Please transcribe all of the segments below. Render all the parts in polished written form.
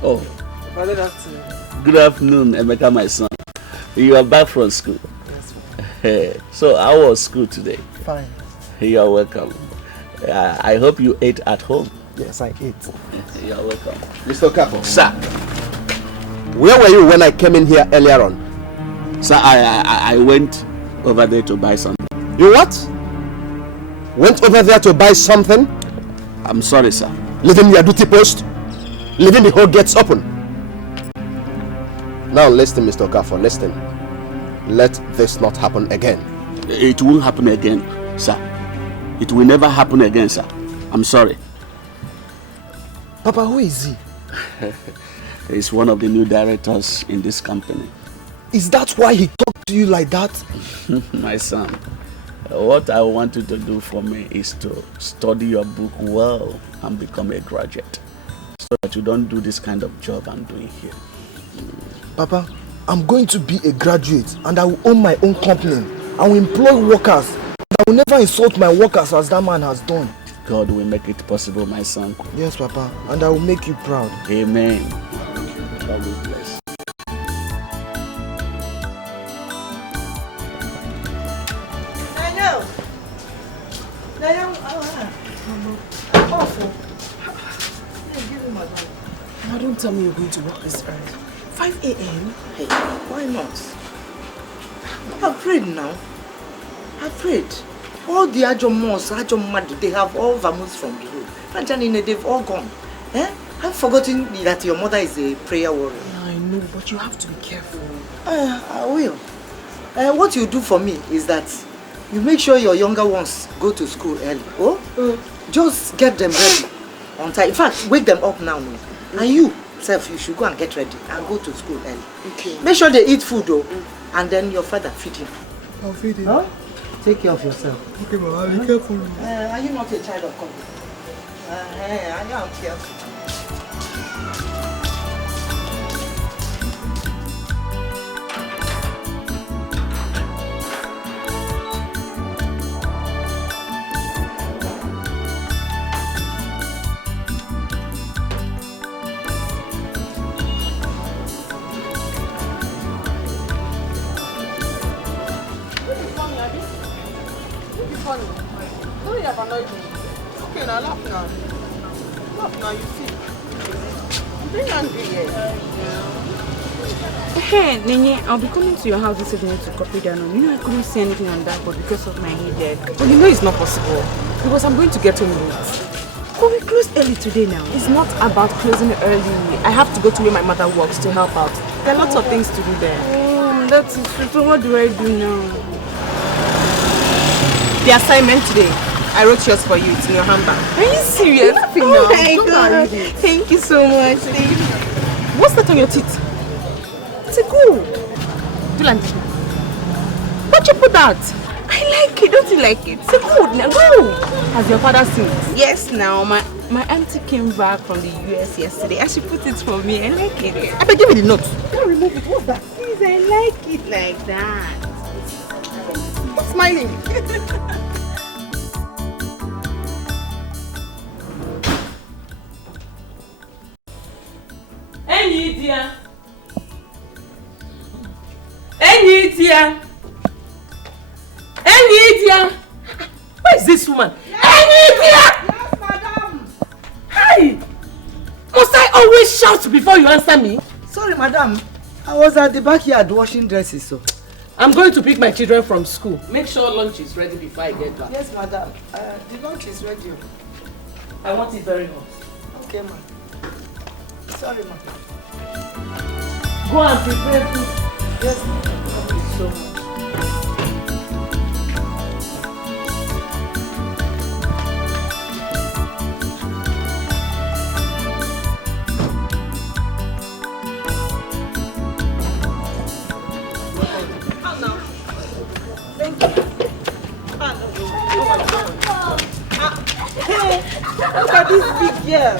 Oh. Good afternoon. Good afternoon, Emeka, my son. You are back from school. Yes, ma'am. So how was school today? Fine. You are welcome. I hope you ate at home. Yes, I ate. You are welcome. Mr. Okafor. Sir. Where were you when I came in here earlier on? Sir, I went over there to buy something. You what? Went over there to buy something? I'm sorry, sir. Leaving your duty post? Leaving the whole gates open? Now listen, Mr. Okafor, listen. Let this not happen again. It won't happen again, sir. It will never happen again, sir. I'm sorry. Papa, who is he? He's one of the new directors in this company. Is that why he talked to you like that? My son, what I want you to do for me is to study your book well and become a graduate, so that you don't do this kind of job I'm doing here. Papa, I'm going to be a graduate and I will own my own company. I will employ workers. I will never insult my workers as that man has done. God will make it possible, my son. Yes, Papa, and I will make you proud. Amen. God will bless. Mama, don't tell me you're going to work this early. 5 a.m.? Hey, why not? I've prayed now. I've prayed. All the Ajomos, Ajomad, they have all vamoosed from the road. And Janine, they've all gone. Eh? I've forgotten that your mother is a prayer warrior. Yeah, I know, but you have to be careful. I will. What you do for me is that you make sure your younger ones go to school early. Oh? Just get them ready on time. In fact, wake them up now. And you, self, you should go and get ready and go to school early. Okay. Make sure they eat food though. And then your father feed him. I'll feed him. Huh? Take care of yourself. Okay, Mama, I'll be careful. Are you not a child of God? I am careful. Sorry, I've annoyed you. Okay, now laugh now. Laugh now, you see. I'm very angry here. Hey, Nenye, I'll be coming to your house this evening to copy down on. You know I couldn't see anything on that, but because of my headache. Well, you know it's not possible. Because I'm going to get home late. But we close early today now. It's not about closing early. I have to go to where my mother works to help out. There are lots of things to do there. Oh, that's true. So what do I do now? The assignment today, I wrote yours for you. It's in your handbag. Are you serious? Oh my God. Thank you so much. Thank you. What's that on your teeth? It's a gold. Why'd you put that? I like it. Don't you like it? It's a gold. Now go. Has your father seen it? Yes, now my auntie came back from the US yesterday and she put it for me. I like it. I better give me the note. Don't remove it. What's that? Please, I like it like that. Stop smiling. Ini Edo. Ini Edo. Ini Edo. Where is this woman? Ini Edo. Yes, madam. Hi. Must I always shout before you answer me? Sorry, madam. I was at the backyard washing dresses, so. I'm going to pick my children from school. Make sure lunch is ready before I get back. Yes, madam. The lunch is ready. I want it very hot. Okay, ma'am. Sorry, ma'am. Go and prepare food. Yes, Thank you so much. Hey, look at this big girl.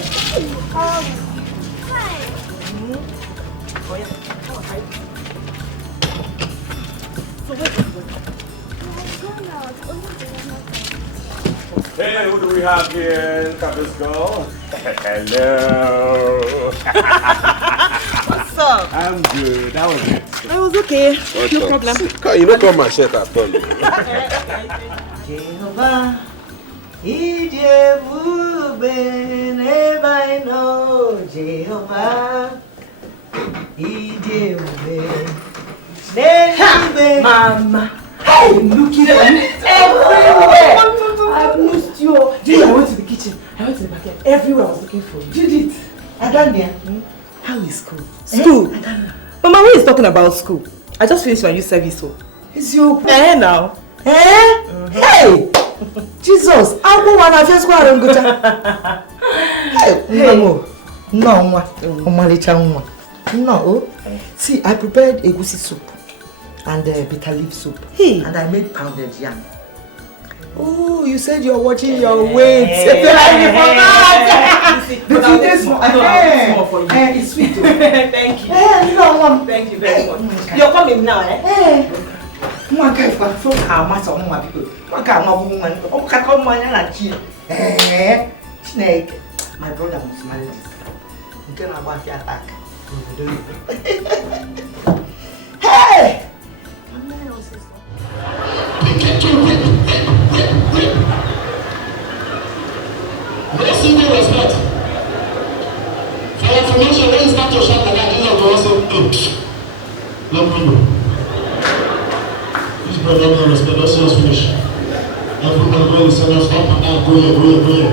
Hey, who do we have here? Look at this girl. Hello. What's up? I'm good. How was it? I was okay. No problem. You don't come and shirt at all. Jehovah, Ijebube, never I know. Jehovah, Ijebube, never. Mama, I'm looking for you everywhere. I've missed you. Judith, I went to the kitchen. I went to the backyard. Everywhere I was looking for you. Judith, Adania, how is school? School? Mama, who is talking about school? I just finished my youth service. So. It's your Now. Hey! Jesus! I'm going to first go and go. Hey! No, no. See, I prepared egusi soup and bitter leaf soup. Hey. And I made pounded yam. Oh, you said you're watching your weight. It's sweet. Thank you. Thank you very much. You're coming now, eh? One guy for how much of my people. One guy, Snake. My brother was married. You can about the attack. Hey! Let's see the respect. For information, when it's not your shot, the guy is also good. Let me know. This brother no respect, let's just finish. Everyone go and send us up and down, go here.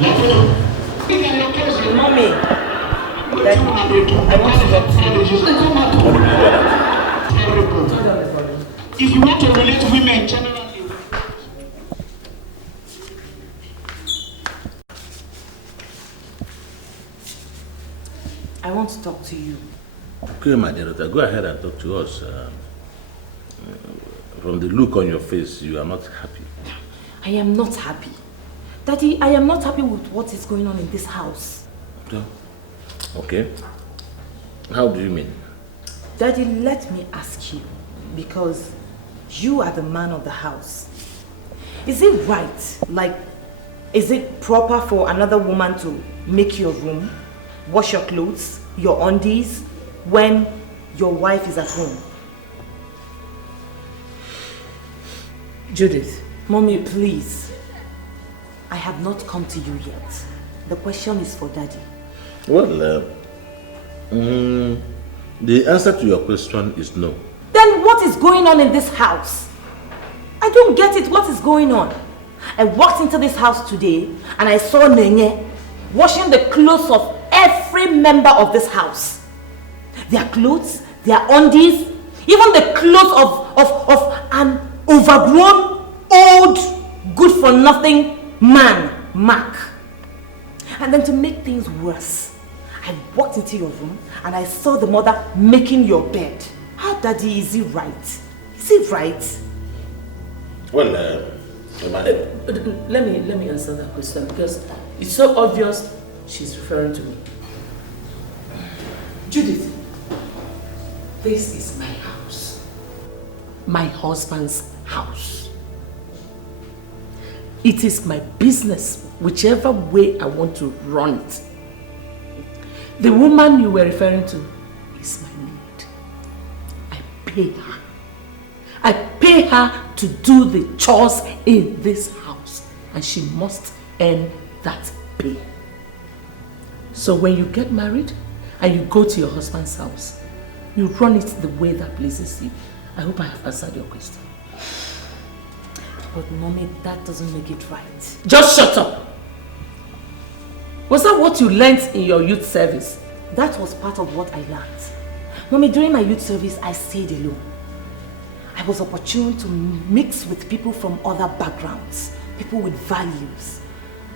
Let me know. Mommy, I want to talk to you. If you want to relate to women generally, I want to talk to you. Okay, my dear daughter, go ahead and talk to us. From the look on your face, you are not happy. I am not happy. Daddy, I am not happy with what is going on in this house. Okay. How do you mean? Daddy, let me ask you, because you are the man of the house. Is it right, like, is it proper for another woman to make your room, wash your clothes, your undies, when your wife is at home? Judith. Mommy, please. I have not come to you yet. The question is for Daddy. Well, the answer to your question is no. Then what is going on in this house? I don't get it. What is going on? I walked into this house today and I saw Nenye washing the clothes of every member of this house. Their clothes, their undies, even the clothes of an overgrown, old, good-for-nothing man, Mark. And then to make things worse, I walked into your room and I saw the mother making your bed. How, Daddy, is it right? Is it right? Well, let me answer that question because it's so obvious she's referring to me. Judith, this is my house. My husband's house. It is my business, whichever way I want to run it. The woman you were referring to is my maid. I pay her. I pay her to do the chores in this house, and she must earn that pay. So when you get married and you go to your husband's house, you run it the way that pleases you. I hope I have answered your question. But Mommy, that doesn't make it right. Just shut up! Was that what you learnt in your youth service? That was part of what I learned. Mommy, during my youth service, I stayed alone. I was opportune to mix with people from other backgrounds, people with values.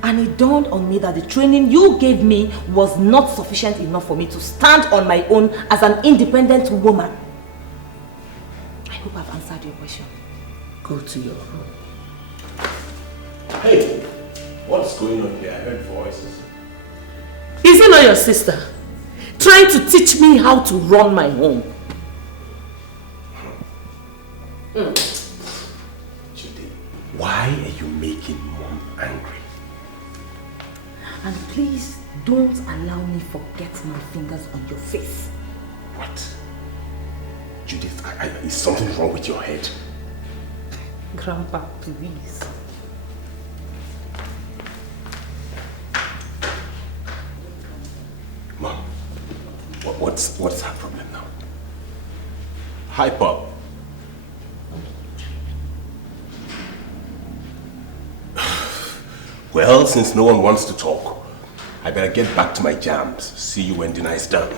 And it dawned on me that the training you gave me was not sufficient enough for me to stand on my own as an independent woman. I hope I've answered your question. Go to your room. Hey, what's going on here? I heard voices. Is it not your sister trying to teach me how to run my home? Judy, why are you making Mom angry? And please don't don't allow me forget my fingers on your face. What? Judith, is something wrong with your head? Grandpa, please. Mom, what's her problem now? Hi, Pop. Well, since no one wants to talk, I better get back to my jams. See you when dinner is done.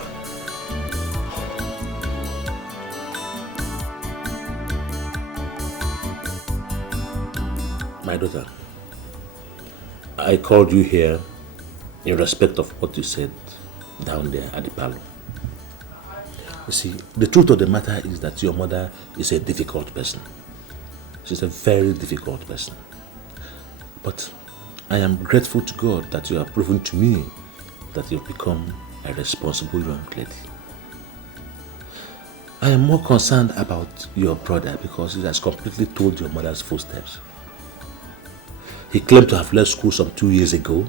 My daughter, I called you here in respect of what you said down there at the parlor. You see, the truth of the matter is that your mother is a difficult person. She's a very difficult person. But I am grateful to God that you have proven to me that you've become a responsible young lady. I am more concerned about your brother because he has completely told your mother's footsteps. He claimed to have left school some 2 years ago.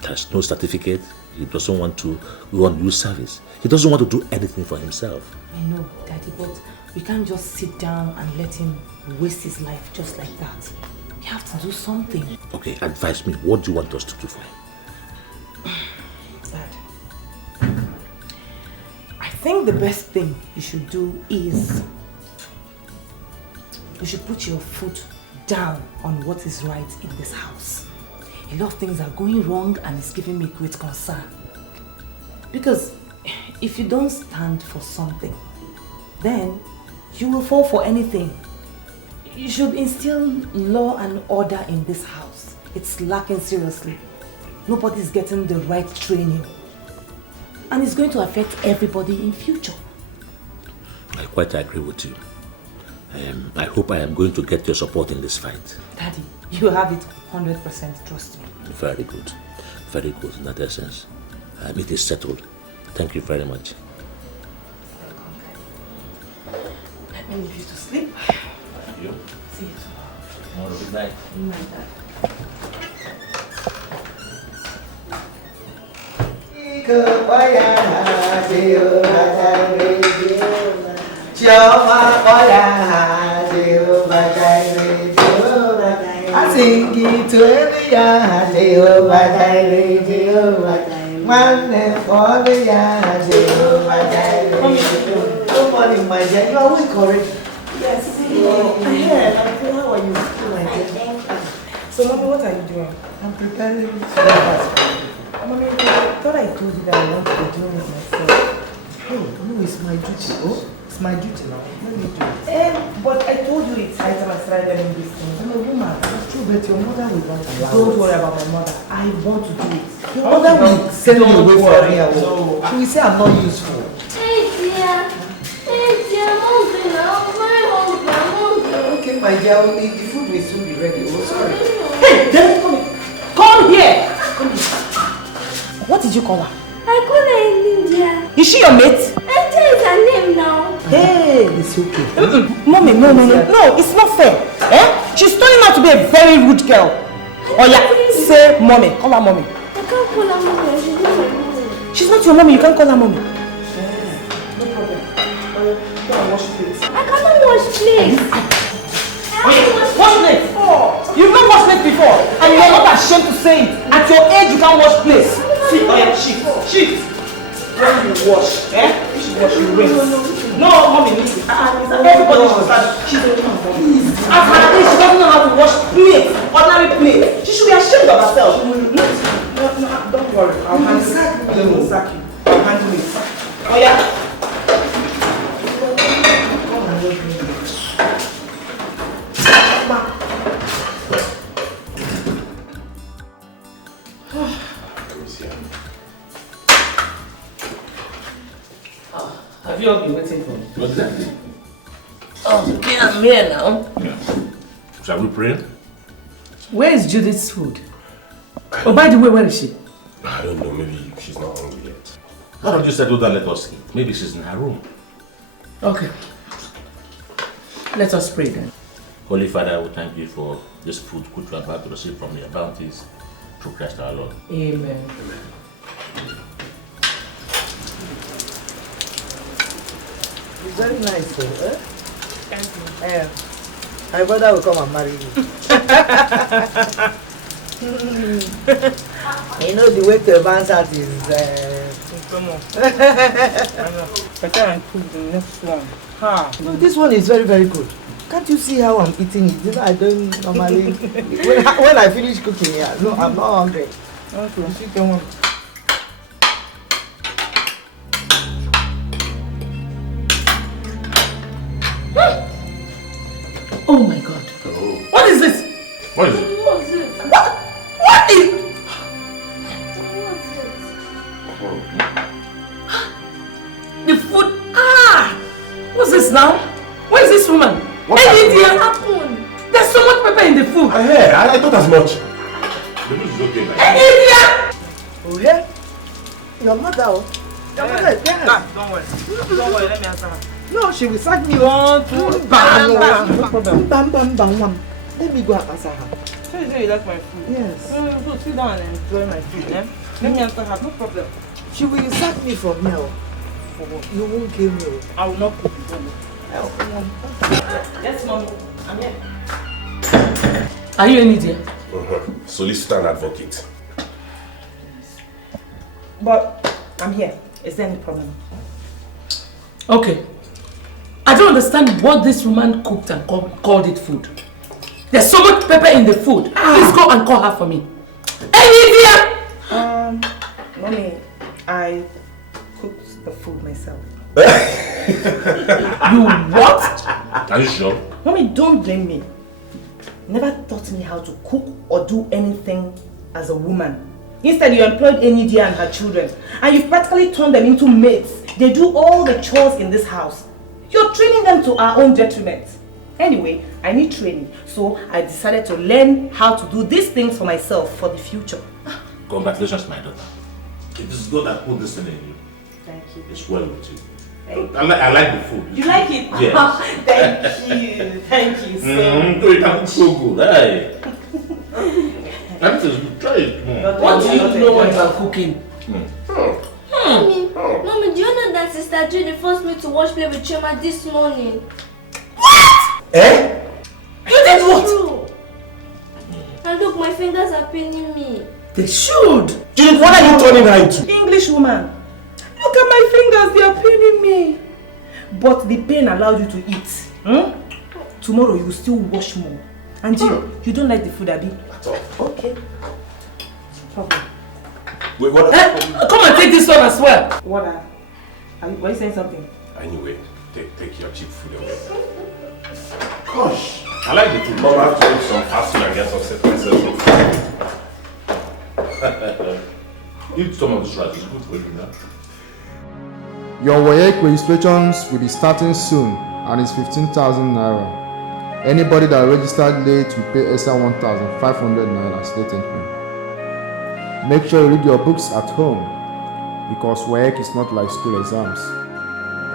There's no certificate. He doesn't want to go on youth service. He doesn't want to do anything for himself. I know, Daddy, but we can't just sit down and let him waste his life just like that. We have to do something. Okay, advise me. What do you want us to do for him? Dad, I think the best thing you should do is you should put your foot down on what is right in this house. A lot of things are going wrong and it's giving me great concern. Because if you don't stand for something, then you will fall for anything. You should instill law and order in this house. It's lacking seriously. Nobody's getting the right training. And it's going to affect everybody in future. I quite agree with you. I hope I am going to get your support in this fight. Daddy, you have it 100%, trust me. Very good. Very good in that essence. It is settled. Thank you very much. Let me leave you to sleep. Thank you. See you tomorrow. Good night. Good night, Dad. I sing it to every yard, Jehovah Jireh, Jehovah Jireh. One name for the yard, Jehovah Jireh. Good morning, my dear. You are awake already? Yes. How are you? So, Mommy, what are you doing? I'm preparing breakfast. Mommy, I thought I told you that I want to be doing it myself. Hey, no, it's my duty. Oh, it's my duty now. Let me do it. But I told you it's high time I started learning these things. I'm a woman. It's true, but your mother will not allow Don't it. worry about my mother. I want to do it. Your mother will send me away from here. No. She will say I'm not useful. Hey dear, I'm hungry now. I'm very hungry. I'm hungry. Okay, my dear, the food will soon be ready. Oh, sorry. Hey, Daddy, come here. Come here. Come here. What did you call her? I call her India. Is she your mate? India is her name now. Hey. It's okay. Mommy, no, it's not fair. Eh? She's turning out to be a very rude girl. Oh yeah, say mommy. Call her mommy. I can't call her mommy. She's not my mommy. She's not your mommy. You can't call her mommy. No problem. Go and wash plates. I cannot wash plates. Wash plates? You've not washed plates before. And you're not ashamed to say it. At your age, you can't wash plates. See, oh yeah, shift. When you wash, you should wash your rinse. No, mommy needs it. Everybody should start. She's a woman for me. At her age, she doesn't know how to wash plates. Ordinary plates. She should be ashamed of herself. No, don't worry. I'll handle it. They won't sack you. I'll handle it. Oh yeah. Have you all been waiting for me? Exactly. Oh, okay, I'm here now. Yeah. Shall we pray? Where is Judith's food? Oh, by the way, where is she? I don't know, maybe she's not hungry yet. Why don't you settle down, let us eat? Maybe she's in her room. Okay. Let us pray then. Holy Father, we thank you for this food which we are about to receive from your bounties through Christ our Lord. Amen. Very nice. My brother will come and marry you. You know the way to advance that is Come on. Better and cook the next one. No, this one is very, very good. Can't you see how I'm eating it? You know, I don't normally when I finish cooking, no, I'm not hungry. Okay, chicken one. Oh my God. Oh. What is this? What is it? What is it? What is... The food... What's this now? Where is this woman? What happened? There's so much pepper in the food. I thought as much. The food is okay. Oh yeah? Your mother, Your mother is there. Don't worry. Don't worry, let me answer her. No, she will sack me. One, two, bam, bam. No problem. Bam, bam, bam, bam. Let me go and answer her. So you say you like my food? Yes. So sit down and enjoy my food, eh? Let me answer her, no problem. She will sack me from here. You won't kill me. I will not cook you. Yes, mommy. I'm here. Are you an idiot? Solicitor and advocate. But I'm here. Is there any problem? Okay. I don't understand what this woman cooked and called it food. There's so much pepper in the food. Please go and call her for me. Olivia! Mommy, I cooked the food myself. You what? Are you sure? Mommy, don't blame me. Never taught me how to cook or do anything as a woman. Instead, you employed Ini Edo and her children, and you've practically turned them into maids. They do all the chores in this house. You're training them to our own detriment. Anyway, I need training, so I decided to learn how to do these things for myself for the future. Congratulations, my daughter. It is God that put this thing in you. Thank you. It's well with you. I like the food. You like it? Yes. Thank you so much. So good. Hey. That is good. Try it. What do you know about cooking? Mommy, do you know that Sister Judy forced me to watch Play with Chema this morning? What? Eh? You did what? True. And look, my fingers are paining me. They should. Judy, what are you turning her into? English woman. Look at my fingers, they are paining me. But the pain allowed you to eat. Tomorrow you will still wash more. And you don't like the food, Abi? At all. Okay. Problem. Wait, what? Come and take this one as well. What? Were you saying something? Anyway, take your cheap food away. Gosh, I like the food. Mom, I have to eat some fast food and get some food. Eat some of this rice. It's good for you now. Your WAEC registrations will be starting soon and it's 15,000 naira. Anybody that registered late will pay extra 1,500 naira state entry. Make sure you read your books at home because WAEC is not like school exams.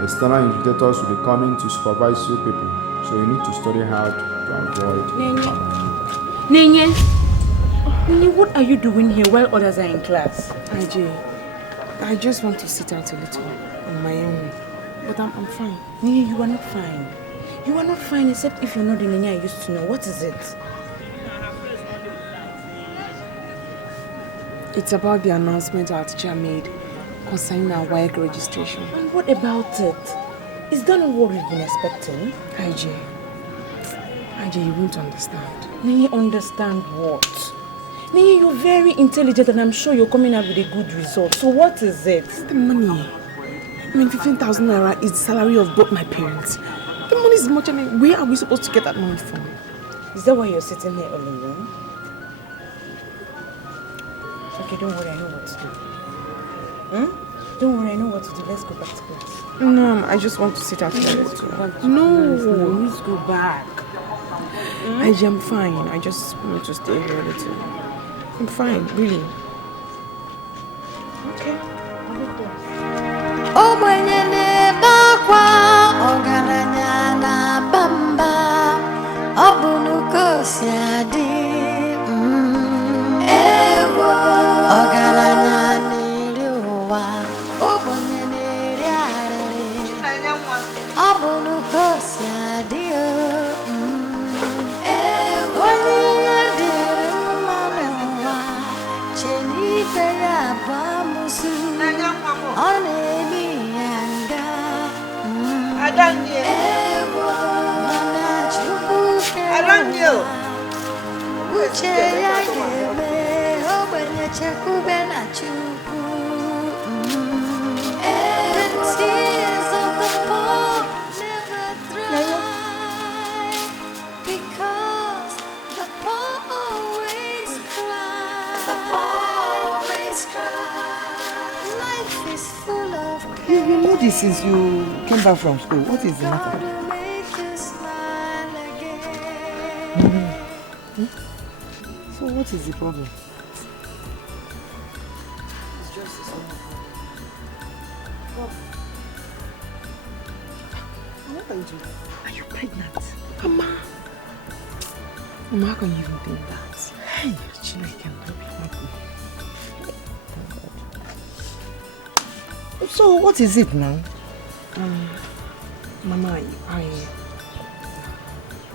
External invigilators will be coming to supervise you people, so you need to study hard to avoid. Nenye, what are you doing here while others are in class? I just want to sit out a little on my own. But I'm fine. Nenye, you are not fine. You are not fine except if you're not the Nenye I used to know. What is it? It's about the announcement our teacher made concerning our WAEC registration. And what about it? Is that not what we've been expecting? IJ, you won't understand. Nenye, understand what? Nenye, you're very intelligent and I'm sure you're coming up with a good result. So what is it? The money. 15,000 naira is the salary of both my parents. The money is much. Where are we supposed to get that money from? Is that why you're sitting here all alone? Okay, don't worry, I know what to do. Don't worry, I know what to do. Let's go back to class. No, I just want to sit out here. No, let's go back. IJ, I'm fine. I just want to stay here a little. I'm fine, really. Okay. Oh, Banyane Bakwa, Ogaranya na Bamba, Obunuko Siadi, Ewo, Ogaranya Niriwa, Obanyane Riare, You know this since you came back from school. What is the matter? So what is the problem? It's just the same. What are you doing? Are you pregnant? Mama. Mama, how can you even think that? Hey, Chineke, I'm happy. So what is it now? Mama, I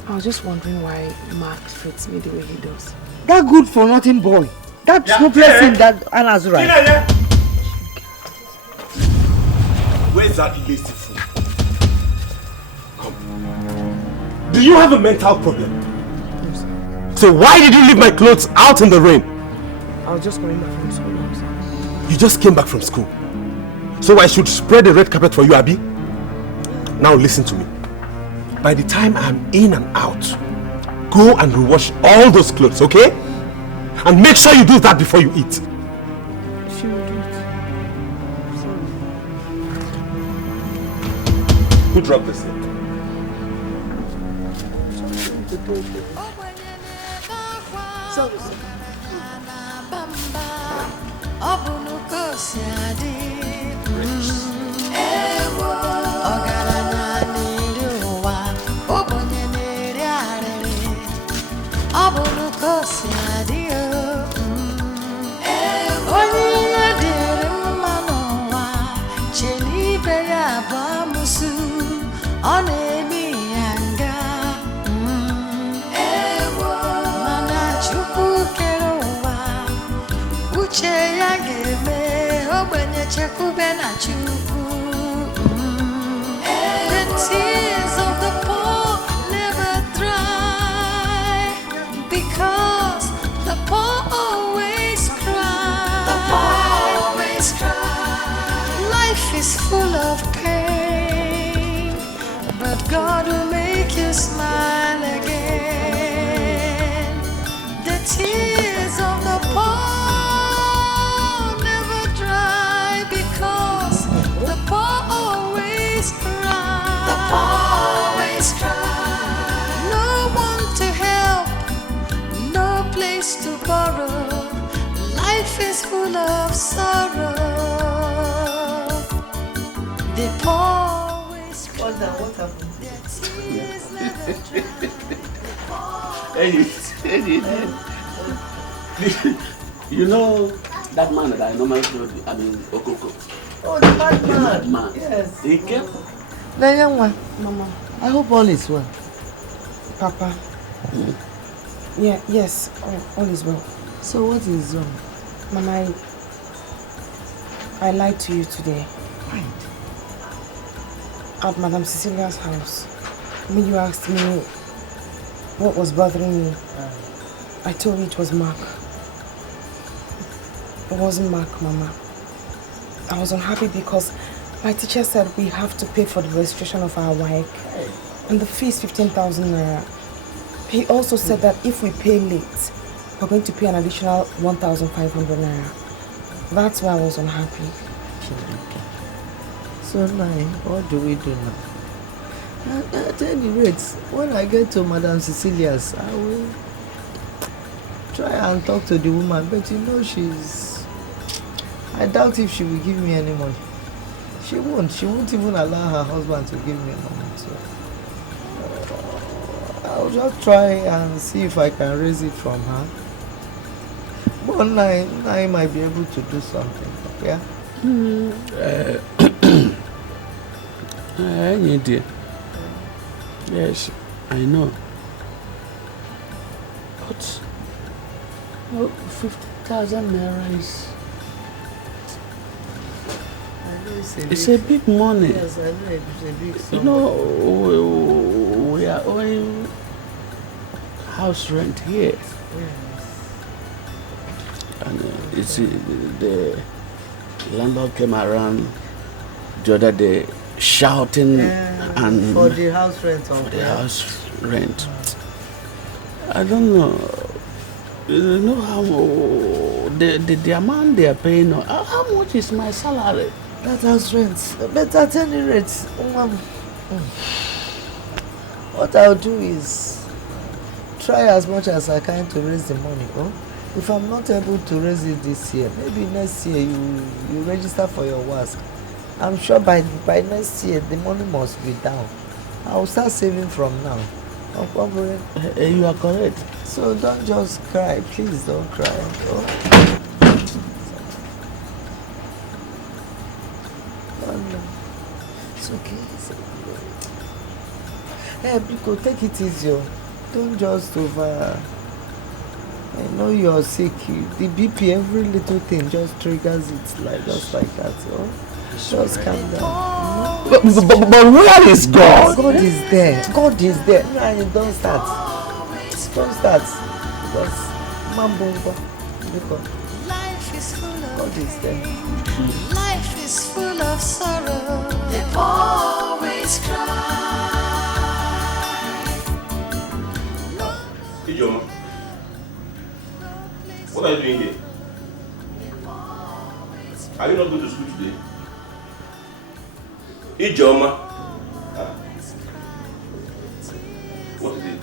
was just wondering why Mark treats me the way he does. That good for nothing boy. That's no blessing that Anna's right. Where's that lazy fool? Come. Do you have a mental problem? Yes, sir. So why did you leave my clothes out in the rain? I was just coming back from school, sir. You just came back from school. So I should spread the red carpet for you, Abby? Now listen to me. By the time I'm in and out, go and rewash all those clothes, okay? And make sure you do that before you eat. She will do it. Sorry. Who dropped this thing? The tears of the poor never dry, because the poor always cry. The poor always cry. Life is full of pain, but God will make you smile again. The tears of the poor never dry, because the poor always cry. The poor always cry. No one to help, no place to borrow. Life is full of sorrow. The poor always cry. What happened? You know that man that I normally told you, I mean Okoko. Oh, the madman. The madman. Yes. Dikeh. The young one. Mama. I hope all is well. Papa. Yeah, yes, all is well. So what is wrong? Mama, I lied to you today. Why? At Madame Cecilia's house. When you asked me what was bothering me, I told you it was Mark. It wasn't Mark, Mama. I was unhappy because my teacher said we have to pay for the registration of our WAEC. And the fee is 15,000 naira. He also said that if we pay late, we're going to pay an additional 1,500 naira. That's why I was unhappy. So now, what do we do now? At any rate, when I get to Madame Cecilia's, I will try and talk to the woman, but you know I doubt if she will give me any money. She won't even allow her husband to give me money. So I'll just try and see if I can raise it from her. But I might be able to do something, yeah? Dear. Yes, I know. But 50,000 naira is... It's a big money. Yes, I know it's a big sum. You know, we are owing house rent here. Yes. And the landlord came around the other day shouting and for the house rent. For the house rent. I don't know. You know how the amount they are paying. How much is my salary? That house rent. But at any rate, what I'll do is try as much as I can to raise the money. Oh? If I'm not able to raise it this year, maybe next year you register for your WASC. I'm sure by next year the money must be down. I'll start saving from now. You are correct. So don't just cry, please don't cry. Oh. It's okay. Hey, Biko, take it easy. Don't just over. I know you're sick. The BP, every little thing just triggers it just like that. So just calm down. But where is God? God is there. God is there. No, don't start. Don't start. Because Mambungo. Life is full of God is there. Life is full of sorrow. They always cry. Ijoma, what are you doing here? Are you not going to school today? Ijoma. What is it?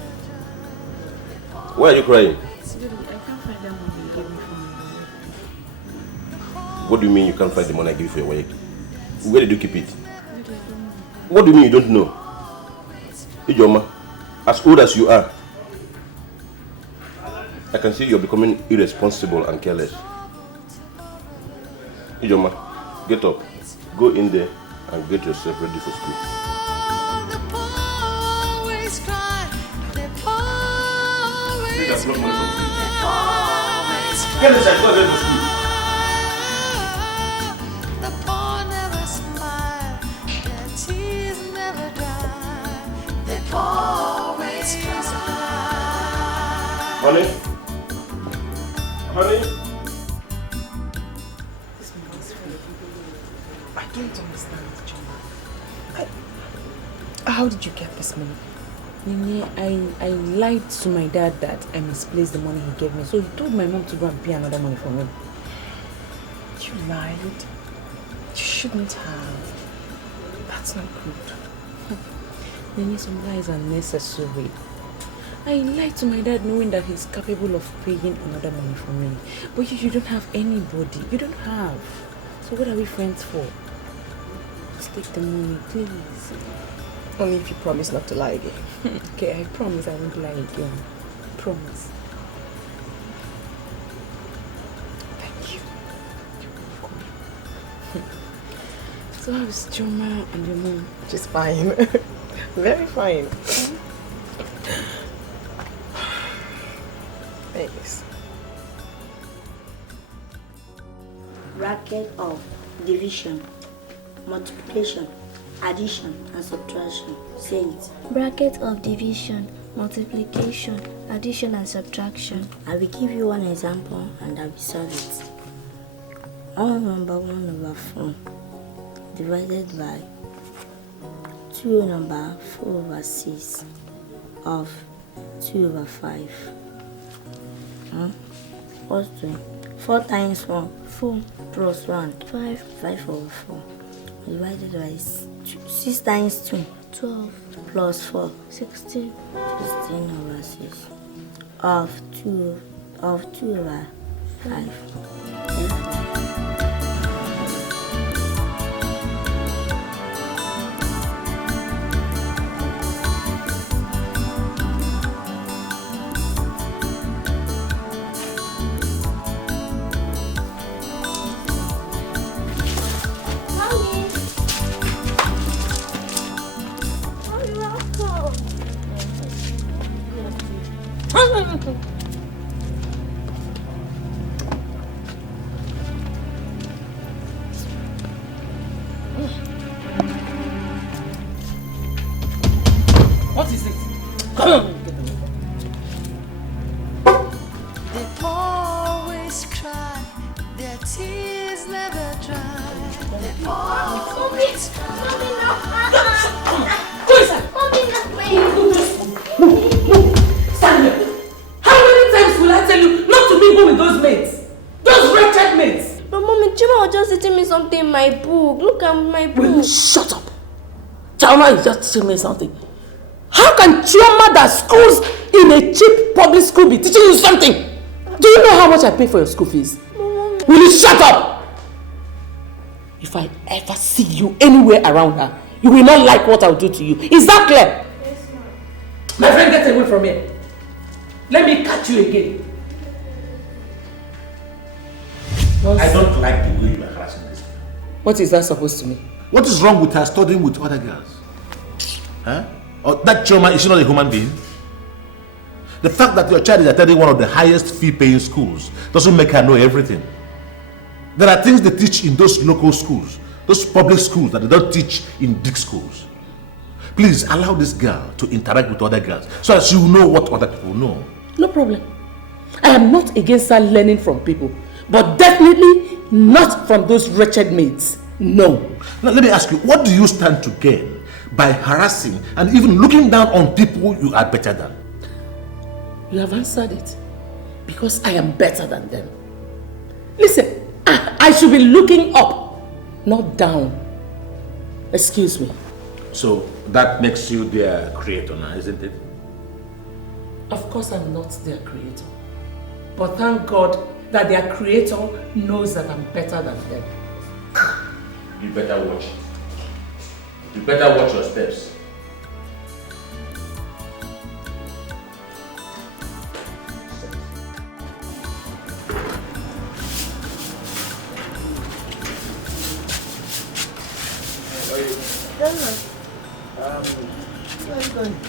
Why are you crying? I can't find that money you gave me for my What do you mean you can't find the money I give you for your work? Where did you keep it? What do you mean you don't know? Ijoma, as old as you are, I can see you're becoming irresponsible and careless. Ijoma, get up, go in there and get yourself ready for school. Always cry. They always Get money from always cry. Get inside, go get to school. The poor never smile. Their tears never dry. They always cry. Honey? Honey? I don't understand, John. How did you get this money? Nene, I lied to my dad that I misplaced the money he gave me. So he told my mom to go and pay another money for me. You lied? You shouldn't have. That's not good. Nene, some lies are necessary. I lied to my dad knowing that he's capable of paying another money for me. But you don't have anybody. You don't have. So what are we friends for? Just take the money, please. Only if you promise not to lie again. Okay, I promise I won't lie again. Promise. Thank you. So how's Choma and your mom? She's fine. Very fine. Thanks. Bracket of division, multiplication, addition and subtraction. Say it. Bracket of division, multiplication, addition and subtraction. I will give you one example and I will solve it. 1/1/4 divided by 2/4/6 of 2/5. What's 2? 4 times 1, 4 plus 1, 5, 5/4 divided by 6 times 2, 12 plus 4, 16 16/6 of 2/5. Mommy, no. Go inside. Mommy, no. Stand here. How many times will I tell you not to mingle with those mates? Those wretched mates. But Mommy, Chima was just teaching me something in my book. Look at my book. Will you shut up? Chama is just teaching me something. How can Chioma that schools in a cheap public school be teaching you something? Do you know how much I pay for your school fees? Mommy. Will you shut up? If I ever see you anywhere around her, you will not like what I'll do to you. Is that clear? Yes, ma'am. My friend, get away from here. Let me catch you again. I don't like the way you are harassing this girl. What is that supposed to mean? What is wrong with her studying with other girls? Huh? Or that Chioma, is she not a human being? The fact that your child is attending one of the highest fee-paying schools doesn't make her know everything. There are things they teach in those local schools, those public schools that they don't teach in big schools. Please allow this girl to interact with other girls so that she will know what other people know. No problem. I am not against her learning from people, but definitely not from those wretched maids. No. Now let me ask you, what do you stand to gain by harassing and even looking down on people you are better than? You have answered it. Because I am better than them. Listen, I should be looking up, not down. Excuse me. So that makes you their creator now, isn't it? Of course I'm not their creator. But thank God that their creator knows that I'm better than them. You better watch. You better watch your steps.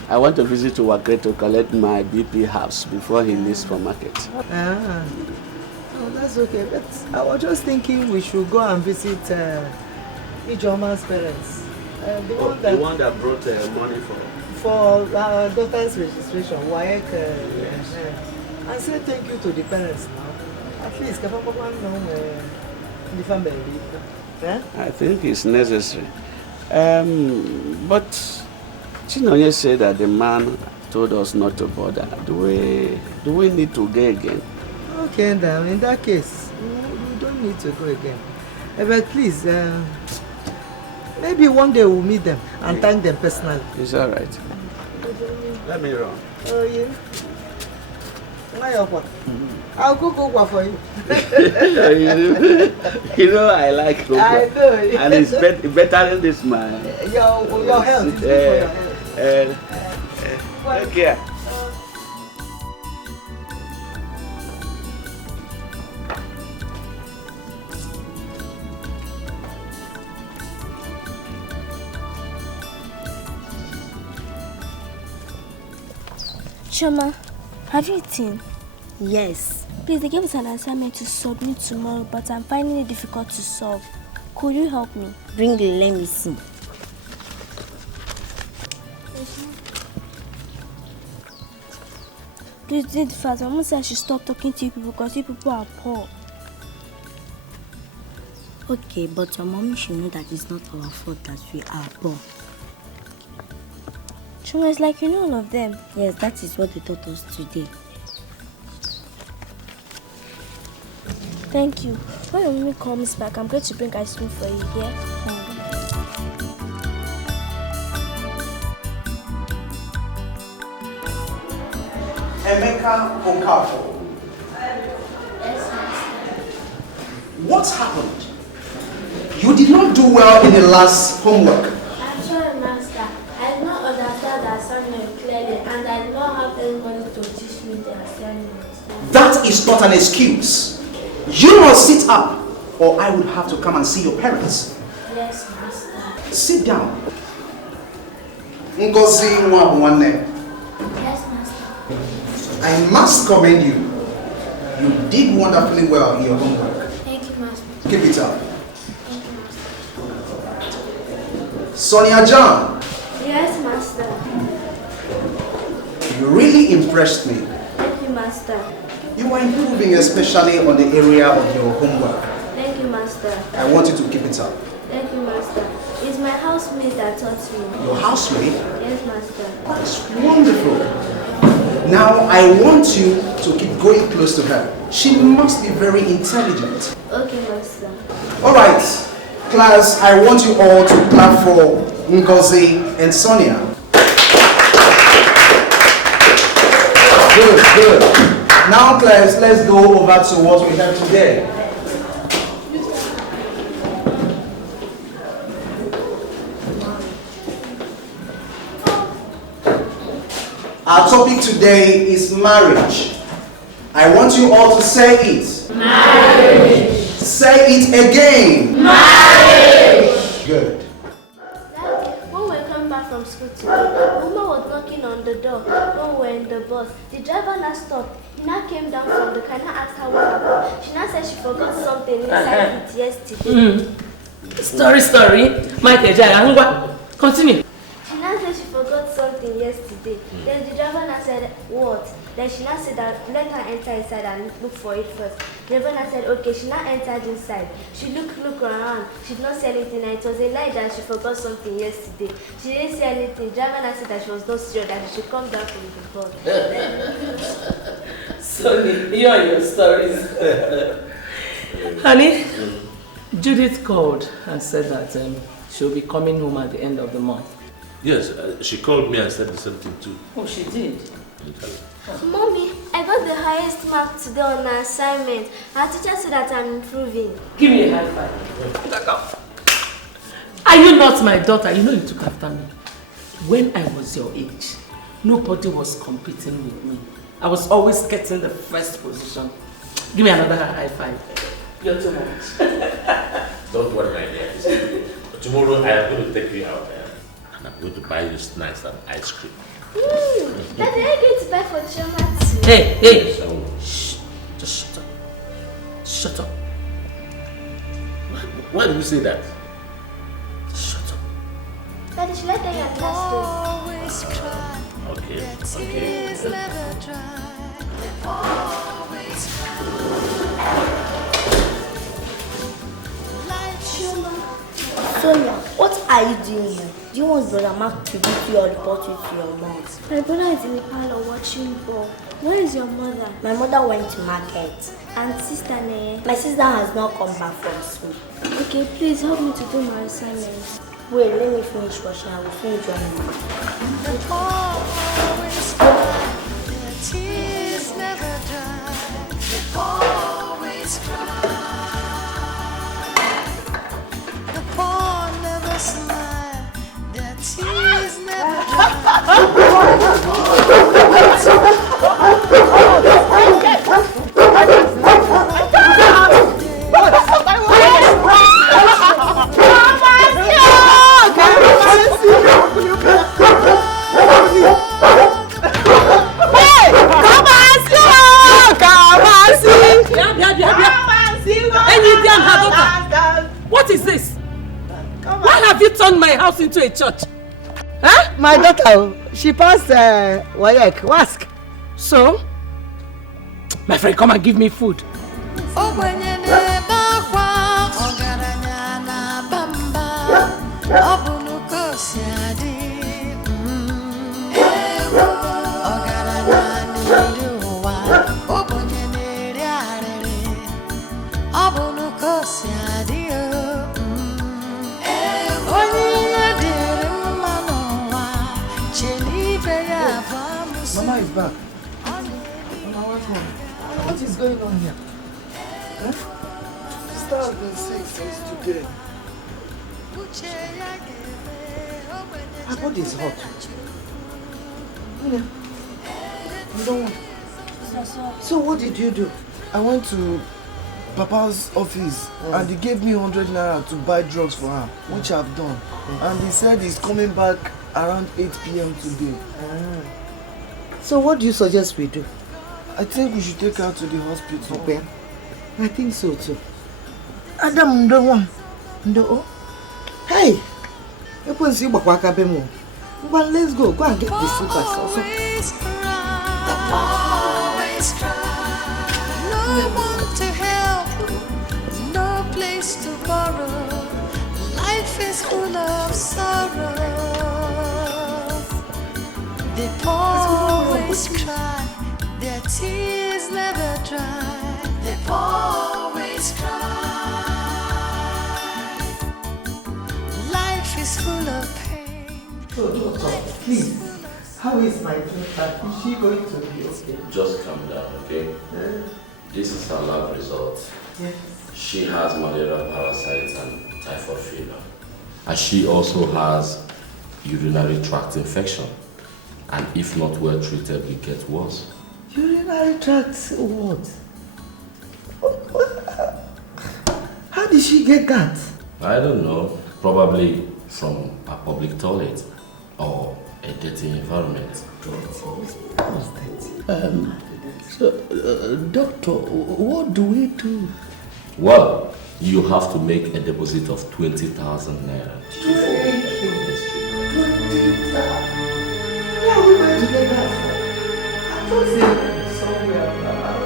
I want to visit to Wakre to collect my BP herbs before he leaves for market. Ah, oh, that's okay. But I was just thinking we should go and visit Ijoma's parents. The one that brought money for our daughter's registration. WAEC. And say thank you to the parents now. At least, the family. I think it's necessary. But Chinonye said that the man told us not to bother. Do we need to go again? Okay, then in that case, we don't need to go again. But please, maybe one day we'll meet them and thank them personally. It's all right. Let me run. Oh, yeah. I'll cook for you. You know I like cocoa. I know. And it's better than this man. Your health is good for your health. Take care. Choma, have you eaten? Yes. Please, they gave us an assignment to submit tomorrow, but I'm finding it difficult to solve. Could you help me? Bring it, let me see. Please do it fast. Mama said I should stop talking to you people because you people are poor. Okay, but your mommy should know that it's not our fault that we are poor. Choma, it's like you know all of them. Yes, that is what they taught us today. Thank you. When your mommy comes back, I'm going to bring ice cream for you, yeah? Emeka Okafor. What happened? You did not do well in the last homework. I'm sorry, Master. I did not understand the assignment clearly, and I did not have anybody to teach me the assignment. That is not an excuse. You must sit up, or I would have to come and see your parents. Yes, Master. Sit down. Ngozi Nwabuwane. Yes, Master. I must commend you. You did wonderfully well in your homework. Thank you, Master. Keep it up. Thank you, Master. Sonia John. Yes, Master. You really impressed me. Thank you, Master. You are improving, especially on the area of your homework. Thank you, Master. I want you to keep it up. Thank you, Master. It's my housemate that taught me. Your housemate? Yes, Master. That's wonderful. Now I want you to keep going close to her. She must be very intelligent. Okay, Master. Alright, class, I want you all to clap for Ngozi and Sonia. Good. Now class, let's go over to what we have today. Our topic today is marriage. I want you all to say it. Marriage. Say it again. Marriage. Good. When we were coming back from school today, Mama was knocking on the door when we were in the bus. The driver now stopped. He now came down from the car and asked her what happened. She now said she forgot something inside it yesterday. Story. Michael Jaya, continue. She now said she forgot something yesterday. Then the driver now said, what? Then she now said that let her enter inside and look for it first. The driver now said, okay. She now entered inside. She looked around. She did not see anything, and it was a lie that she forgot something yesterday. She didn't see anything. The driver now said that she was not sure that she should come down from the bus. So here are your stories. Honey, Judith called and said that she'll be coming home at the end of the month. Yes, she called me and said the same thing too. Oh, she did? Mommy, I got the highest mark today on my assignment. Our teacher said that I'm improving. Give me a high five. Are you not my daughter? You know you took after me. When I was your age, nobody was competing with me. I was always getting the first position. Give me another high five. You're too much. Don't worry, my dear. Tomorrow I am going to take you out there. And I'm going to buy you snacks and ice cream. Daddy, are you going to buy for Choma too? Hey! Shh! Just shut up. Shut up. Why did you say that? Shut up. Daddy, should I tell you a last story? Okay. Sonia, what are you doing here? Do you want Brother Mark to beat you or report you to your mom? My brother is in the parlor watching ball. Where is your mother? My mother went to market. And sister Neye? My sister has not come back from school. Okay, please help me to do my assignments. Wait, let me finish washing. I will finish your mom. Tears never dry. They always cry. The poor never smile. Their tears never What is this? Why have you turned my house into a church? Huh? My daughter, she passed Wayek. Ask. So? My friend, come and give me food. Mama is back. Mama, what's wrong? What is going on here? Huh? Sister has been sick since today. Her body is hot. You don't want. So what did you do? I went to Papa's office and he gave me 100 naira to buy drugs for her, which I've done. And he said he's coming back around 8 p.m. today. So what do you suggest we do? I think we should take her to the hospital. Okay. I think so too. Adam, no one. No. Hey! Let's go. Go and get the slippers also. Always cry. No one to help, no place to borrow. sorrow. They always cry, their tears never dry. They always cry. Life is full of pain. Oh, doctor, please. How is my daughter? Is she going to be okay? Just calm down, okay? This is her lab result. Yes. She has malaria parasites and typhoid fever. And she also has urinary tract infection. And if not well treated, it gets worse. Urinary tract what? How did she get that? I don't know. Probably from a public toilet or a dirty environment. Doctor, what do we do? Well, you have to make a deposit of 20,000 naira. Where are we going to get that from? I thought they were somewhere around.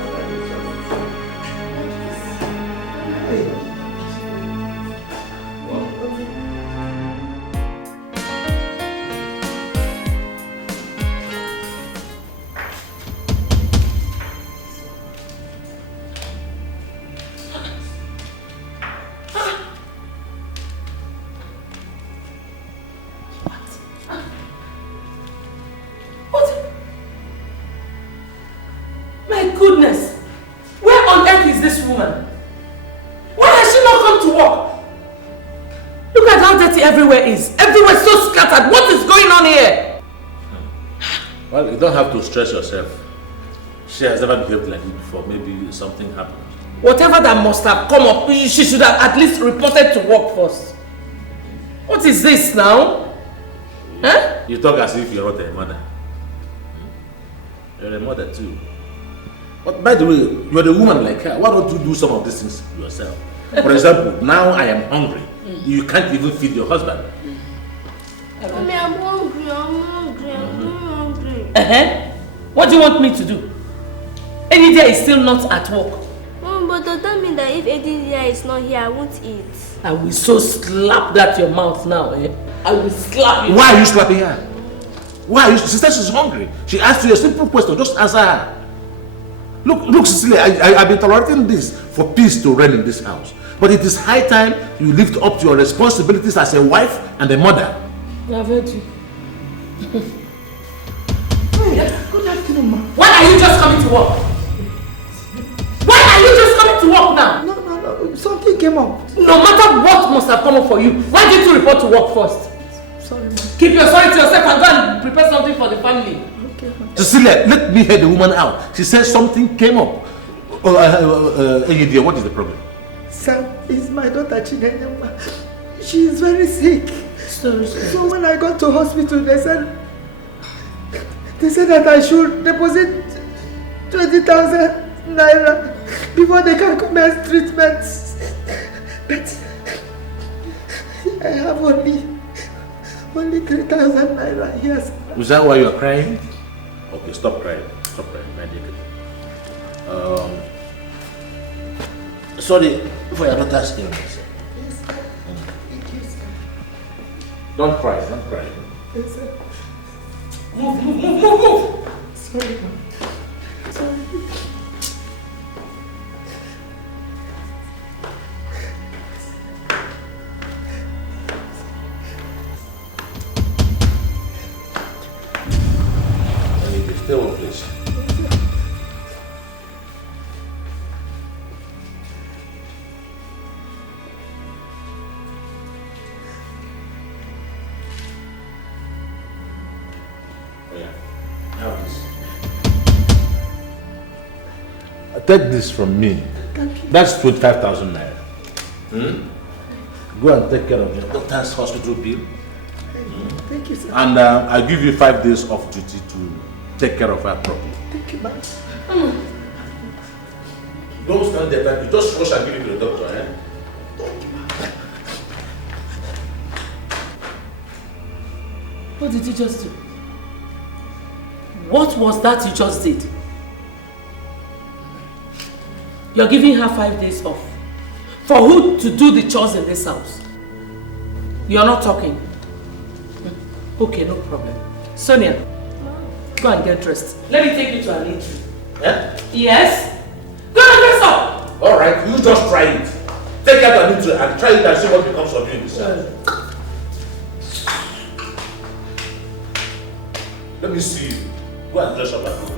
Goodness! Where on earth is this woman? Why has she not come to work? Look at how dirty everywhere is. Everywhere so scattered. What is going on here? Well, you don't have to stress yourself. She has never behaved like this before. Maybe something happened. Whatever that must have come up, she should have at least reported to work first. What is this now? Huh? You talk as if you're not a mother. You're a mother too. But by the way, you're the woman like her. Why don't you do some of these things yourself? For example, now I am hungry. You can't even feed your husband. Mommy, I'm hungry. I'm hungry. What do you want me to do? Enidia is still not at work. Mom, but does that mean that if Enidia is not here, I won't eat? I will so slap that your mouth now, eh? I will slap you. Why are you slapping her? Why are you? She said she's hungry. She asked you a simple question. Just answer her. Look, Cecilia, I've been tolerating this for peace to reign in this house. But it is high time you lived up to your responsibilities as a wife and a mother. I've heard you. Good afternoon, ma. Why are you just coming to work? Why are you just coming to work now? No. Something came up. No matter what must have come up for you, why didn't you report to work first? Sorry, ma. Keep your sorry to yourself and go and prepare something for the family. Cecilia, let me hear the woman out. She said something came up. Dear, what is the problem? Sir, it's my daughter Chinenye. She is very sick. Sorry. So when I got to hospital, they said that I should deposit 20,000 naira before they can commence treatment. But I have only 3,000 naira here. Is that why you are crying? Okay, stop crying. Stop crying. Sorry for your daughter's illness. Yes, sir. Thank you, sir. Don't cry. Yes, sir. Move. Sorry, ma'am. Sorry. Stay on, please. Take this from me. That's 25,000 naira. Go and take care of your daughter's hospital bill. Thank you, sir. And I'll give you 5 days off duty to take care of her properly. Thank you, ma'am. Don't stand there, you just rush and give it to the doctor, eh? Thank you, ma'am. What did you just do? What was that you just did? You're giving her 5 days off. For who to do the chores in this house? You're not talking. Okay, no problem. Sonia, go and get dressed. Let me take you to an eatery. Eh? Yes? Go and dress up! Alright, you just try it. Take out an intro and try it and see what becomes of you in this house. Let me see you. Go and dress up and go.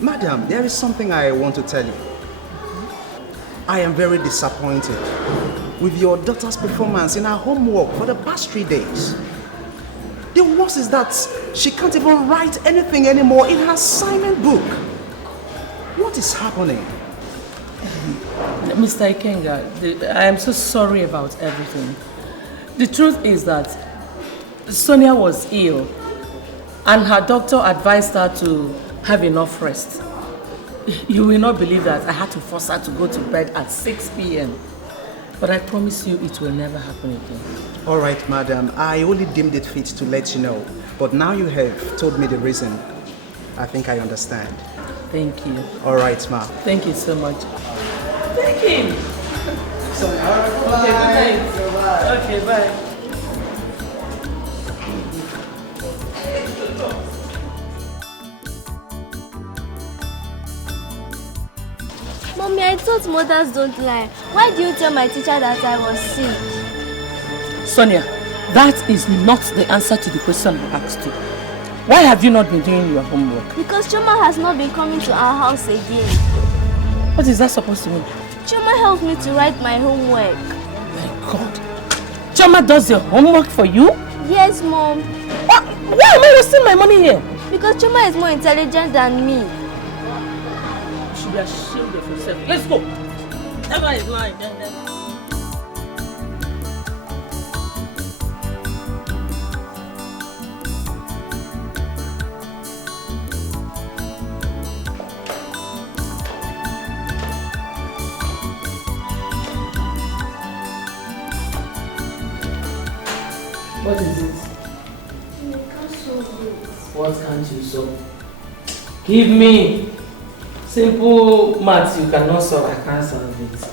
Madam, there is something I want to tell you. I am very disappointed with your daughter's performance in her homework for the past 3 days. The worst is that she can't even write anything anymore in her assignment book. What is happening? Mr. Ikenga, I am so sorry about everything. The truth is that Sonia was ill and her doctor advised her to have enough rest. You will not believe that I had to force her to go to bed at 6 p.m. But I promise you it will never happen again. All right, madam. I only deemed it fit to let you know. But now you have told me the reason. I think I understand. Thank you. All right, ma'am. Thank you so much. Thank him. Sorry. Okay, good night. Okay, bye. Mommy, I thought mothers don't lie. Why do you tell my teacher that I was sick? Sonia, that is not the answer to the question I asked you. Why have you not been doing your homework? Because Choma has not been coming to our house again. What is that supposed to mean? Choma helped me to write my homework. My God. Choma does your homework for you? Yes, Mom. Why am I wasting my money here? Because Choma is more intelligent than me. You should be ashamed of yourself. Let's go. Emma is lying. What is it? I can't solve it. What can't you solve? Give me. Simple maths you cannot solve, I can't solve it.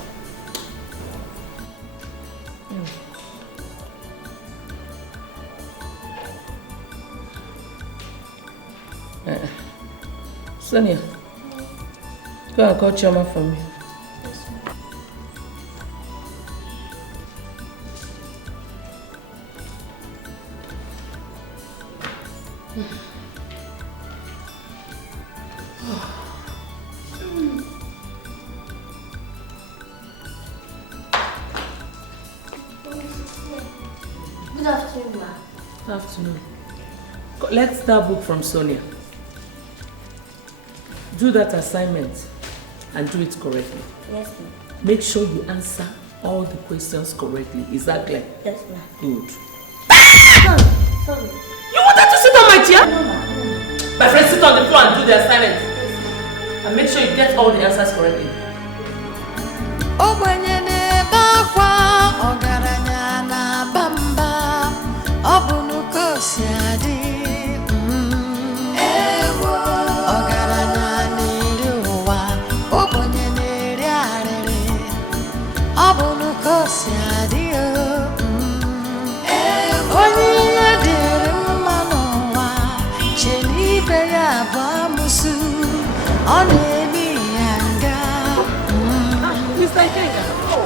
Sonia, go and call Choma for me. Good afternoon, ma. Good afternoon. Collect that book from Sonia. Do that assignment. and do it correctly. Yes, ma'am. Make sure you answer all the questions correctly. Is that clear? Yes, ma'am. Good. Sorry. You wanted to sit on my chair? My friend, sit on the floor and do the assignment. And make sure you get all the answers correctly. Mr. Kenga. Oh,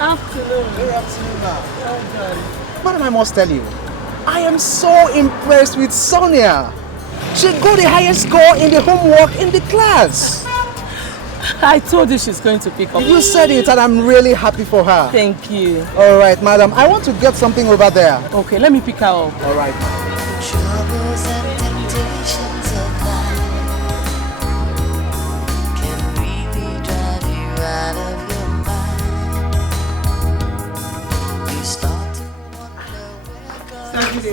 afternoon. Good afternoon, ma'am. What am I must tell you? I am so impressed with Sonia. She got the highest score in the homework in the class. I told you she's going to pick up. You said it and I'm really happy for her. Thank you. All right, madam. I want to get something over there. Okay, let me pick her up. All right. Troubles and temptations of life can really drive you out of your mind. You start to wonder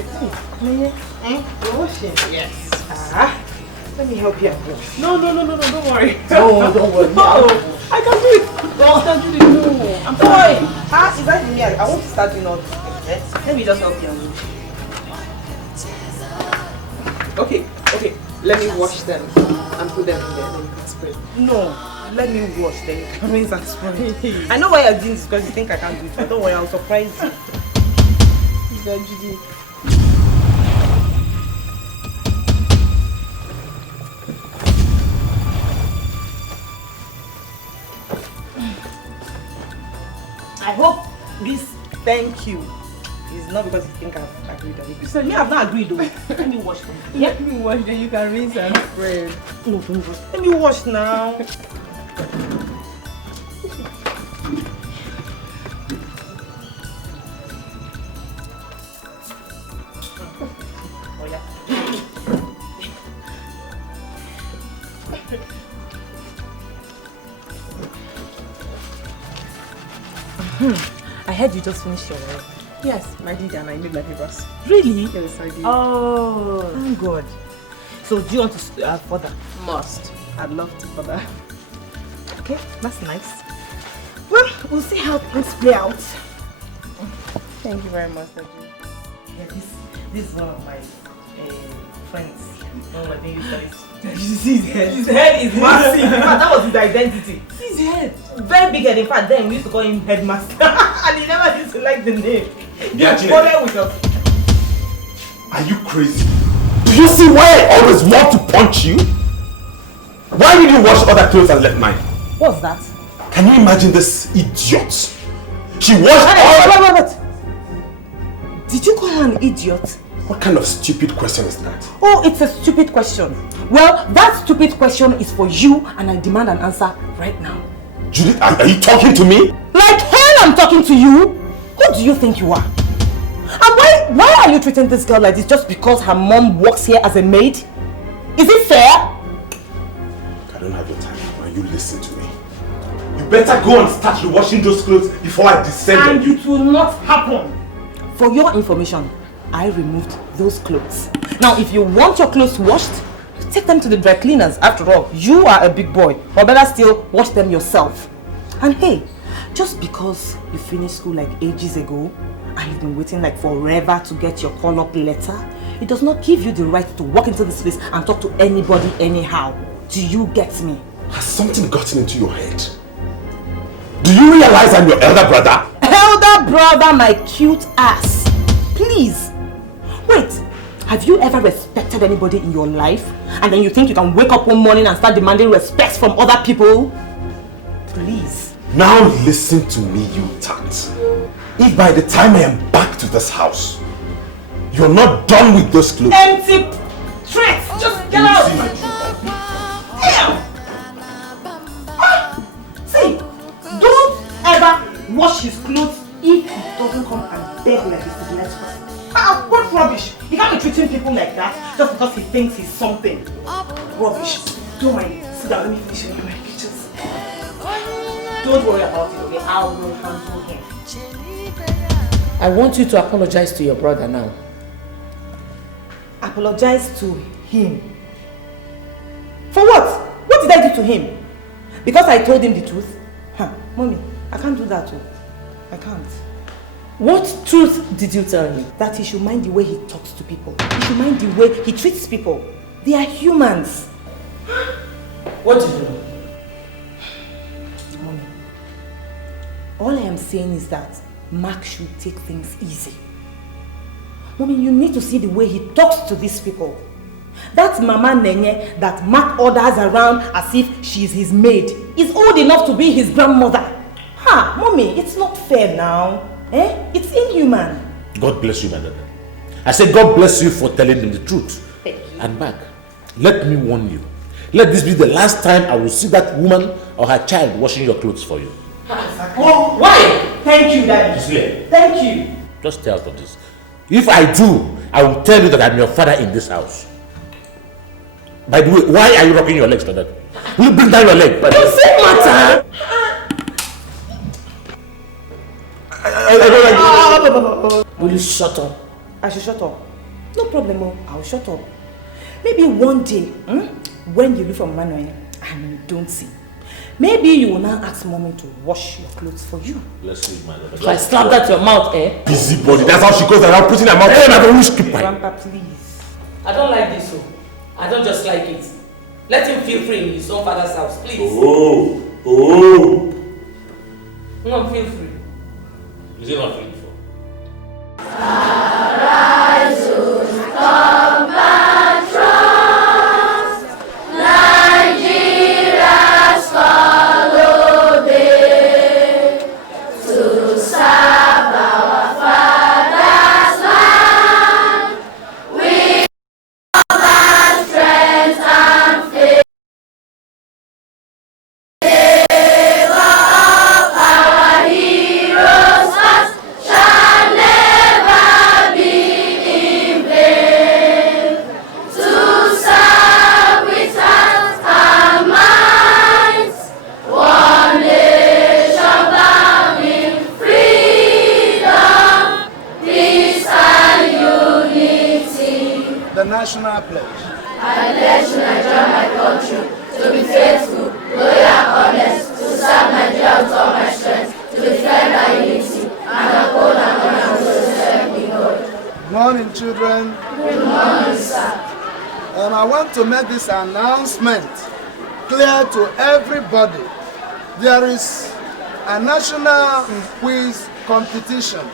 You're washing? Yes. Let me help you. No, don't worry. No, don't worry. No, I can do it. No, I can do it. No, I'm sorry. Is that me? I want to start doing all this. Let me just help you. Okay. Let me wash them and put them in there. Then you can spray. No, let me wash them. You can rinse and spray. I know why you're doing this because you think I can't do it. But don't worry, I'll surprise you. Judy. I hope this thank you is not because you think I've agreed on it. So me, I've not agreed though. Let me wash them. Let me wash them, you can rinse and spray. No, don't wash. Let me wash now. Oh yeah. I heard you just finished your work. Yes, I did and I made my papers. Really? Yes, I did. Oh, thank God. So do you want to further? Must. I'd love to further. Okay, that's nice. Well, we'll see how things play out. Thank you very much, Daddy. Yeah, this is one of my friends. One of my baby studies. You see his head? His head is massive. In fact, that was his identity. His head. Very big head. In fact, then we used to call him Headmaster. And he never used to like the name. He followed with us. Are you crazy? Do you see why I always want to punch you? Why did you wash other clothes and left mine? What's that? Can you imagine this idiot? She washed all... Wait. Did you call her an idiot? What kind of stupid question is that? Oh, it's a stupid question. Well, that stupid question is for you and I demand an answer right now. Judith, are you talking to me? Like hell I'm talking to you? Who do you think you are? And why are you treating this girl like this just because her mom works here as a maid? Is it fair? I don't have your time now. You listen to me. You better go and start washing those clothes before I descend on you. And it will not happen. For your information, I removed those clothes. Now, if you want your clothes washed, take them to the dry cleaners. After all, you are a big boy. Or better still, wash them yourself. And hey, just because you finished school like ages ago and you've been waiting like forever to get your call-up letter, it does not give you the right to walk into this place and talk to anybody anyhow. Do you get me? Has something gotten into your head? Do you realize I'm your elder brother? Elder brother, my cute ass. Please. Wait, have you ever respected anybody in your life? And then you think you can wake up one morning and start demanding respect from other people? Please. Now listen to me, you tart. If by the time I am back to this house, you're not done with those clothes. Empty threats! Just get out! Damn! See, don't ever wash his clothes if he doesn't come and beg like this to the next person. What rubbish! He can't be treating people like that just because he thinks he's something. Rubbish. Don't mind. Sit down, let me finish in my kitchen. Don't worry about it, okay? I will handle him. I want you to apologize to your brother now. Apologize to him? For what? What did I do to him? Because I told him the truth? Huh, Mommy, I can't do that too. I can't. What truth did you tell him? That he should mind the way he talks to people. He should mind the way he treats people. They are humans. What did you know? Mommy, all I am saying is that Mark should take things easy. Mommy, you need to see the way he talks to these people. That Mama Nenye that Mark orders around as if she is his maid is old enough to be his grandmother. Ha, Mommy, it's not fair now. Eh? It's inhuman. God bless you, my daughter. I said God bless you for telling him the truth. And Mark, let me warn you. Let this be the last time I will see that woman or her child washing your clothes for you. Oh, why? Thank you, Daddy. Gisele, thank you. just stay out of this. If I do, I will tell you that I'm your father in this house. By the way, why are you rocking your legs like that? Will you bring down your leg? Don't say matter. Will you shut up? I should shut up. No problem, I'll shut up. Maybe one day, when you leave from Manuel and you don't see, maybe you will now ask Mommy to wash your clothes for you. Let's leave, man. If I slap that your mouth, eh? Busybody, that's how she goes around putting her mouth. Grandpa, please. I don't like this, so I don't just like it. Let him feel free in his own father's house, please. Oh. No, feel free. Is it not free before? Nigeria's holiday to serve our father's land with all our strength and faith. Favor of our heroes past shall never be in vain. To serve with heart and minds, one nation bound in freedom, peace and unity. The national pledge. I pledge to Nigeria, my country, to be faithful, loyal and honest, to serve Nigeria with all my strength, to defend our unity, and uphold and honor and serve me God. Good morning, children. Good morning, sir. I want to make this announcement clear to everybody. There is a national quiz competition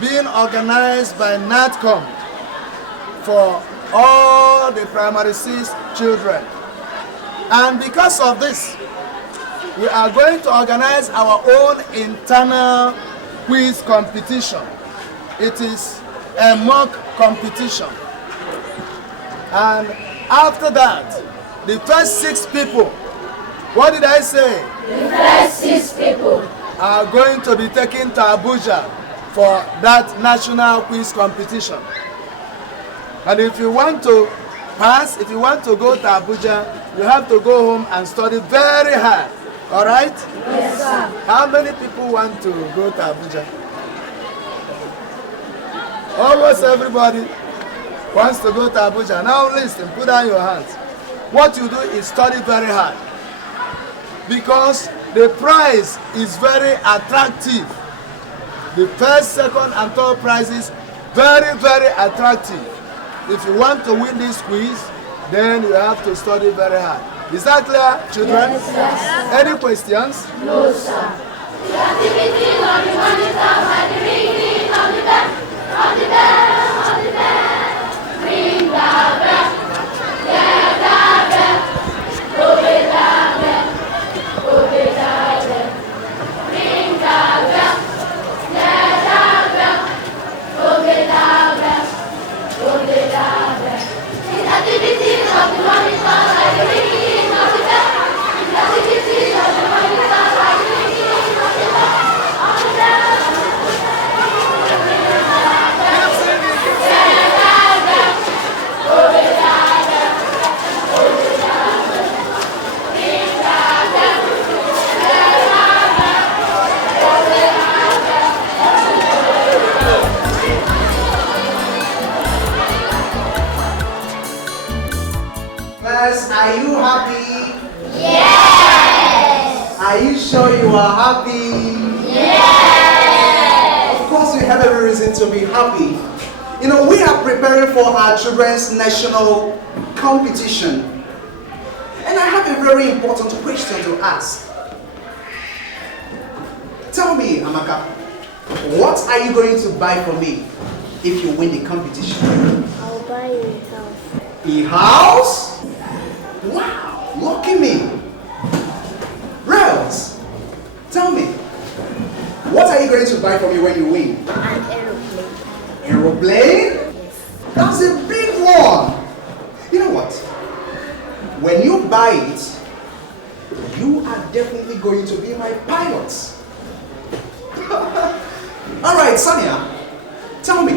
being organized by NATCOM for all the primary 6 children. And because of this, we are going to organize our own internal quiz competition. It is a mock competition. And after that, the first 6 people, what did I say? The first 6 people are going to be taken to Abuja for that national quiz competition. And if you want to pass, if you want to go to Abuja, you have to go home and study very hard. All right? Yes, sir. How many people want to go to Abuja? Almost everybody wants to go to Abuja. Now listen, put down your hands. What you do is study very hard, because the prize is very attractive. The first, second, and third prizes very, very attractive. If you want to win this quiz, then you have to study very hard. Is that clear, children? Yes, sir. Any questions? No, sir. The activities of the monitor by the ringing of the bell, of the bell, of the bell. Ring the bell, get the bell, obey the bell, obey the bell. Ring the bell, get the bell, obey the bell, obey the bell. The activities of the monitor by the ringing of the bell, the activities of the monitor by the ringing of the bell, of the bell. Get the bell, obey the Are you sure you are happy? Yes! Of course, we have every reason to be happy. You know, we are preparing for our children's national competition. And I have a very important question to ask. Tell me, Amaka, what are you going to buy for me if you win the competition? I'll buy you a house. A house? Wow, lucky me. Rels, tell me, what are you going to buy for me when you win? An aeroplane. Aeroplane? Yes. That's a big one. You know what? When you buy it, you are definitely going to be my pilot. Alright, Sonia, tell me,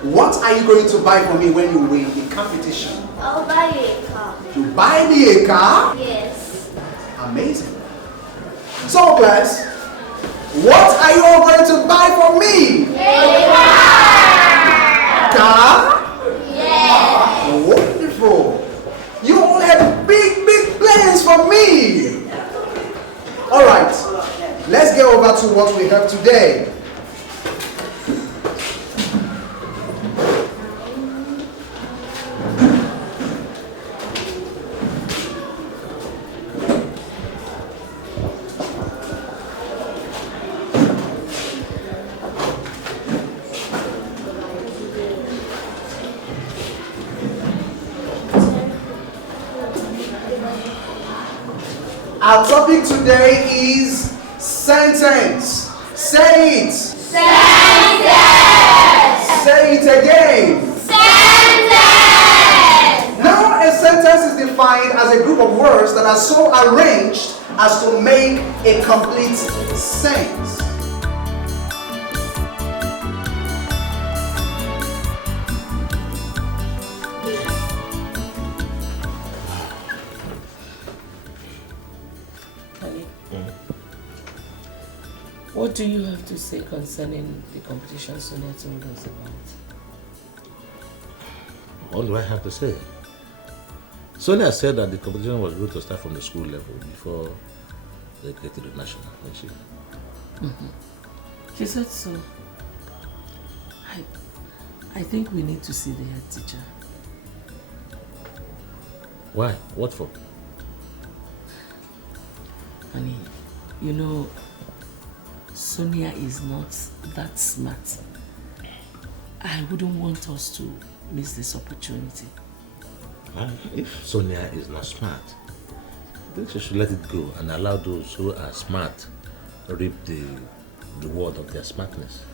what are you going to buy for me when you win the competition? I'll buy you a car. You buy me a car? Yes. Amazing. So, class, what are you all going to buy for me? A car? Yes. Wonderful. You all have big, big plans for me. All right, let's get over to what we have today. Our topic today is sentence. Say it. Sentence! Say it again. Sentence! Now a sentence is defined as a group of words that are so arranged as to make a complete sense. What do you have to say concerning the competition Sonia told us about? What do I have to say? Sonia said that the competition was going to start from the school level before they get to the national, didn't she? She said so. I think we need to see the head teacher. Why? What for? Honey, you know, Sonia is not that smart. I wouldn't want us to miss this opportunity. If Sonia is not smart, I think she should let it go and allow those who are smart reap the reward of their smartness.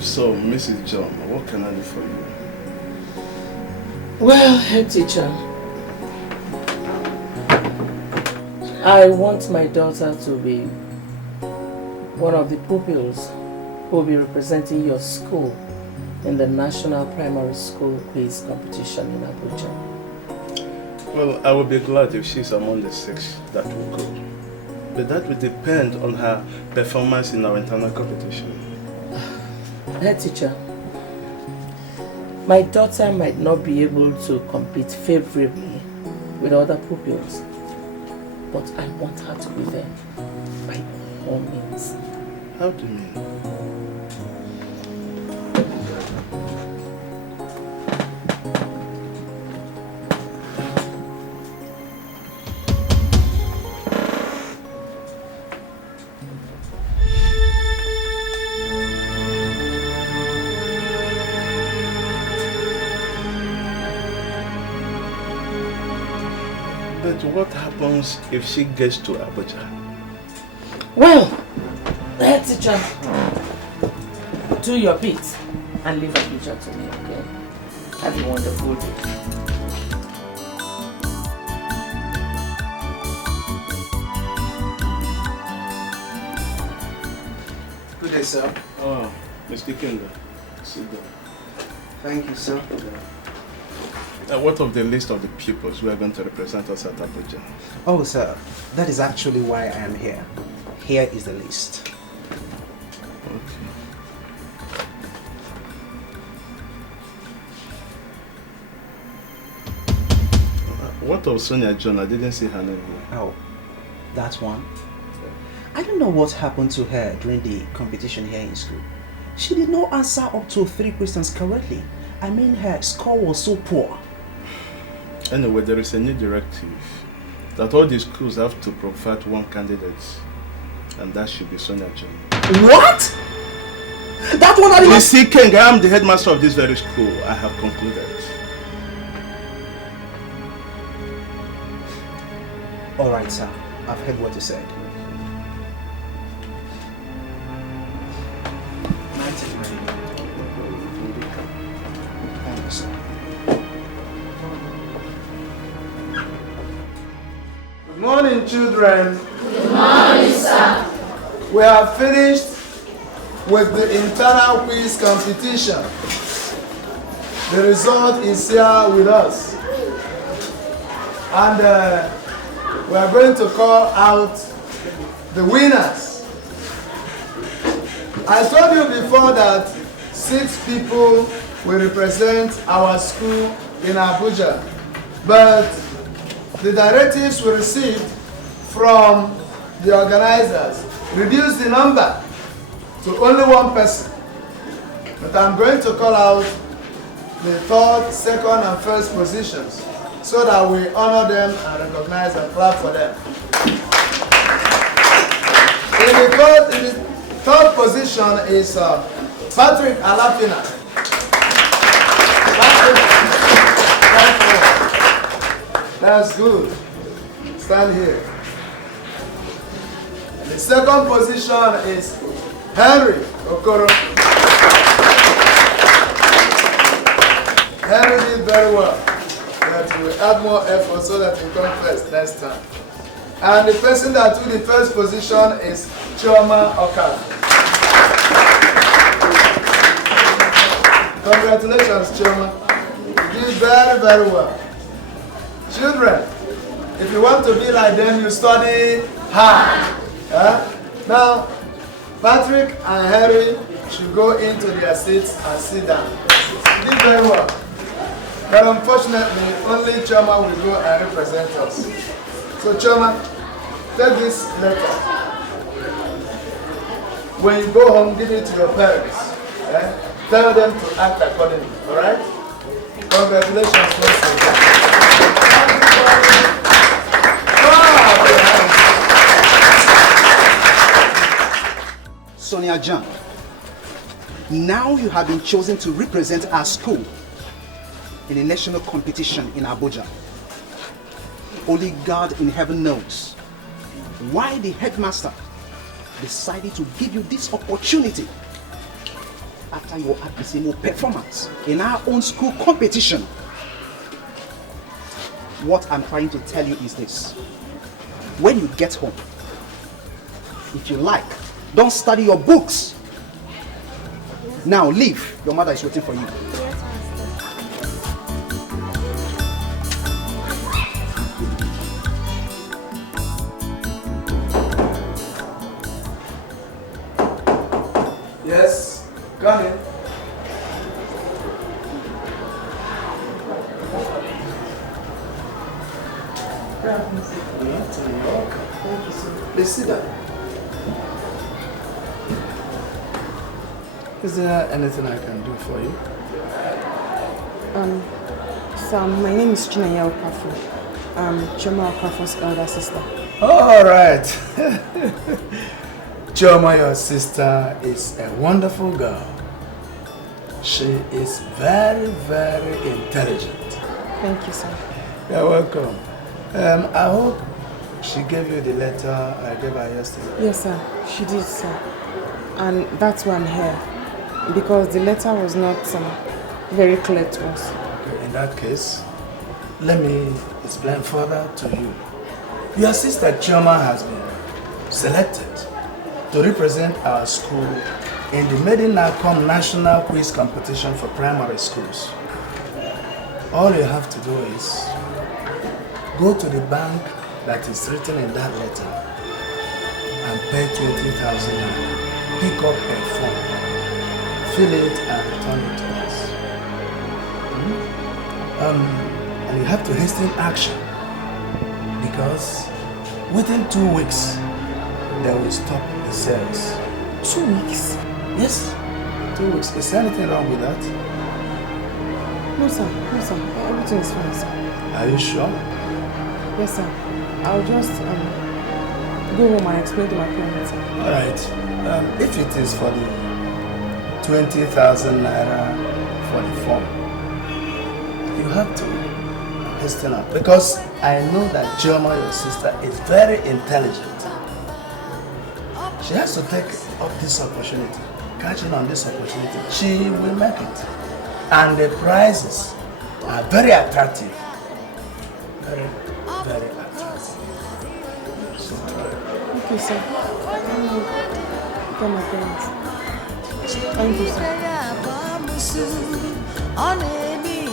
So, Mrs. John, what can I do for you? Well, head teacher, I want my daughter to be one of the pupils who will be representing your school in the National Primary School Quiz Competition in Abuja. Well, I will be glad if she's among the 6 that will go. But that will depend on her performance in our internal competition. Head teacher, my daughter might not be able to compete favorably with other pupils, but I want her to be there by all means. How do you mean? But what happens if she gets to Abuja? Well, head teacher, do your bit and leave Abuja to me, okay? Have a wonderful day. day, sir. Oh, Mr. King. Sit down. Thank you, sir. What of the list of the pupils who are going to represent us at Abuja? Oh, sir, that is actually why I am here. Here is the list. Okay. What of Sonia John? I didn't see her name here. Oh, that one? I don't know what happened to her during the competition here in school. She did not answer up to 3 questions correctly. I mean, her score was so poor. Anyway, there is a new directive that all the schools have to provide one candidate, and that should be Sonia John. What? That one I didn't see. King, I am the headmaster of this very school. I have concluded. All right, sir. I've heard what you said. Thank you, sir. Good morning, children. Good morning, sir. We have finished with the internal quiz competition. The result is here with us. And we are going to call out the winners. I told you before that 6 people will represent our school in Abuja, but the directives we received from the organizers reduced the number to only 1 person. But I'm going to call out the 3rd, 2nd, and 1st positions so that we honor them and recognize and clap for them. In the 3rd position is Patrick Alapina. That's good. Stand here. And the 2nd position is Henry Okoro. Henry did very well. But we will add more effort so that you come first next time. And the person that took the 1st position is Chioma Okara. Congratulations, Chioma. You did very, very well. Children, if you want to be like them, you study hard. Now, Patrick and Harry should go into their seats and sit down. You did very well. But unfortunately, only Chioma will go and represent us. So Chioma, take this letter. When you go home, give it to your parents. Tell them to act accordingly, alright? Congratulations once again. Sonia John, now you have been chosen to represent our school in a national competition in Abuja. Only God in heaven knows why the headmaster decided to give you this opportunity after your abysmal performance in our own school competition. What I'm trying to tell you is this. When you get home, if you like, don't study your books. Now leave. Your mother is waiting for you. Yes, come in. Please sit down. Is there anything I can do for you? Sir, my name is Chinaya Okafu. I'm Chioma Okafu's elder sister. All right. Chioma, your sister, is a wonderful girl. She is very, very intelligent. Thank you, sir. You're welcome. I hope she gave you the letter I gave her yesterday. Yes, sir. She did, sir. And that's why I'm here. Because the letter was not very clear to us. Okay, in that case, let me explain further to you. Your sister Chioma has been selected to represent our school in the Medinacom National Quiz Competition for primary schools. All you have to do is go to the bank that is written in that letter and pay 20,000 naira. Pick up a form, fill it and return it to us. And you have to hasten action because within 2 weeks they will stop the sales. 2 weeks? Yes, 2 weeks. Is there anything wrong with that? No sir, everything is fine sir. Are you sure? Yes sir, I'll just go home and explain to my parents. Alright, if it is for the 20,000 naira for the form, you have to hasten up because I know that Chioma, your sister, is very intelligent. She has to take up this opportunity, catching on this opportunity. She will make it. And the prizes are very attractive. Very, very attractive. So, okay, sir. Tell my parents. Thank you, sir. I'm ready.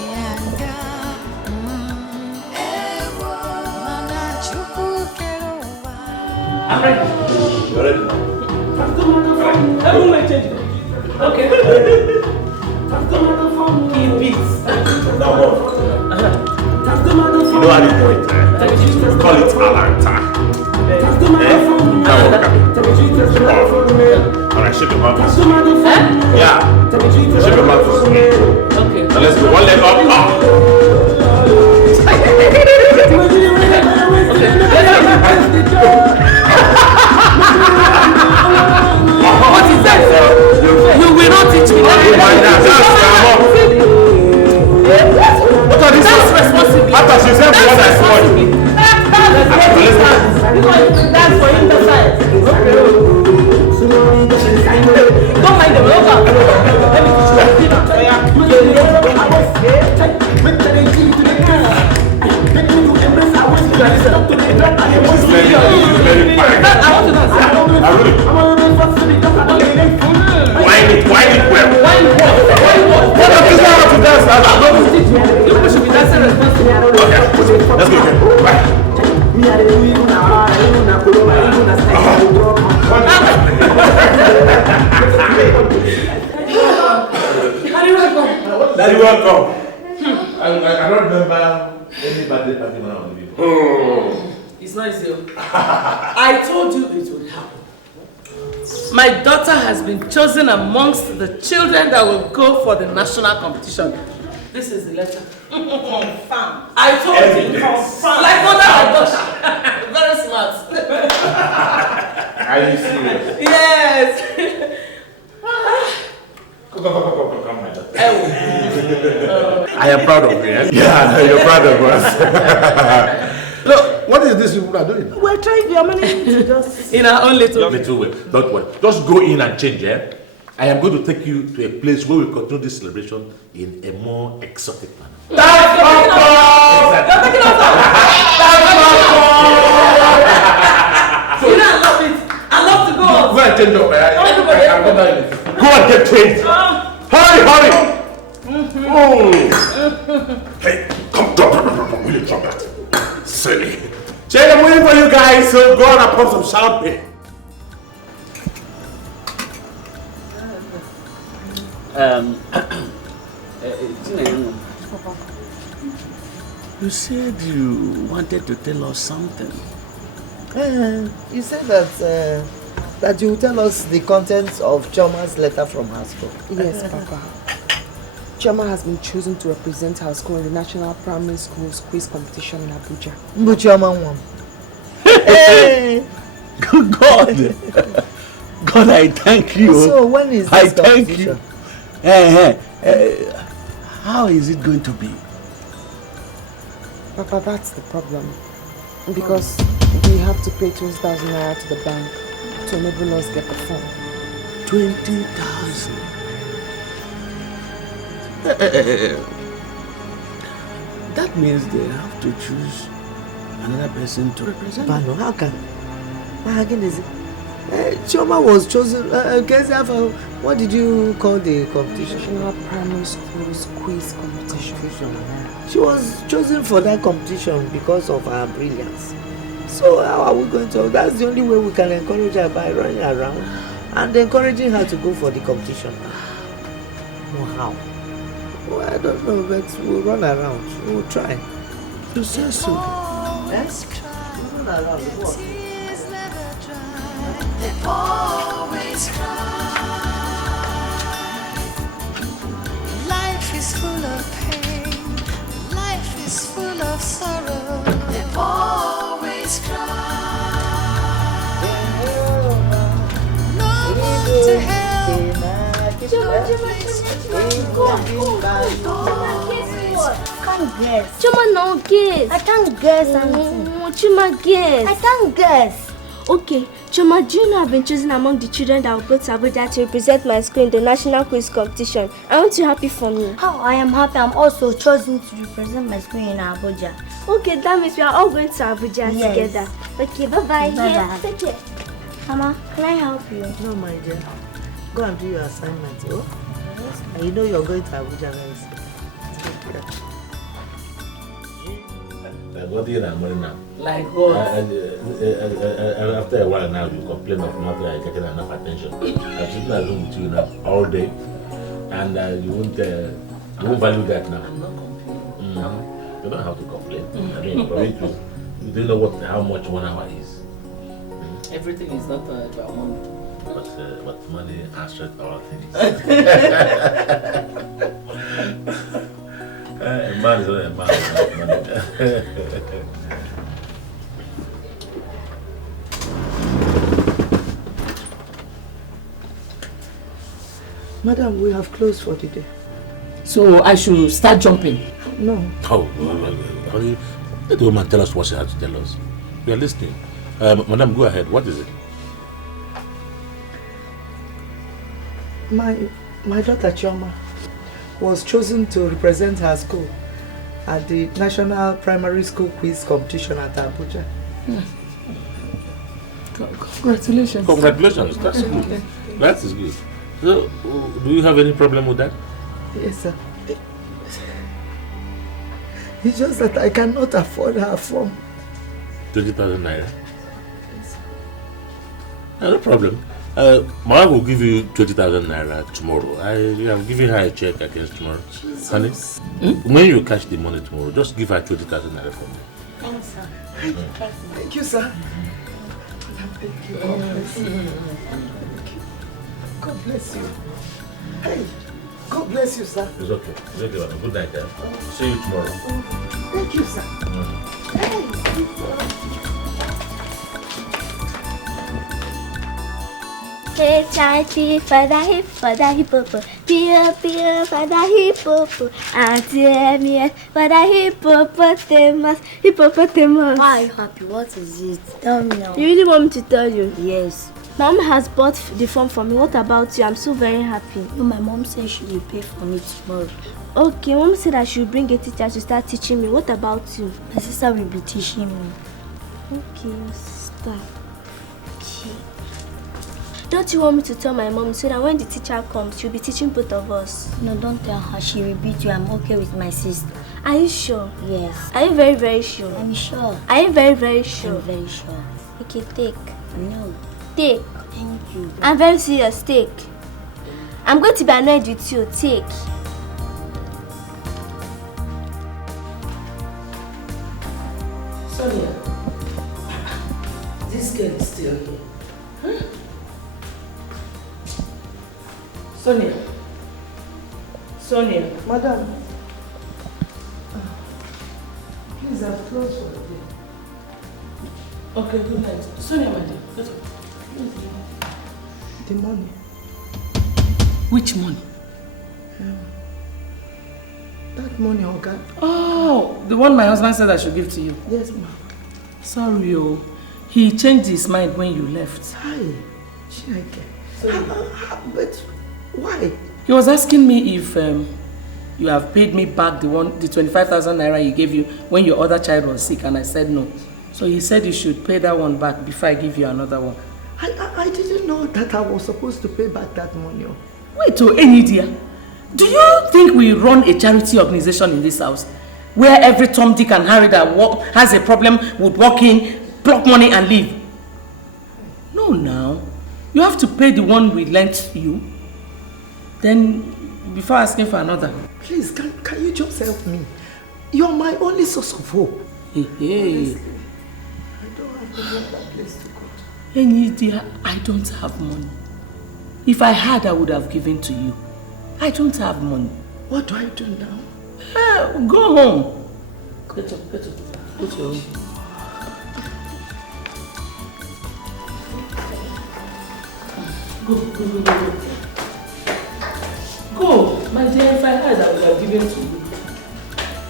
You're ready? Okay. Keep beats. Now what? You know how to do it, eh? Call it Alanta. Now what can alright, shake your mouth. Yeah. Shake your mouth. Okay. Now let's go. One leg up. What is that? You will not teach me. What are these? That's responsibility. After she said what I saw. That's for exercise. Don't mind them. Let me Why it well? What are these how to dance? You should be dancing responsibly. Okay, let's go again. Bye. Daddy, welcome. I don't remember any birthday party when I was living. It's not easy. I told you it would happen. My daughter has been chosen amongst the children that will go for the national competition. This is the letter. Confirm. I told you. Confirm. Like mother and daughter. Very smart. Are you serious? Yes. Come, my daughter. I am proud of you. Eh? Yeah, you're proud of us. Look, what is this you are doing? We're trying. We are managing to just in our own little way. Don't worry. Just go in and change. Eh? I am going to take you to a place where we continue this celebration in a more exotic manner. That's so, you know, I love it. I love to go. Go and change up. Go and get changed. Hurry. Hey, come, drop. Will you drop that? Silly. Jay, I'm waiting for you guys, so go on and pop some champagne. You said you wanted to tell us something. You said that you will tell us the contents of Chioma's letter from her school. Yes, Papa. Chioma has been chosen to represent her school in the National Primary Schools Quiz Competition in Abuja. But Chioma won. Hey! God! God, I thank you. So when is this competition? How is it going to be? Papa, that's the problem. Because we have to pay 20,000 naira to the bank to enable us get the form. 20,000. That means they have to choose another person to represent. But no, how can? How again is it? Chioma was chosen. What did you call the competition? National Primary Schools Quiz Competition. She was chosen for that competition because of her brilliance. So how are we going to? That's the only way we can encourage her, by running around and encouraging her to go for the competition. How? Well, I don't know, but we'll run around. We'll try. You say so. Yes? We'll run around. What? They always cry. Life is full of pain. Life is full of sorrow. They always cry. No one to help. Chuma, no guess. I can't guess anything. Chuma, guess. I can't guess. Okay, Chuma, do you know I've been chosen among the children that will go to Abuja to represent my school in the national quiz competition? Aren't you happy for me? How? I am happy. I'm also chosen to represent my school in Abuja. Okay, that means we are all going to Abuja together. Okay, bye-bye. Bye-bye. Take care. Mama, can I help you? No, my dear. Go and do your assignment, oh? Yes. And you know you're going to Abuja very soon. Take care. What do you know now? Like what? After a while now, you complain of not getting enough attention. I'm sitting at home with you now all day, and you won't value that now. I'm not complaining. You don't have to complain. I mean, for me too, you don't know how much 1 hour is. Everything is not about money. But money answers all things. A man is not a man without money. Madam, we have closed for the day. So I should start jumping? No. Oh, honey, let the woman tell us what she has to tell us. We are listening. Madam, go ahead. What is it? My daughter Chioma was chosen to represent her school at the National Primary School Quiz Competition at Abuja. Congratulations. Congratulations. That's good. That is good. So, do you have any problem with that? Yes, sir. It's just that I cannot afford her form. 20,000 naira? Yes. No problem. Mama will give you 20,000 naira tomorrow. I am giving her a check against tomorrow. Jesus. Honey, when you catch the money tomorrow, just give her 20,000 naira for me. Thanks, sir. Thank you, sir. Thank you. God bless you. God bless you. Hey, God bless you, sir. It's okay. It's okay, Mama. Good night, eh? See you tomorrow. Thank you, sir. Hey, H-I-P for the hippo, P-O-P-O for the hippo, Auntie for the hippopotamus. Why are you happy? What is it? Tell me now. You really want me to tell you? Yes. Mom has bought the form for me. What about you? I'm so very happy. No, my mom said she will pay for me tomorrow. Okay, Mom said I should bring a teacher to start teaching me. What about you? My sister will be teaching me. Okay, your sister. Okay. Don't you want me to tell my mom so that when the teacher comes, she'll be teaching both of us? No, don't tell her. She will beat you. I'm okay with my sister. Are you sure? Yes. Are you very, very sure? I'm sure. Are you very, very sure? I'm very sure. Okay, take. No. Take. Thank you. I'm very serious. Take. I'm going to be annoyed with you. Take. Sonia, this girl is still here. Huh? Sonia. Madam. Please, I've closed for the day. Okay, good night. Sonia, my dear, get up. The money. Which money? That money, Oga. Oh, the one my husband said I should give to you. Yes, ma'am. Sorry, oh. He changed his mind when you left. Hi. But why? He was asking me if you have paid me back the 25,000 naira he gave you when your other child was sick, and I said no. So he said you should pay that one back before I give you another one. I didn't know that I was supposed to pay back that money. Wait, Ini dear. Do you think we run a charity organization in this house where every Tom, Dick and Harry that has a problem would walk in, pluck money and leave? No, now. You have to pay the one we lent you. Then, before asking for another. Please, can you just help me? You're my only source of hope. Hey. Honestly, I don't have another place to go to. Ini dear, I don't have money. If I had, I would have given to you. I don't have money. What do I do now? Go home. Get up. Go to your room. Go. My dear, if I had, I would have given to you.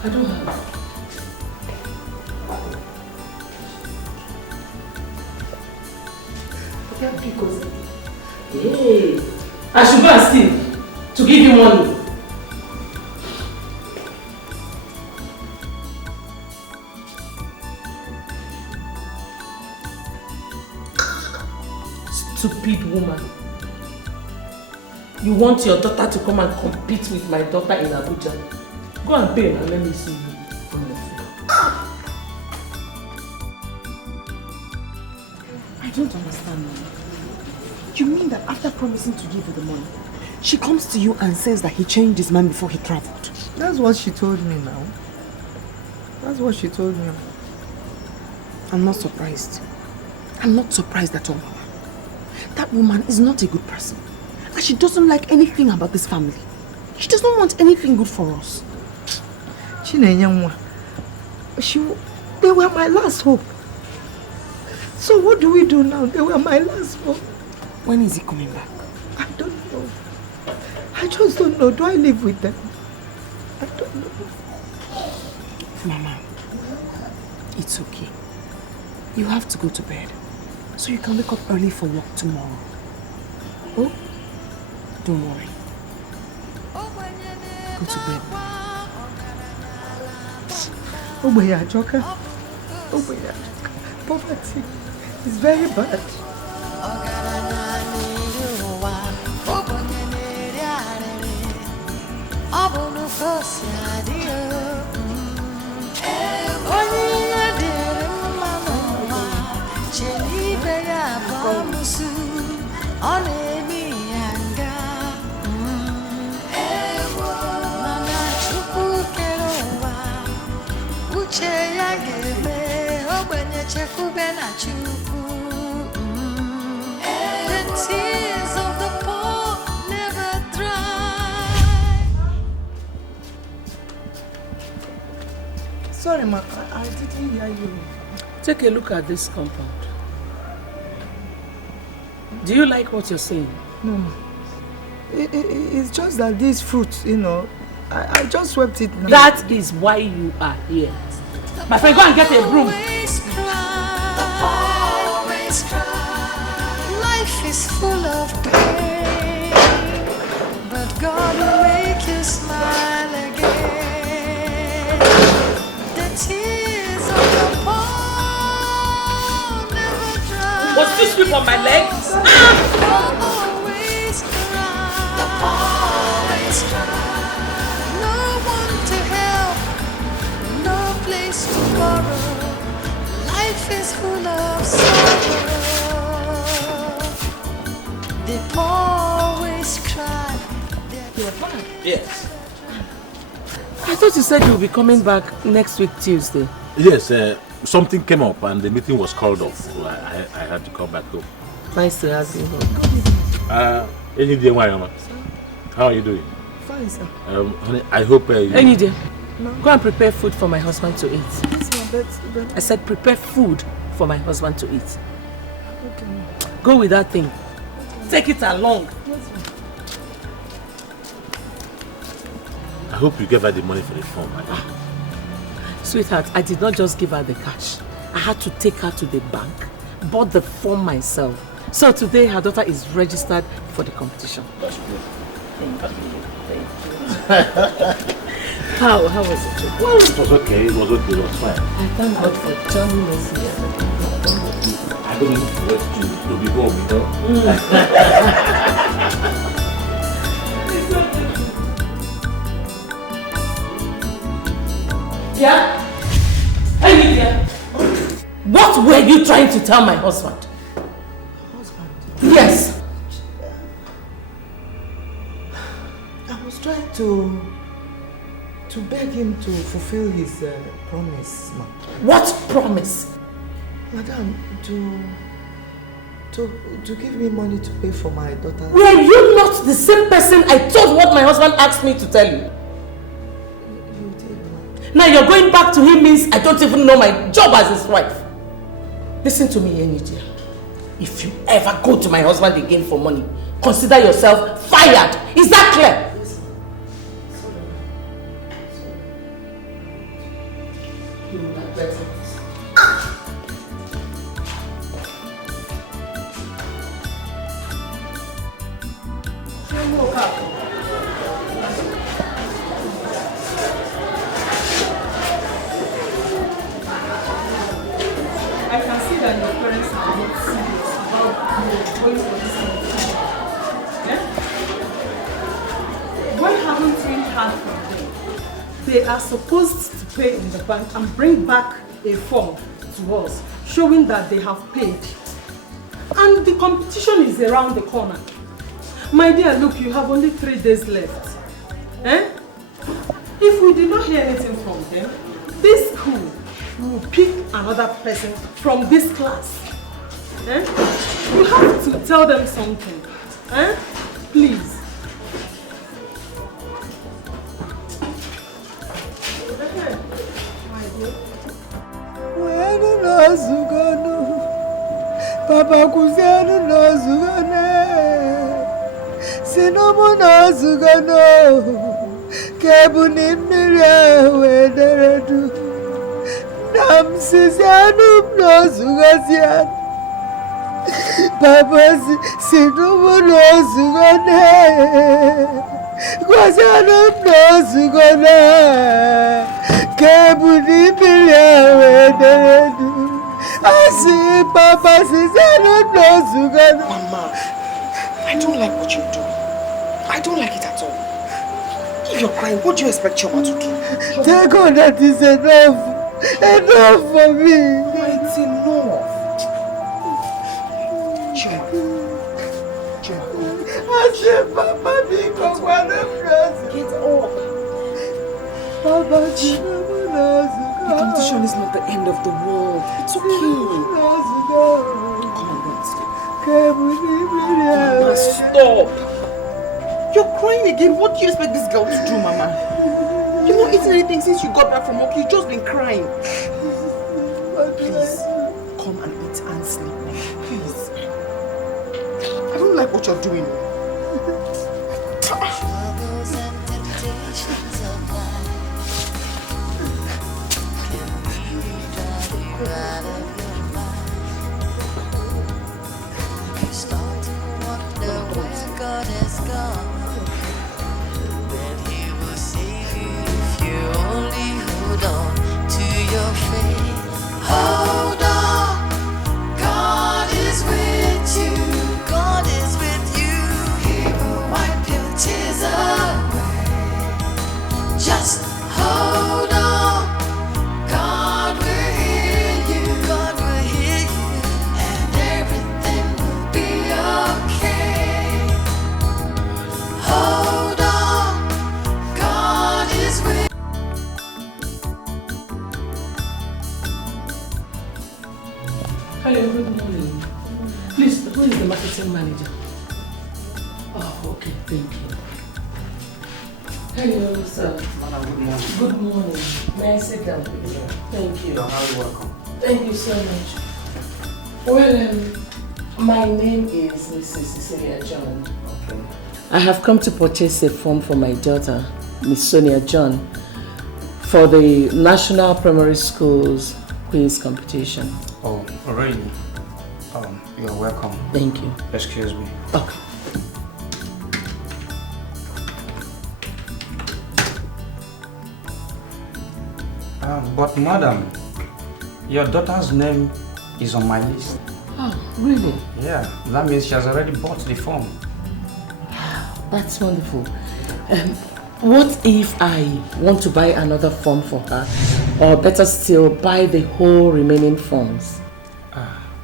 I don't have. Hey, I should go and steal to give you money. Stupid woman. You want your daughter to come and compete with my daughter in Abuja? Go and pay and let me see you on the floor. I don't understand, Mama. You mean that after promising to give her the money, she comes to you and says that he changed his mind before he traveled? That's what she told me now. That's what she told me. I'm not surprised. I'm not surprised at all. That woman is not a good person. And she doesn't like anything about this family. She doesn't want anything good for us. Chinenyanwa, they were my last hope. So what do we do now? They were my last hope. When is he coming back? I don't know. I just don't know. Do I live with them? I don't know. Mama, it's okay. You have to go to bed so you can wake up early for work tomorrow. Oh? Don't worry. Go to bed. Poverty is very bad. The tears of the poor never dry. Sorry, ma, I didn't hear you. Take a look at this compound. Do you like what you're saying? No, ma. It's just that these fruits, you know, I just swept it now. That is why you are here. My friend, go and get a broom. Always cry. Life is full of pain, but God will make you smile again. The tears of the poor never dry. What's this sweep on my legs? Always cry. No one to help, no place to borrow. Life is full of sorrow. They always cry. You're fine. Yes. I thought you said you'll be coming back next week Tuesday. Yes, something came up and the meeting was called off. So I had to come back home. Nice to have you home. Any day, how are you doing? Fine, sir. Honey, I hope you... Any day. No. Go and prepare food for my husband to eat. Yes, but I said prepare food for my husband to eat. Okay. Go with that thing. Take it along. Yes, I hope you gave her the money for the form. Sweetheart, I did not just give her the cash. I had to take her to the bank, bought the form myself. So today her daughter is registered for the competition. That's good. Thank you. How was it? Well, it was okay. It was okay. It was fine. I thank God for Johnny Mercy. I don't need to wait to be home, you know. Yeah? Hey, Lydia. What were you trying to tell my husband? Husband? Yes. I was trying to beg him to fulfill his promise, ma. What promise? Madam, to give me money to pay for my daughter. Were you not the same person I told what my husband asked me to tell you? You did, Now you're going back to him means I don't even know my job as his wife. Listen to me, Ini Edo. If you ever go to my husband again for money, consider yourself fired. Is that clear? I can see that your parents are not serious about you going for this competition. Yeah? Why haven't we heard from them? They are supposed to pay in the bank and bring back a form to us showing that they have paid. And the competition is around the corner. My dear, look, you have only 3 days left. Eh? If we did not hear anything from them, this school will pick another person from this class. Eh? You have to tell them something. Eh? Please. Papa Kusiano no Zugane, Sinomo no Zugano, Kabunim Wederadu, Nam Sisianum no Zugasian, Papa Sinomo no Zugane, Quasianum no Zugana, Kabunim Wederadu. I see Papa says I don't know Sugar. Mama, I don't like what you're doing. I don't like it at all. If you're crying, what do you expect Choma to do? Thank God that is enough. Enough for me. It's enough. Choma. I say Papa because one of us. Get up. Papa Chima knows. The competition is not the end of the world. It's okay. Come on, Mama, stop. You're crying again. What do you expect this girl to do, Mama? You've not eaten anything since you got back from work. You've just been crying. Please, come and eat and sleep. Please. I don't like what you're doing. God has gone, then He will save you if you only hold on to your faith. Hold on, God is with you. God is with you. He will wipe your tears away. Just hold on, God will hear you. God will hear you, and everything will be okay. Hold on, God is with. Hello, good morning. Please, who is the marketing manager? Oh, okay, thank you. Hello, sir. Madam, good morning. Good morning. May I sit down, please? Thank you. You're highly welcome. Thank you so much. Well, my name is Mrs. Cecilia John. Okay. I have come to purchase a form for my daughter, Miss Sonia John, for the National Primary Schools quiz competition. Oh, really? You're welcome. Thank you. Excuse me. Okay. But madam, your daughter's name is on my list. Oh, really? Yeah, that means she has already bought the form. That's wonderful. What if I want to buy another form for her? Or better still, buy the whole remaining forms?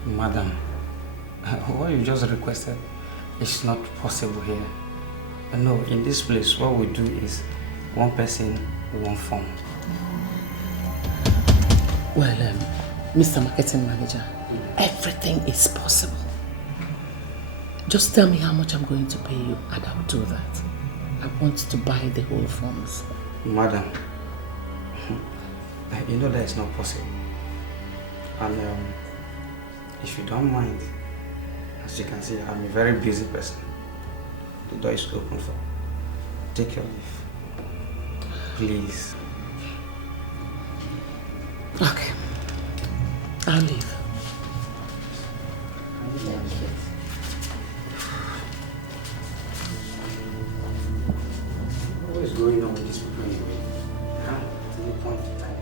Madam, what you just requested is not possible here. No, in this place, what we do is one person, one form. Well, Mr. Marketing Manager, everything is possible. Just tell me how much I'm going to pay you and I'll do that. I want to buy the whole forms. Madam, you know that is not possible. And if you don't mind, as you can see, I'm a very busy person. The door is open for. Take your leave. Please. Okay. I'll leave. What is going on with this people anyway? At any point in time.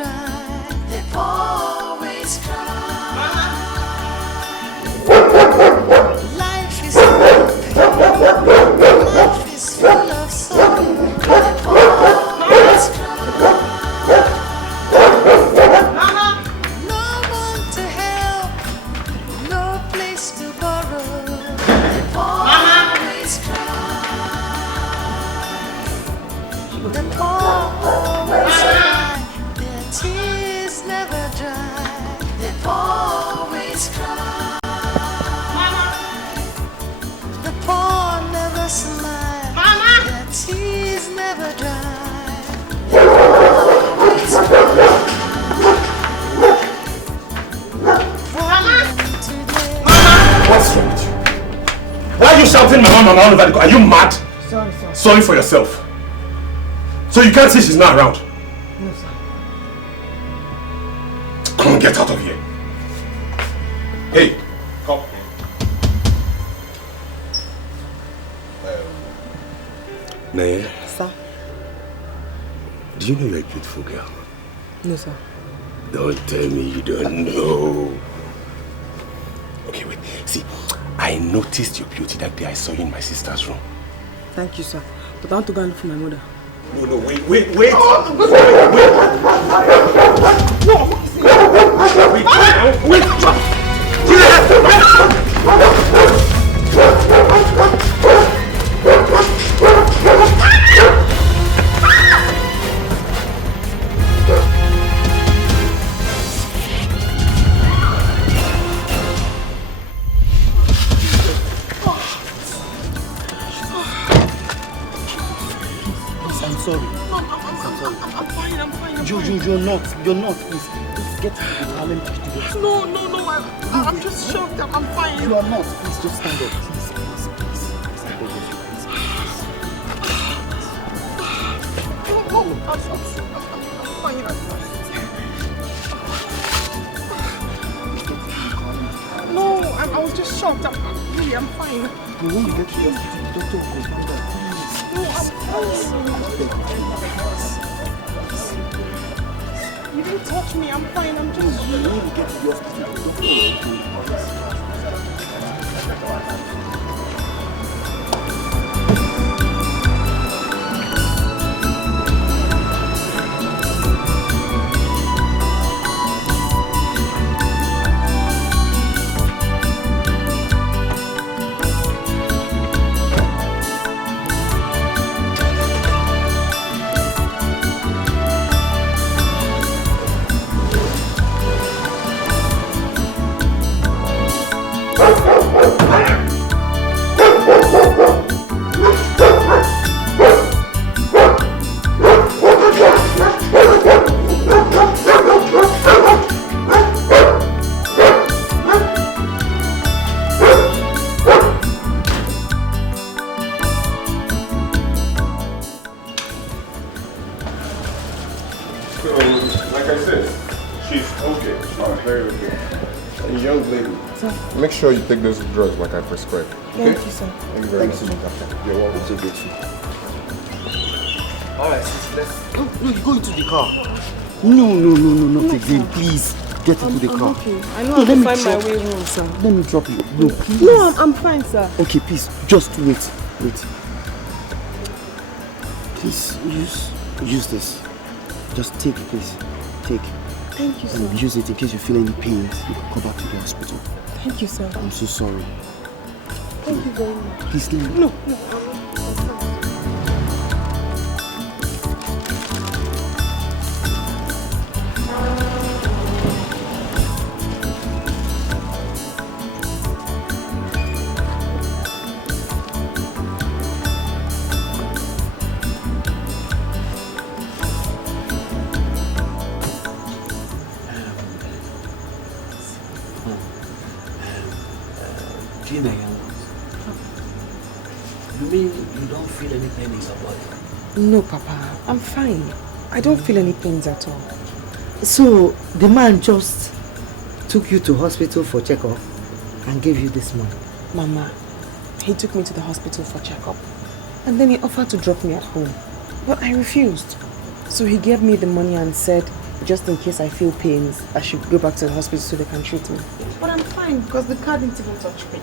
dry. They always cry. Life is life is full of sorrow. They always cry. No one to help, no place to borrow. They always cry. They always cry. Their tears never dry. They always cry. The poor never smile. Their tears never dry. They always cry. What's wrong with you? Why are you shouting mama all over the car? Are you mad? Sorry, sir. Sorry for yourself. So you can't see she's not around? No, sir. Come on, get out of here. Hey, come. Naya, Sir? do you know you're a beautiful girl? No, sir. Don't tell me you don't know. Okay, wait. See, I noticed your beauty that day I saw you in my sister's room. Thank you, sir. But I want to go and look for my mother. No, wait. Wait. I'm sorry. I'm fine. You're not. Please get to the car. Let me push the door. No, I'm just shocked. I'm fine. You are not. Please just stand up. Please. I beg of you, No, I was just shocked. I'm fine. When you get to the hospital, the doctor will come back. No, I'm fine. You didn't touch me. I'm fine. I'm just. When you get to the hospital, the doctor will come. Make sure you take those drugs like I prescribed. Okay? Thank you, sir. Thank you very much. You're welcome. So grateful. Alright, let's... No, you go into the car. No, not again. Please, get into the car. I'm okay. I know how to find my way home, sir. Let me drop you. No, please. No, I'm fine, sir. Okay, please, just wait. Please, use this. Just take it, please. Take. Thank you, sir. And use it in case you feel any pains. You can come back to the hospital. Thank you, sir. I'm so sorry. Thank you very much. Please, let me... No. You mean you don't feel any pain in your body? No, Papa. I'm fine. I don't feel any pains at all. So, the man just took you to hospital for checkup and gave you this money? Mama, he took me to the hospital for checkup. And then he offered to drop me at home. But I refused. So he gave me the money and said just in case I feel pains, I should go back to the hospital so they can treat me. But I'm fine because the car didn't even touch me.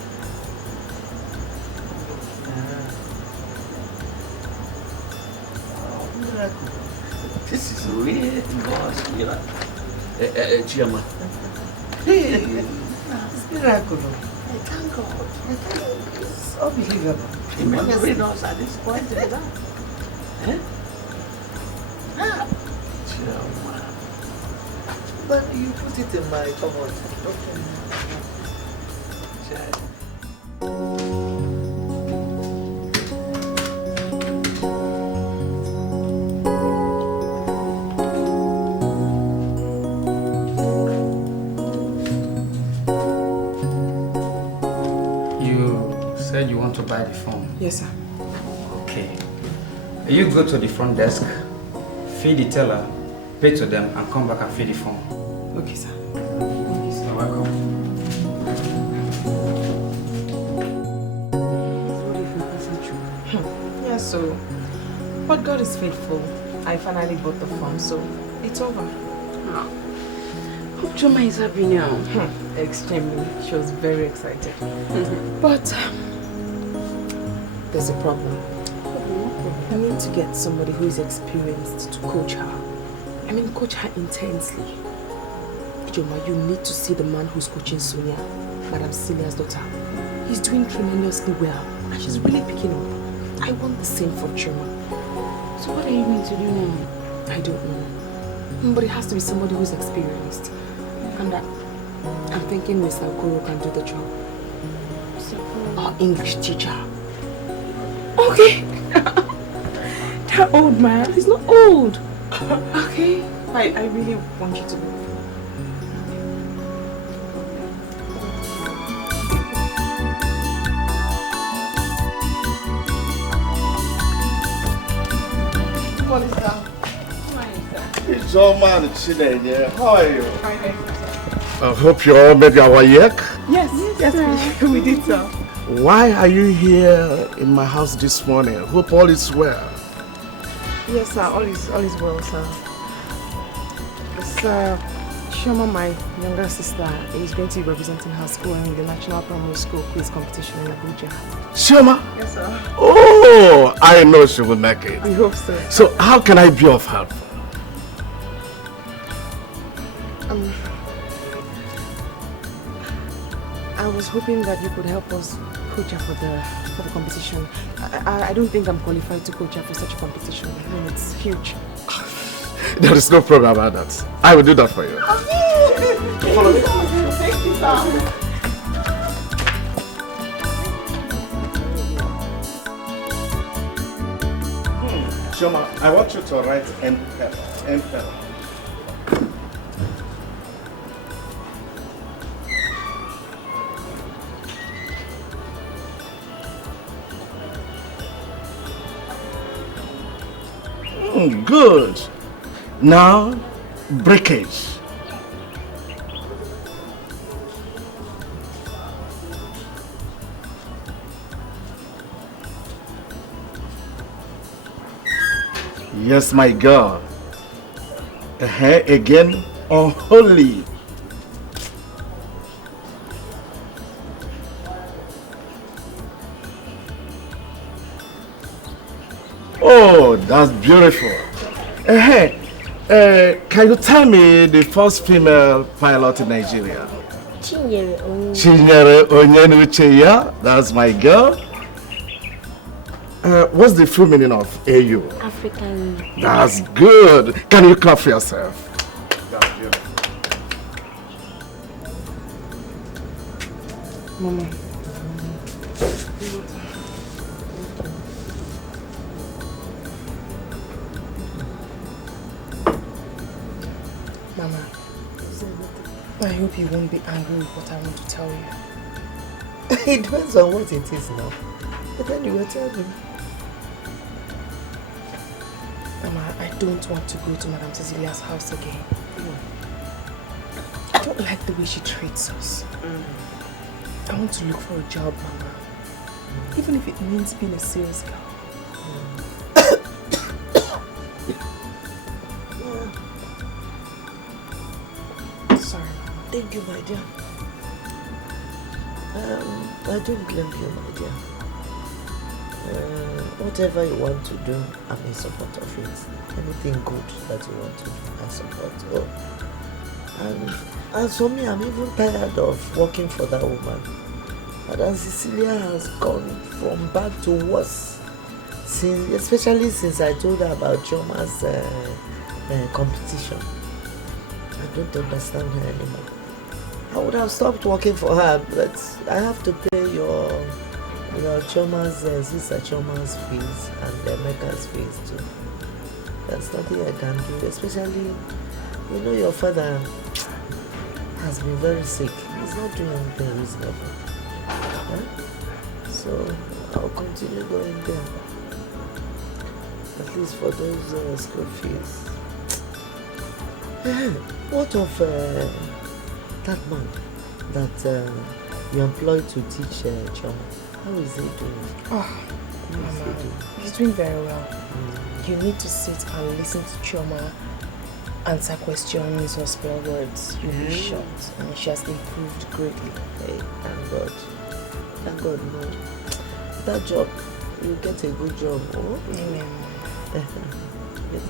This is weird, boss. You know, Chioma. It's miracle. I thank God. It's unbelievable. Nobody knows at this point in time. Eh? Chioma. But you put it in my cupboard. You want to buy the phone? Yes, sir. Okay. You go to the front desk, feed the teller, pay to them, and come back and feed the phone. Okay, sir. You're welcome. Yeah, so, but God is faithful. I finally bought the phone, so it's over. Hope Choma is happy now. Extremely. She was very excited. But there's a problem. I need to get somebody who is experienced to coach her. I mean, coach her intensely. Choma, you need to see the man who's coaching Sonia, Madam Celia's daughter. He's doing tremendously well, and she's really picking up. I want the same for Choma. So what are you going to do now? I don't know. But it has to be somebody who's experienced. And I'm thinking Mr. Okoro can do the job. Our English teacher. Okay. That old man. He's not old. Okay. I really want you to know. What is that? It's all man sitting here. How are you? I hope you all made your work. Yes, we did, sir. Why are you here in my house this morning? Hope all is well. Yes, sir. All is well, sir. Sir, Shoma, my younger sister, is going to be representing her school in the National Primary School quiz competition in Abuja. Shoma? Yes, sir. Oh, I know she will make it. We hope so. So how can I be of help? I was hoping that you could help us coach her for the competition. I don't think I'm qualified to coach her for such a competition. I mean, it's huge. There is no problem about that. I will do that for you. Follow me. Thank you, sir. Shoma, I want you to write MPL. Good. Now, breakage. Yes, my God. Again, unholy. Oh, that's beautiful. Can you tell me the first female pilot in Nigeria? Chinyere Onyenuche, that's my girl. What's the full meaning of AU? African. That's good. Can you clap for yourself? That's beautiful. Mama. Mama, I hope you won't be angry with what I want to tell you. It depends on what it is now. But anyway, tell me. Mama, I don't want to go to Madam Cecilia's house again. I don't like the way she treats us. I want to look for a job, Mama. Even if it means being a sales girl. Thank you, my dear. I don't blame you, my dear. Whatever you want to do, I'm in support of it. Anything good that you want to do, I support. Oh. And as for me, I'm even tired of working for that woman. Madam Cecilia has gone from bad to worse, especially since I told her about Chioma's competition. I don't understand her anymore. I would have stopped working for her, but I have to pay your Chioma's, Sister Chioma's fees and Emeka's fees too. There's nothing I can do, especially, your father has been very sick. He's not doing anything reasonable. So I'll continue going there. At least for those school fees. What of that man that you employed to teach Chioma? How is he doing? Oh, Mama, he's doing very well. You need to sit and listen to Chioma answer questions or spell words. You'll be shocked. And she has improved greatly. Hey, thank God. Thank God, no. That job, you get a good job. Oh? Amen. Get a good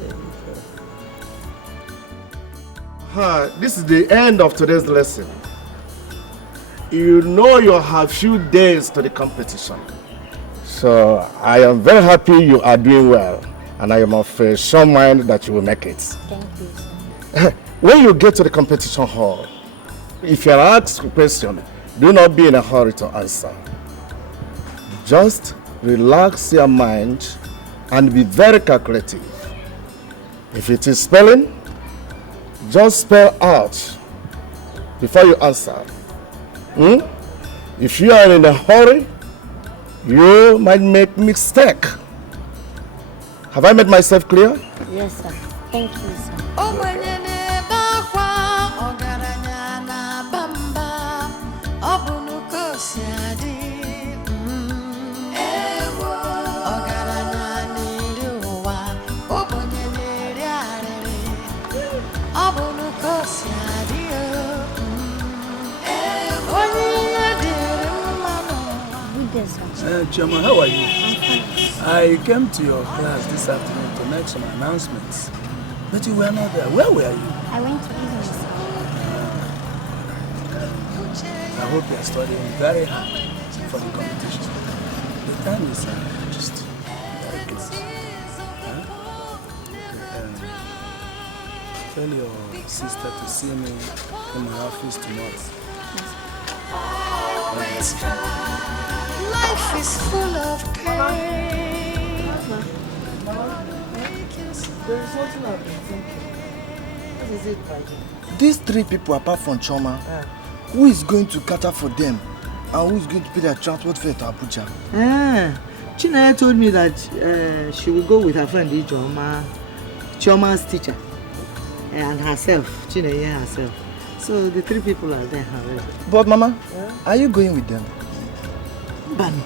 job. This is the end of today's lesson. You know you have few days to the competition. So I am very happy you are doing well, and I am of some mind that you will make it. Thank you, sir. When you get to the competition hall, if you are asked a question, do not be in a hurry to answer. Just relax your mind and be very calculative. If it is spelling, just spell out before you answer. If you are in a hurry, you might make mistake. Have I made myself clear? Yes, sir. Thank you, sir. Chioma, how are you? I came to your class this afternoon to make some announcements, but you were not there. Where were you? I went to business. I hope you are studying very hard for the competition. The time is just very close. Tell your sister to see me in my office tomorrow. Life is full of pain. There is something I've been thinking. What is it, my dear? These three people apart from Chioma, who is going to cater for them and who is going to pay their transport fare to Abuja? Chinaya told me that she will go with her friend Ijoma, Chioma's teacher, and herself, Chinaya herself. So the three people are there already. But Mama, are you going with them? Bani,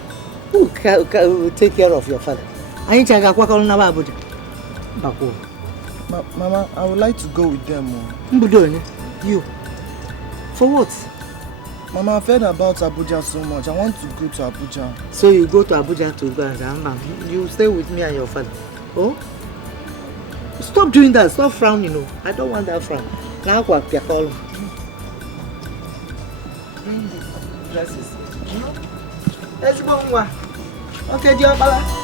who will take care of your father? Mama, I would like to go with them. You? For what? Mama, I've heard about Abuja so much. I want to go to Abuja. So you go to Abuja to go and you stay with me and your father? Oh? Stop doing that. Stop frowning. No. I don't want that frown. Now what? Bring the dresses. Let's go. Okay, dear Bala.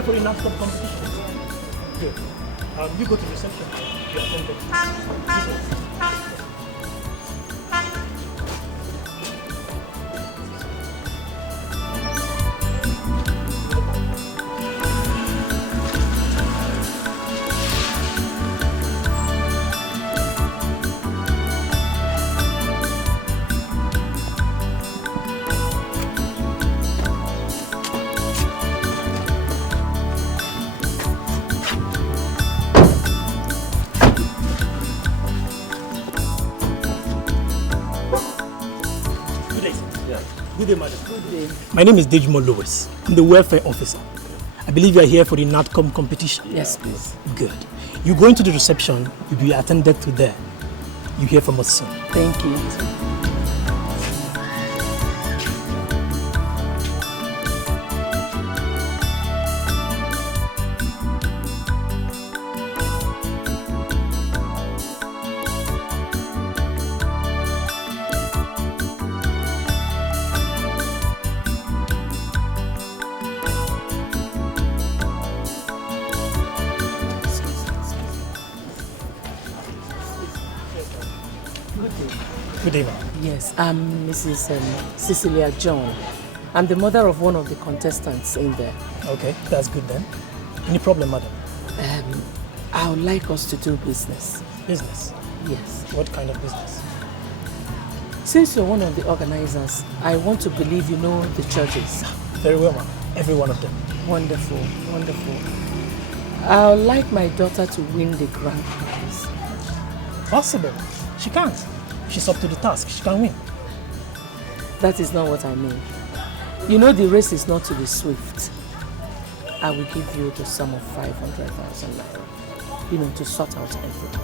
For a non-stop competition. Good. You go to reception. You attend it. day, madam. Good day. My name is Dejimo Lewis. I'm the welfare officer. I believe you are here for the NATCOM competition. Yes, please. Good. You go into the reception, you'll be attended to there. You hear from us soon. Thank you. Good day, ma'am. Yes, I'm Mrs. Cecilia John. I'm the mother of one of the contestants in there. Okay, that's good then. Any problem, madam? I would like us to do business. Business? Yes. What kind of business? Since you're one of the organizers, I want to believe you know the churches. Very well, ma'am. Every one of them. Wonderful, wonderful. I would like my daughter to win the grand prize. Possible. She can't. She's up to the task. She can win. That is not what I mean. You know the race is not to the swift. I will give you the sum of 500,000 naira. You know, to sort out everything.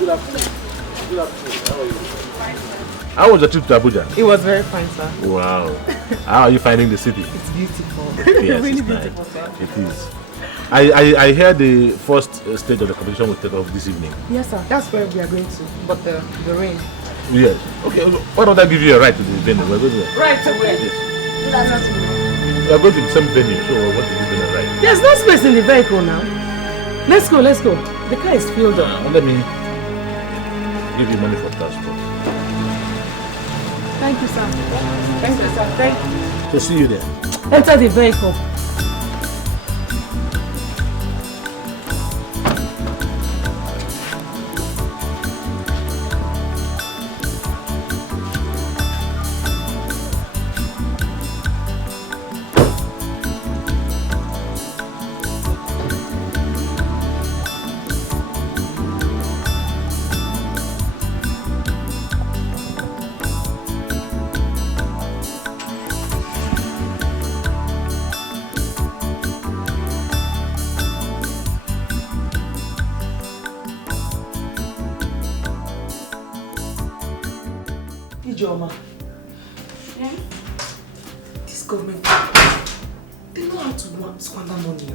Good afternoon. Good afternoon. How are you? How was the trip to Abuja? It was very fine, sir. Wow. How are you finding the city? It's beautiful. Yes, really it's beautiful, nice. sir. It is. I hear the first stage of the competition will take off this evening. Yes, sir. That's where we are going to. But the rain. Yes. Okay. Why don't I give you a ride to the venue? We're going to. Right away. Yes. We are going to the same venue, so what is it going to ride? There's no space in the vehicle now. Let's go, let's go. The car is filled up. Let me give you money for transport. Thank you, sir. Thank you, sir. Thank you. So see you there. Enter the vehicle. Ijoma. Yeah? This government, they know how to squander money.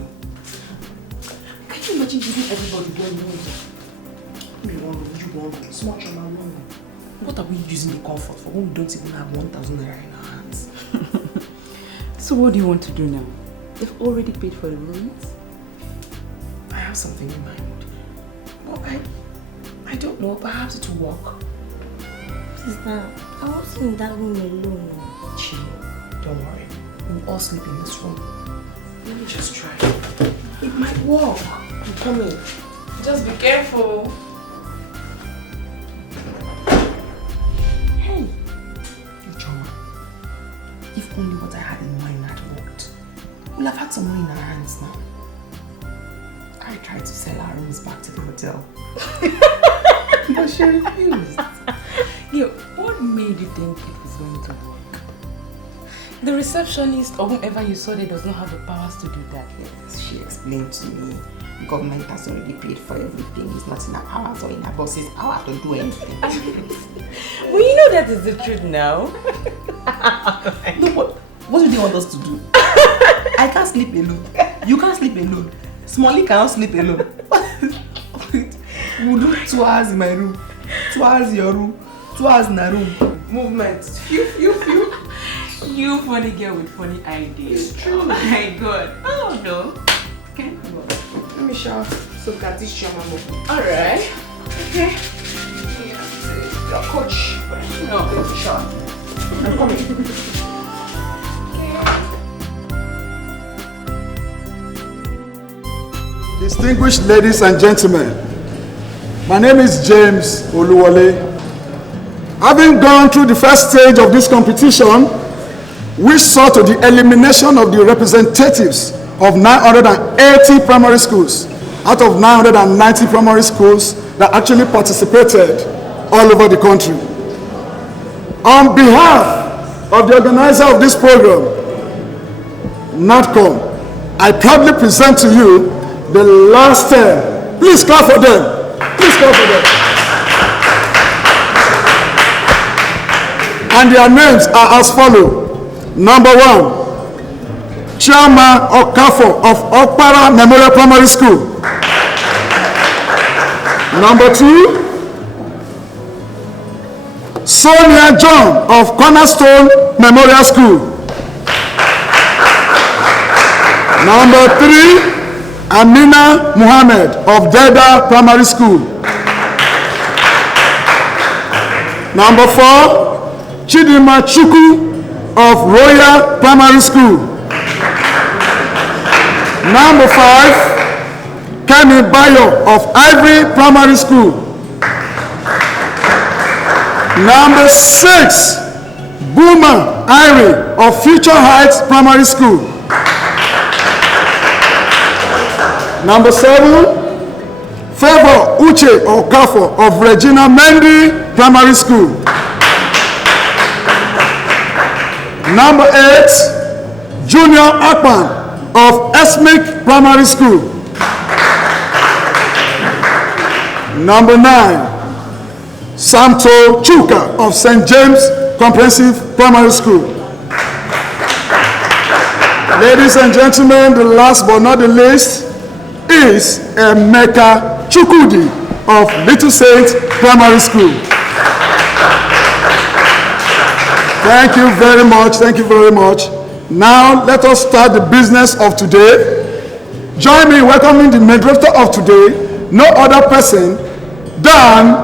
Can you imagine giving everybody one room? Me one room, you one room, small chama one room. What are we using the comfort for when we don't even have 1,000 naira in our hands? So what do you want to do now? They've already paid for the rooms. I have something in mind. But I don't know, perhaps it will work. Sister, I wasn't in that room alone. Chill, don't worry. We'll all sleep in this room. Let me just try. It might work. I'm coming. Just be careful. Hey, Ijoma. If only what I had in mind had worked. We'll have had some money in our hands now. I tried to sell our rooms back to the hotel. But she refused. Yeah, what made you think it was going to work? The receptionist or whoever you saw there does not have the powers to do that. Yes, she explained to me. The government has already paid for everything. It's not in our powers or in our boss's power to do anything. Well, you know that is the truth now. No, what do they want us to do? I can't sleep alone. You can't sleep alone. Smalley cannot sleep alone. We'll do 2 hours in my room, 2 hours in your room, 2 hours in a room. Movement. Phew. You funny girl with funny ideas. It's true. Oh my god. Oh no. Okay. Let me shower so that this shower more. Alright. Okay. Your coach. No. Let me shower. I'm coming. Distinguished ladies and gentlemen, my name is James Oluwole. Having gone through the first stage of this competition, which saw to the elimination of the representatives of 980 primary schools out of 990 primary schools that actually participated all over the country. On behalf of the organizer of this program, NATCOM, I proudly present to you the last 10. Please clap for them. Please clap for them. And their names are as follows. Number 1, Chioma Okafo of Okpara Memorial Primary School. Number 2, Sonia John of Cornerstone Memorial School. Number 3, Amina Muhammad of Deda Primary School. Number 4, Chidima Chuku of Royal Primary School. Number 5, Kemi Bayo of Ivory Primary School. Number 6, Buma Irie of Future Heights Primary School. Number 7, Favor Uche Okafo of Regina Mendy Primary School. Number 8, Junior Akpan of Esmic Primary School. Number 9, Samto Chuka of St. James Comprehensive Primary School. Ladies and gentlemen, the last but not the least is Emeka Chukudi of Little Saint Primary School. Thank you very much. Thank you very much. Now let us start the business of today. Join me in welcoming the moderator of today, no other person than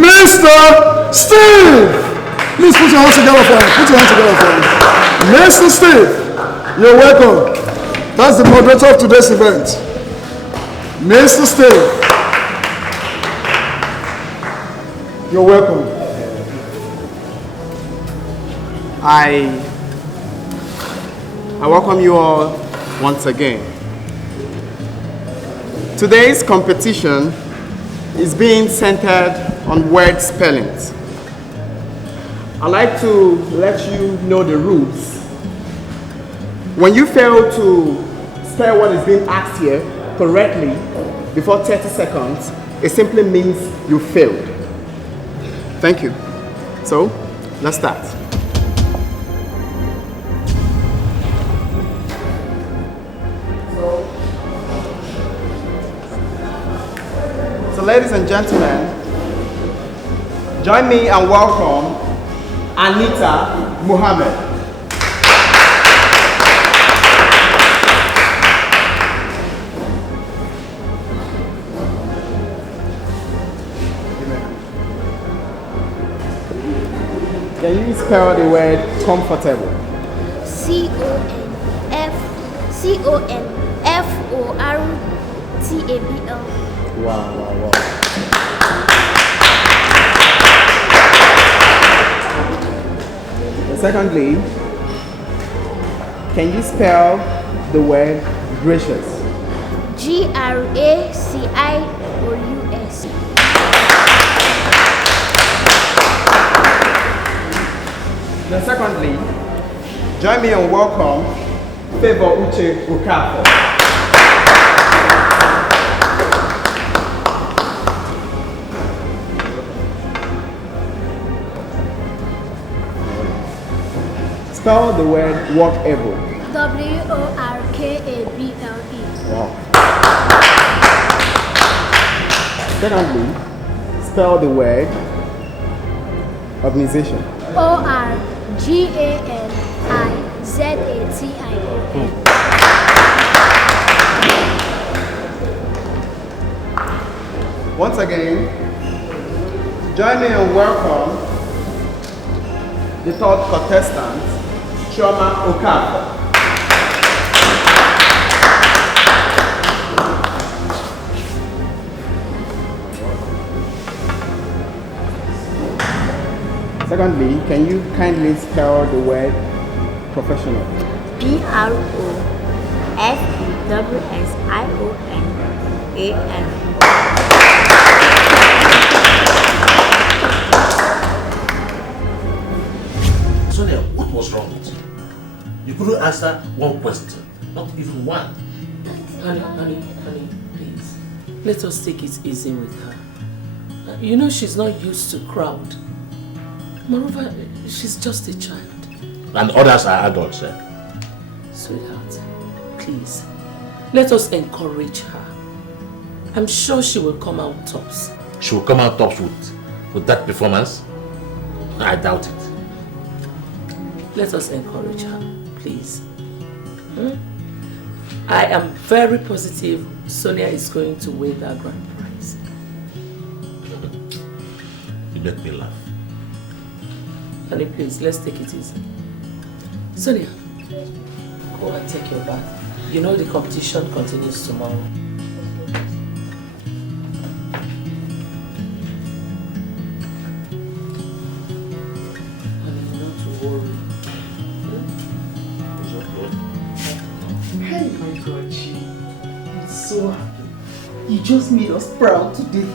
Mr. Steve. Please put your hands together for him. Put your hands together for him. Mr. Steve, you're welcome. That's the moderator of today's event. Mr. Steve, you're welcome. I welcome you all once again. Today's competition is being centered on word spellings. I'd like to let you know the rules. When you fail to spell what is being asked here correctly before 30 seconds, it simply means you failed. Thank you. So, let's start. So ladies and gentlemen, join me and welcome Anita Muhammad. Can you spell the word comfortable? C-O-N-F-O-R-T-A-B-L. Wow. Secondly, can you spell the word gracious? Gracious. Then secondly, join me and welcome Favor Uche Okafo. Spell the word workable. W-O-R-K-A-B-L-E. Wow. Secondly, spell the word organization. O-R-G-A-N-I-Z-A-T-I-O-N. Once again, join me and welcome the third contestant, Chioma Okafo. Secondly, can you kindly spell the word professional? P-R-O-F-E-W-S-I-O-N-A-L. Sonia, what was wrong with you? You couldn't answer one question, not even one. Honey, please. Let us take it easy with her. You know she's not used to crowd. Moreover, she's just a child. And others are adults, eh? Sweetheart, please, let us encourage her. I'm sure she will come out tops. She will come out tops with that performance? I doubt it. Let us encourage her, please. I am very positive Sonia is going to win that grand prize. You make me laugh. Honey, please, let's take it easy. Sonia, go and take your bath. You know the competition continues tomorrow. Honey, not to worry. It's okay. Hey, my God, I'm so happy. You just made us proud today.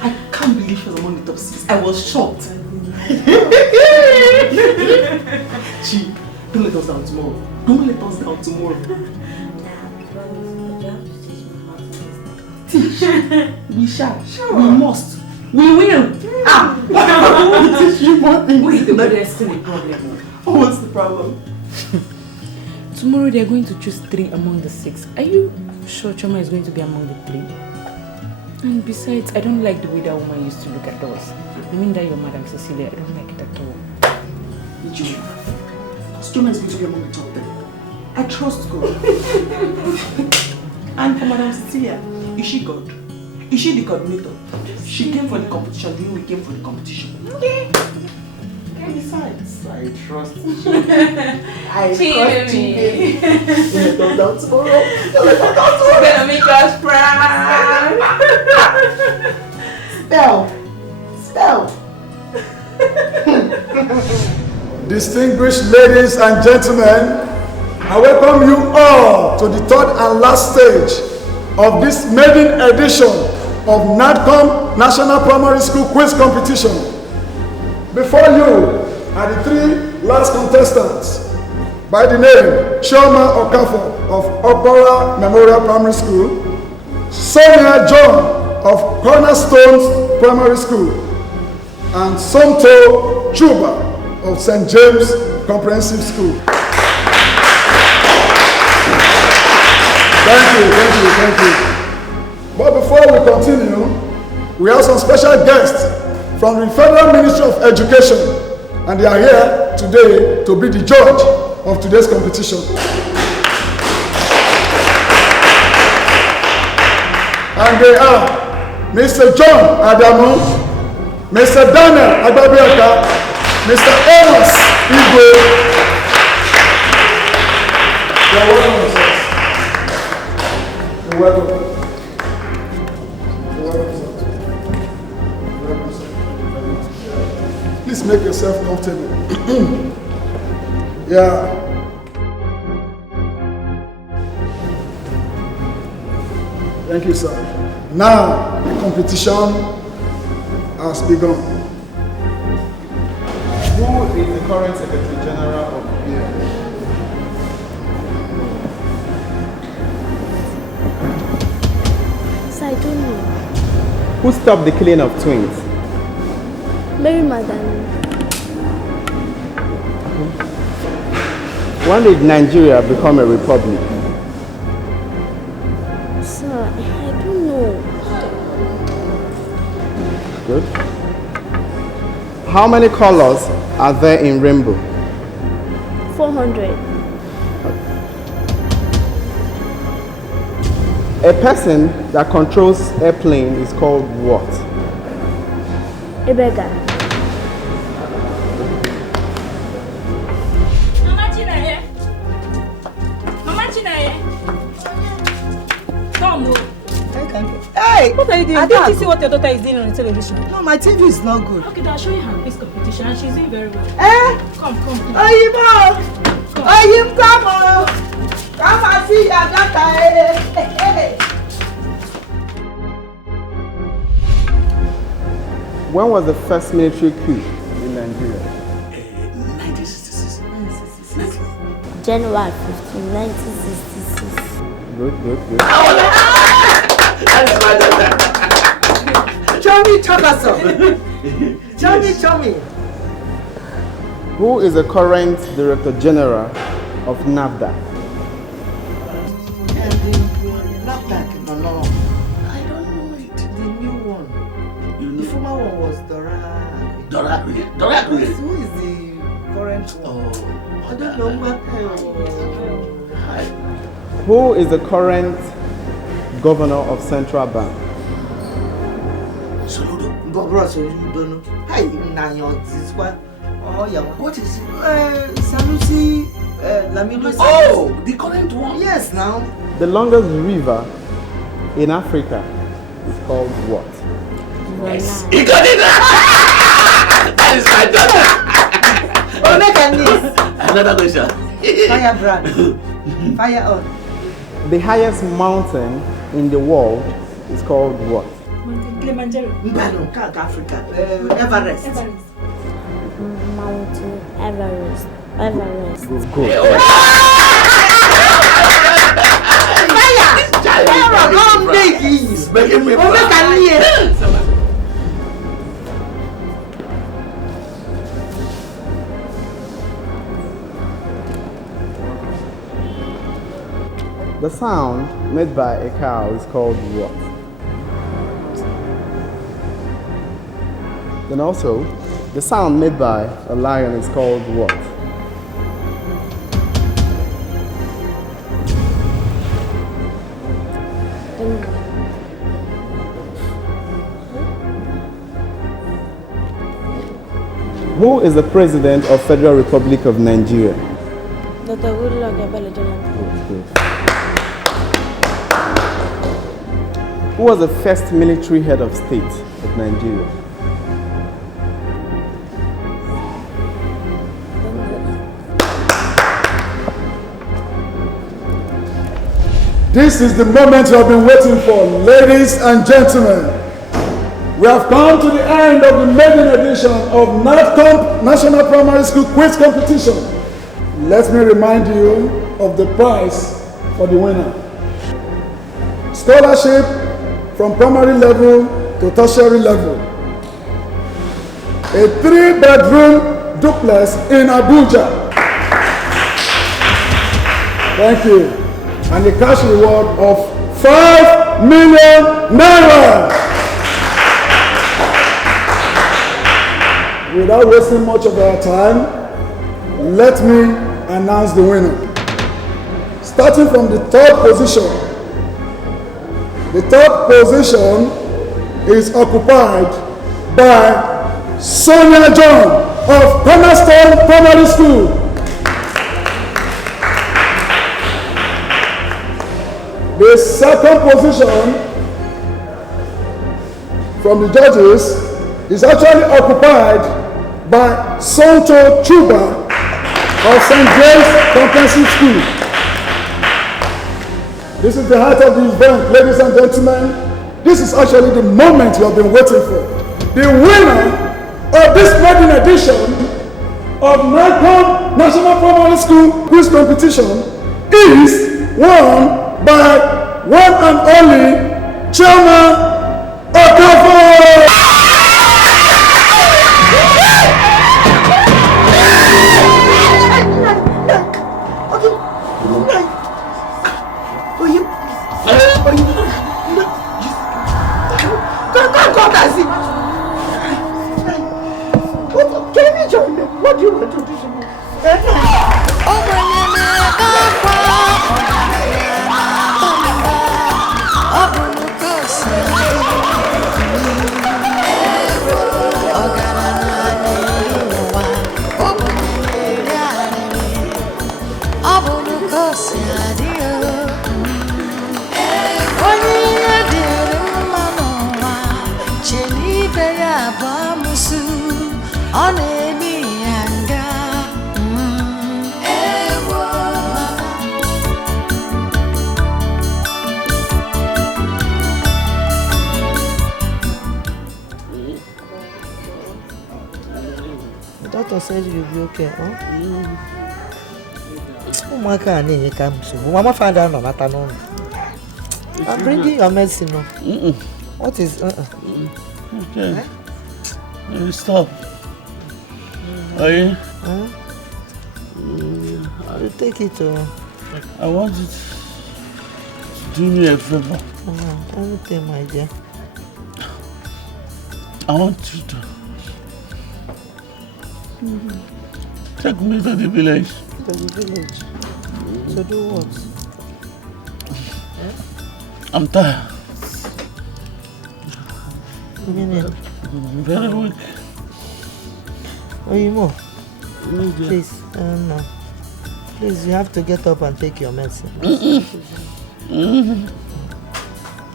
I can't believe she was among the top 6. I was shocked. Chi, don't let us down tomorrow. Don't let us down tomorrow. Teach. We shall. Sure. We must. We will. We'll teach you more things. Wait, there's still a problem. What's the problem? Tomorrow they're going to choose 3 among the 6. Are you sure Choma is going to be among the 3? And besides, I don't like the way that woman used to look at us. I mean that your Madam Cecilia, I don't like it at all. Choma is going to be among the top 10. I trust God. And for Madam Cecilia, is she God? Is she the coordinator? She came for the competition, you know we came for the competition. Okay. And besides, I trust you. I trust you, baby. Let us down tomorrow. Let us down tomorrow. It's gonna make us proud. Spell. Distinguished ladies and gentlemen, I welcome you all to the 3rd and last stage of this maiden edition of NADCOM National Primary School Quiz Competition. Before you are the 3 last contestants by the name Chioma Okafor of Okpara Memorial Primary School, Sonia John of Cornerstones Primary School, and Tonto Chuba of St. James Comprehensive School. Thank you. But before we continue, we have some special guests from the Federal Ministry of Education, and they are here today to be the judge of today's competition. And they are Mr. John Adamu, Mr. Daniel Agbabiaka, Mr. Amos Igwe. You're welcome, sir. You're welcome. Please make yourself comfortable. Yeah. Thank you, sir. Now, the competition has begun. Who is the current Secretary General of the BN? So I don't know. Who stopped the killing of twins? Mary Magdalene. When did Nigeria become a republic? Sir, I don't know. Good. How many colors are there in rainbow? 400. A person that controls airplane is called what? A beggar. Hey! What are you doing? I didn't see what your daughter is doing on the television. No, my TV is not good. Okay, I'll show you her quiz competition and she's doing very well. Come. Oyinbo! Oyinbo, come on! Come and see your daughter. When was the first military coup in Nigeria? 1960. January 15, 1966. Good. Show me. Who is the current Director General of NAFDAC? No. I don't know it. The new one. The former one was Dora. Dora. Who is the current one? I don't know. Who is the current Governor of Central Bank? Barbara Soludo. Hey, Nanyo, this one. Oh, yeah. What is it? Sanusi Lamido. Oh, the current one. Yes, now. The longest river in Africa is called what? Yes. He got it! That is my daughter! Oh, make a list. Another question. Fire brand. Fire on. The highest mountain in the world is called what? Kilimanjaro. Mbano, Africa. Everest. Mountain Everest. Good. He's making me The sound made by a cow is called what? Then also, the sound made by a lion is called what? Who is the President of Federal Republic of Nigeria? Dr. Goodluck Ebele Jonathan. Who was the first military head of state of Nigeria? This is the moment you have been waiting for, ladies and gentlemen. We have come to the end of the maiden edition of NATCOMP National Primary School Quiz Competition. Let me remind you of the prize for the winner. Scholarship from primary level to tertiary level. A 3-bedroom duplex in Abuja. Thank you. And a cash reward of 5 million naira. Without wasting much of our time, let me announce the winner. Starting from the third position. The third position is occupied by Sonia John of Cornerstone Primary School. The second position from the judges is actually occupied by Tonto Chuba of St. James Comprehensive School. This is the heart of the event, ladies and gentlemen. This is actually the moment you have been waiting for. The winner of this maiden edition of NATCOMP National Primary School Quiz Competition is won by one and only Chairman Okafo. What do you want to do? The doctor said you'll be okay, huh? Oh Mama found out on that. I'm bringing your medicine. What is Okay. Stop. Are you? You take it. I want you to do me a favor. Anything, my dear. I want you to take me to the village. To the village? To do what? I'm tired. Meaning? Very weak. Oyimo, please, no. Please, you have to get up and take your medicine.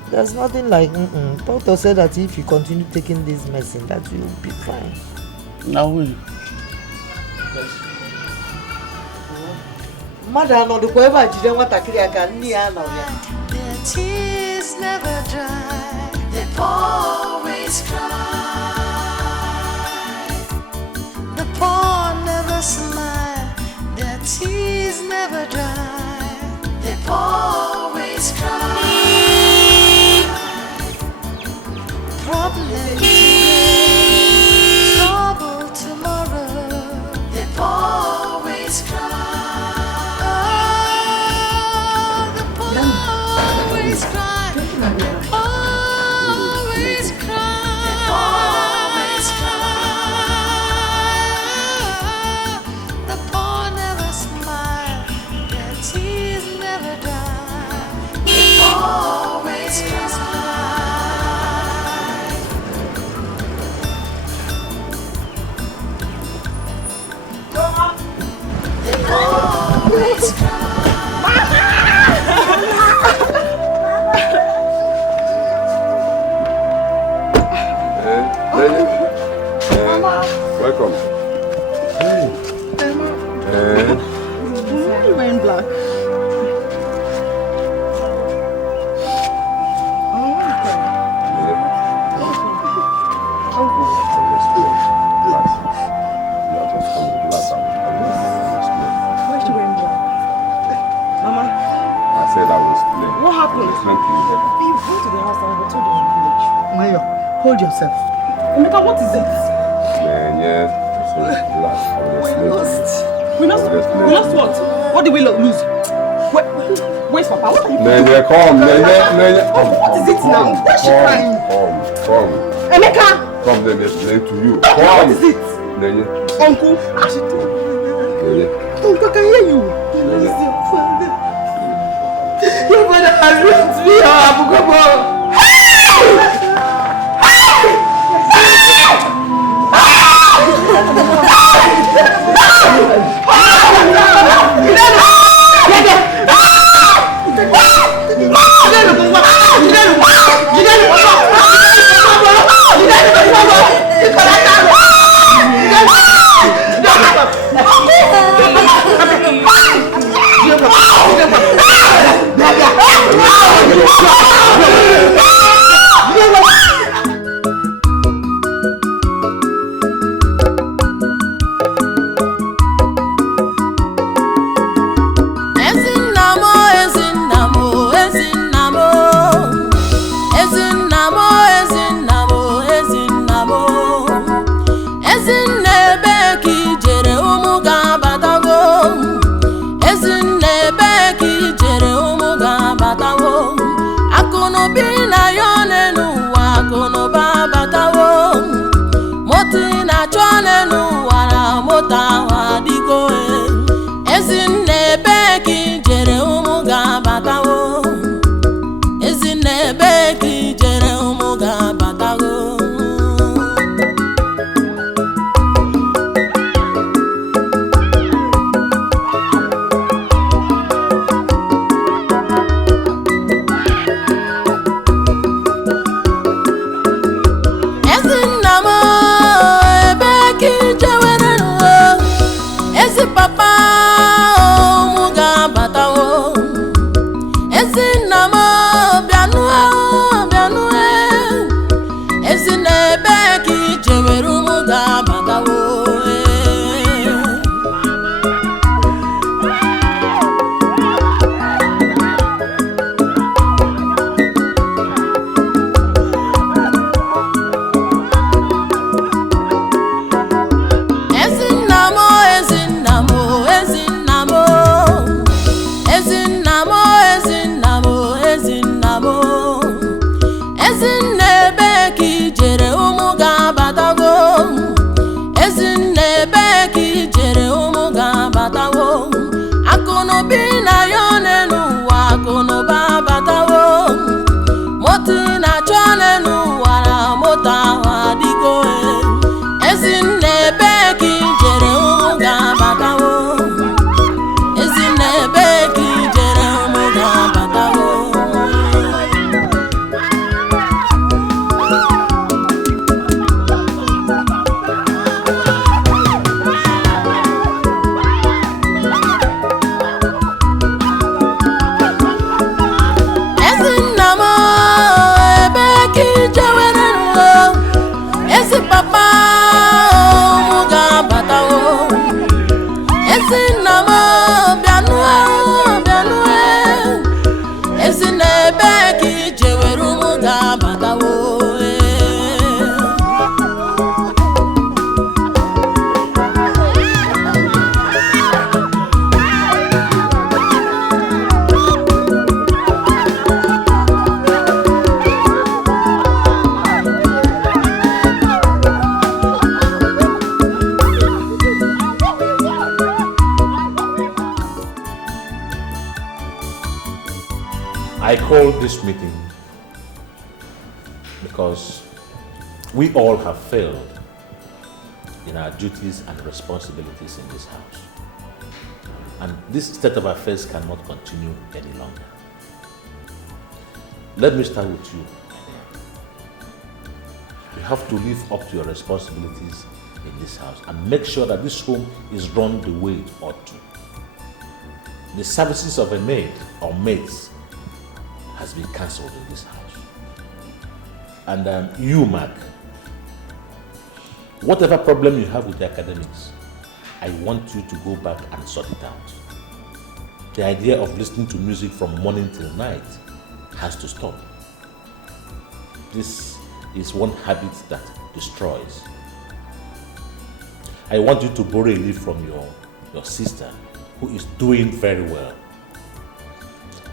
There's nothing like Doctor said that if you continue taking this medicine, that you'll be fine. Now will. Mother, no, the whoever didn't want to carry a can Their tears never dry. They always cry. The poor never smile. Their tears never dry. They always cry. Problems today, trouble tomorrow. They always cry. The poor always cry. Always cry. Always cry. The poor never smile. Their tears never die. They always cry. Always Welcome. Why are you wearing black? Hold yourself. Emeka, what is it? We lost what? What did we lose? Where's Papa? What are you doing? Come. What is it now? Why is she crying? Come. Emeka! Come, let me explain to you. What is it? Uncle, Uncle, I can hear you. Your father has left me, Abugobo. I called this meeting because we all have failed in our duties and responsibilities in this house. And this state of affairs cannot continue any longer. Let me start with you. You have to live up to your responsibilities in this house and make sure that this home is run the way it ought to. The services of a maid or maids has been cancelled in this house. And you, Mark, whatever problem you have with the academics, I want you to go back and sort it out. The idea of listening to music from morning till night has to stop. This is one habit that destroys. I want you to borrow a leaf from your sister, who is doing very well.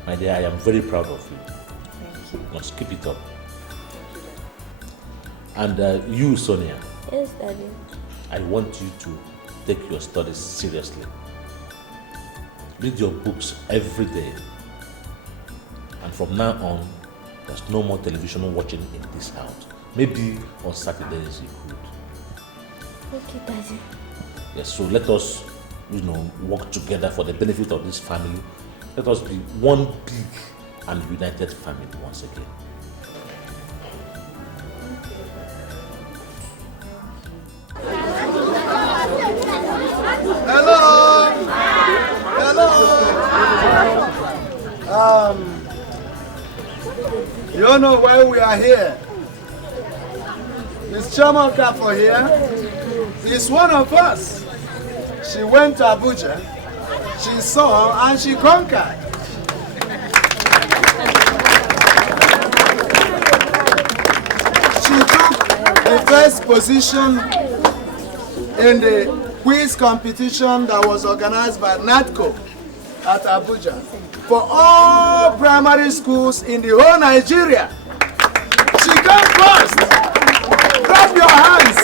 My dear, I am very proud of you. Thank you. You must keep it up. And you, Sonia. Yes, Daddy. I want you to take your studies seriously. Read your books every day. And from now on, there's no more television watching in this house. Maybe on Saturdays you could. Okay, Daddy. Yes, so let us, work together for the benefit of this family. Let us be one big and united family once again. Hello. You don't know why we are here. Miss Chiamaka for here is one of us. She went to Abuja, she saw and she conquered. She took the first position in the quiz competition that was organized by NATCO at Abuja for all primary schools in the whole Nigeria. She came first. Clap your hands.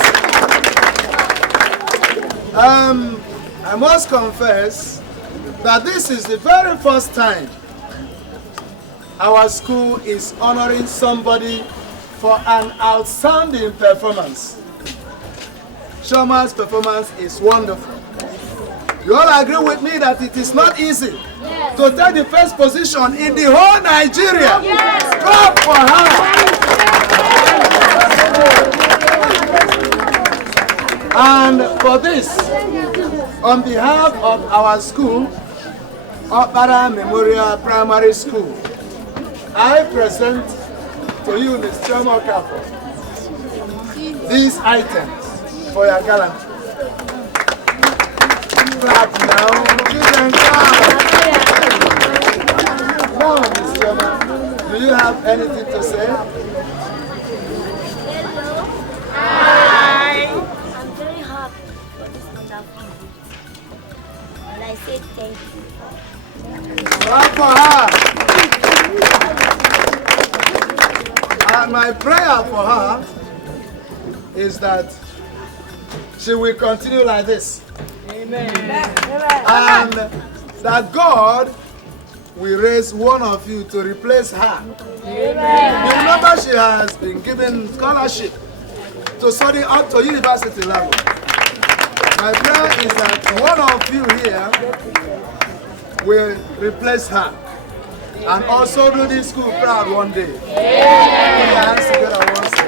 I must confess that this is the very first time our school is honoring somebody for an outstanding performance. Shoma's performance is wonderful. You all agree with me that it is not easy to take the first position in the whole Nigeria. Clap for her. And for this, on behalf of our school, Opara Memorial Primary School, I present to you, Ms. Chiamaka, these items for your gallantry. Clap now. Children, clap. Now, Ms. Chiamaka, do you have anything to say? Hello. Hi. I'm very happy for this wonderful video. And I say thank you. Clap for her. And my prayer for her is that she will continue like this. Amen. And that God will raise one of you to replace her. Amen. You remember she has been given scholarship to study up to university level. My prayer is that one of you here will replace her and also do this school proud one day. Put your hands together once again.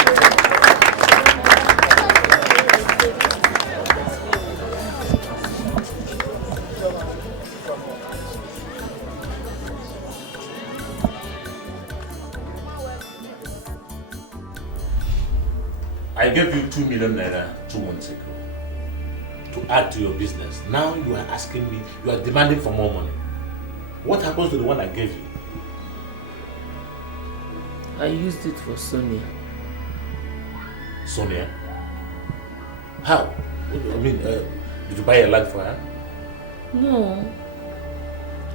I gave you 2 million naira 2 months ago to add to your business. Now you are asking me, you are demanding for more money. What happens to the one I gave you? I used it for Sonia. Sonia? How? I mean, did you buy a land for her? No.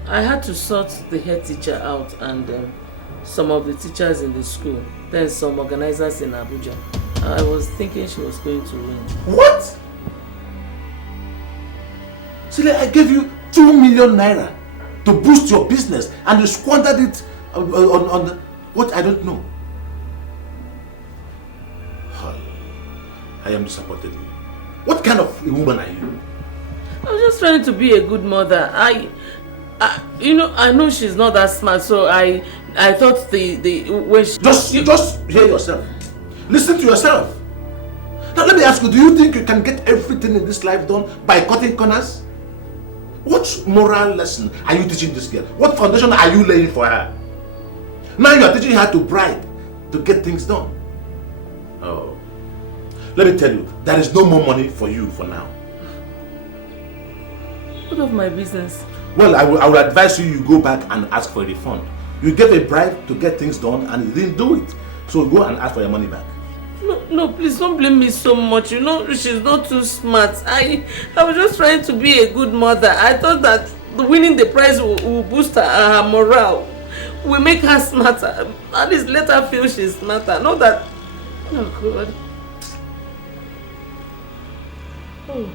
I had to sort the head teacher out and some of the teachers in the school. Then some organizers in Abuja. I was thinking she was going to win. What? See, I gave you 2 million naira to boost your business and you squandered it on what I don't know. I am disappointed in you. What kind of a woman are you? I was just trying to be a good mother. I know she's not that smart, so I thought when she... Just hear yourself. Listen to yourself. Now let me ask you, do you think you can get everything in this life done by cutting corners? What moral lesson are you teaching this girl? What foundation are you laying for her? Now you are teaching her to bribe to get things done. Oh. Let me tell you, there is no more money for you for now. What of my business? Well, I will advise you go back and ask for a refund. You gave a bribe to get things done and you didn't do it. So go and ask for your money back. No, please don't blame me so much. You know, she's not too smart. I was just trying to be a good mother. I thought that winning the prize will boost her morale. Will make her smarter. At least let her feel she's smarter. Not that... Oh, God. Oh.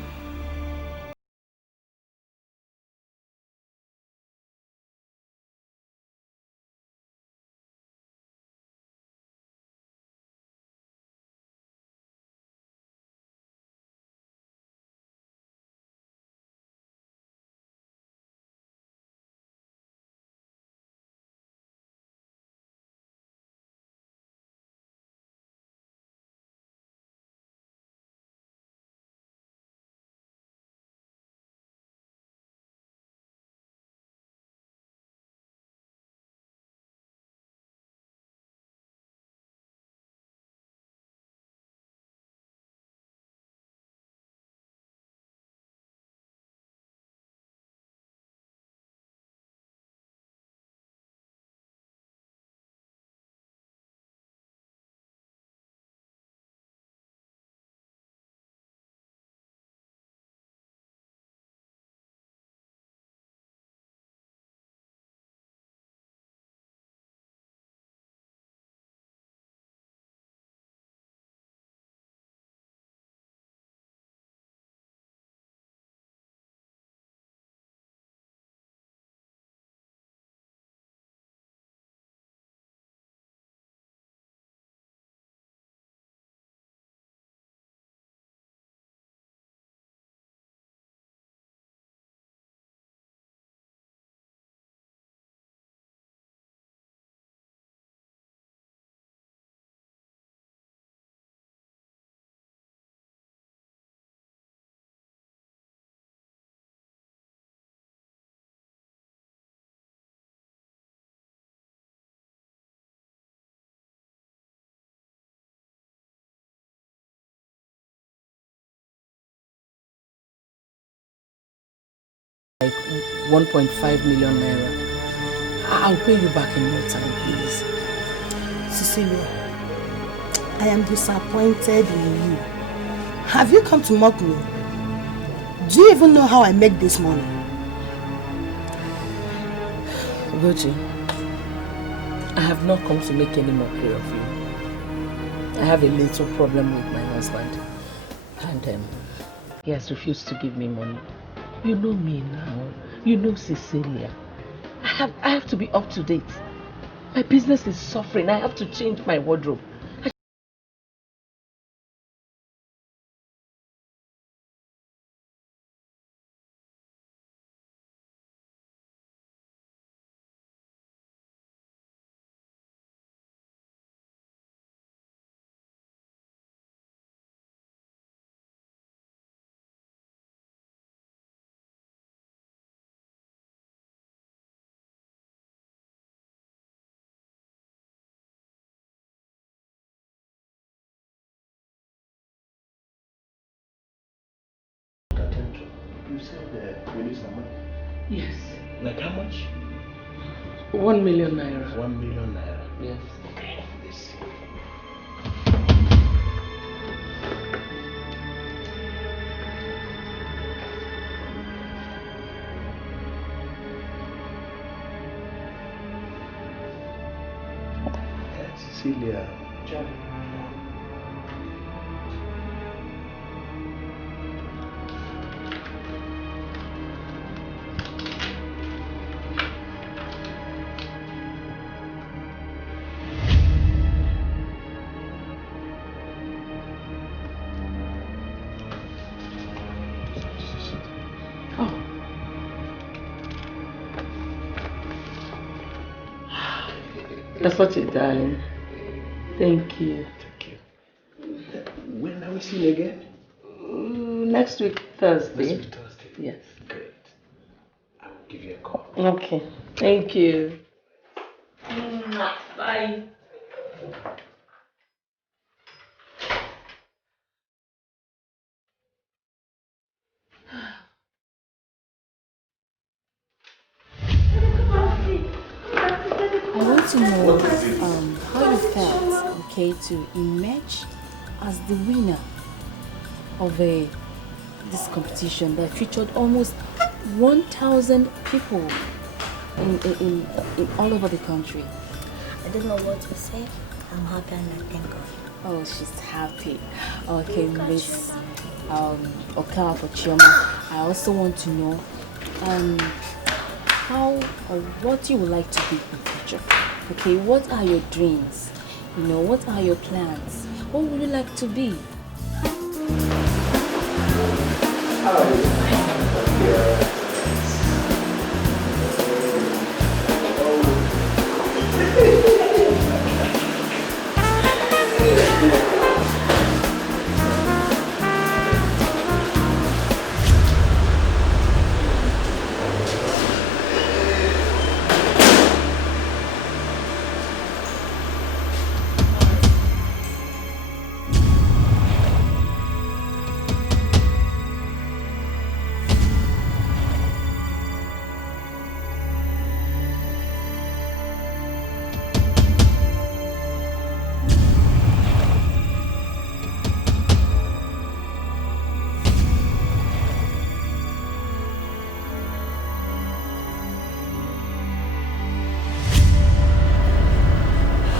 Like 1.5 million naira. I'll pay you back in no time, please. Cecilia, I am disappointed in you. Have you come to mock me? Do you even know how I make this money? Ugochi, I have not come to make any mockery of you. I have a little problem with my husband. And he has refused to give me money. You know me now. You know, Cecilia, I have to be up to date. My business is suffering. I have to change my wardrobe. You said you need some money. Yes. Like how much? 1 million naira. 1 million naira. Yes. Okay, let's see. Cecilia. John. You're such a darling. Thank you. Thank you. When are we seeing again? Next week, Thursday. Next week, Thursday. Yes. Great. I will give you a call. Okay. Thank you. Bye. I want to know how you felt, okay, to emerge as the winner of this competition that featured almost 1,000 people in all over the country. I don't know what to say. I'm happy and I thank God. Oh, she's happy. Okay, Miss Okawa for Chioma. I also want to know how or what you would like to be in the future. Okay, what are your dreams? You know, what are your plans? What would you like to be?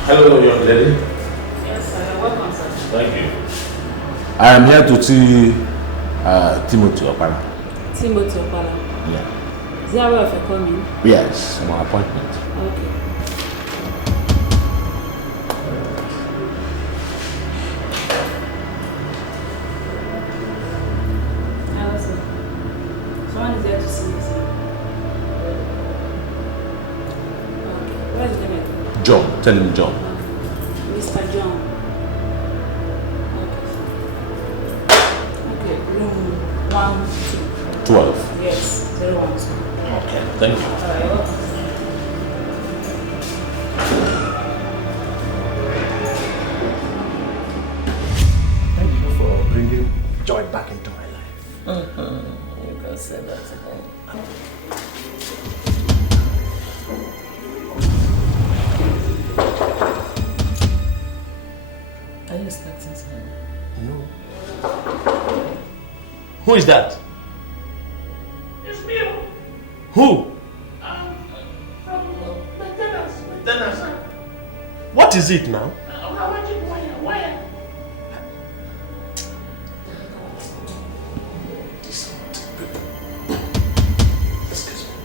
Hello, young lady. Yes, sir. Welcome, sir. Thank you. I am here to see Timothy Opala. Timothy Opala. Yeah. Is there a way of coming? Yes, my appointment. Okay. Hello, sir. Someone is there to see you, sir. Okay. What is the name? John. Tell him John. Mr. John. Okay, room 1, 2. 12. Yes, 012. Okay, thank you. Alright, welcome. Thank you for bringing joy back into my life. You can say that again. Are you expecting someone? No. Who is that? It's me. Who? Maintenance. What is it now? I want you to wire. Excuse me.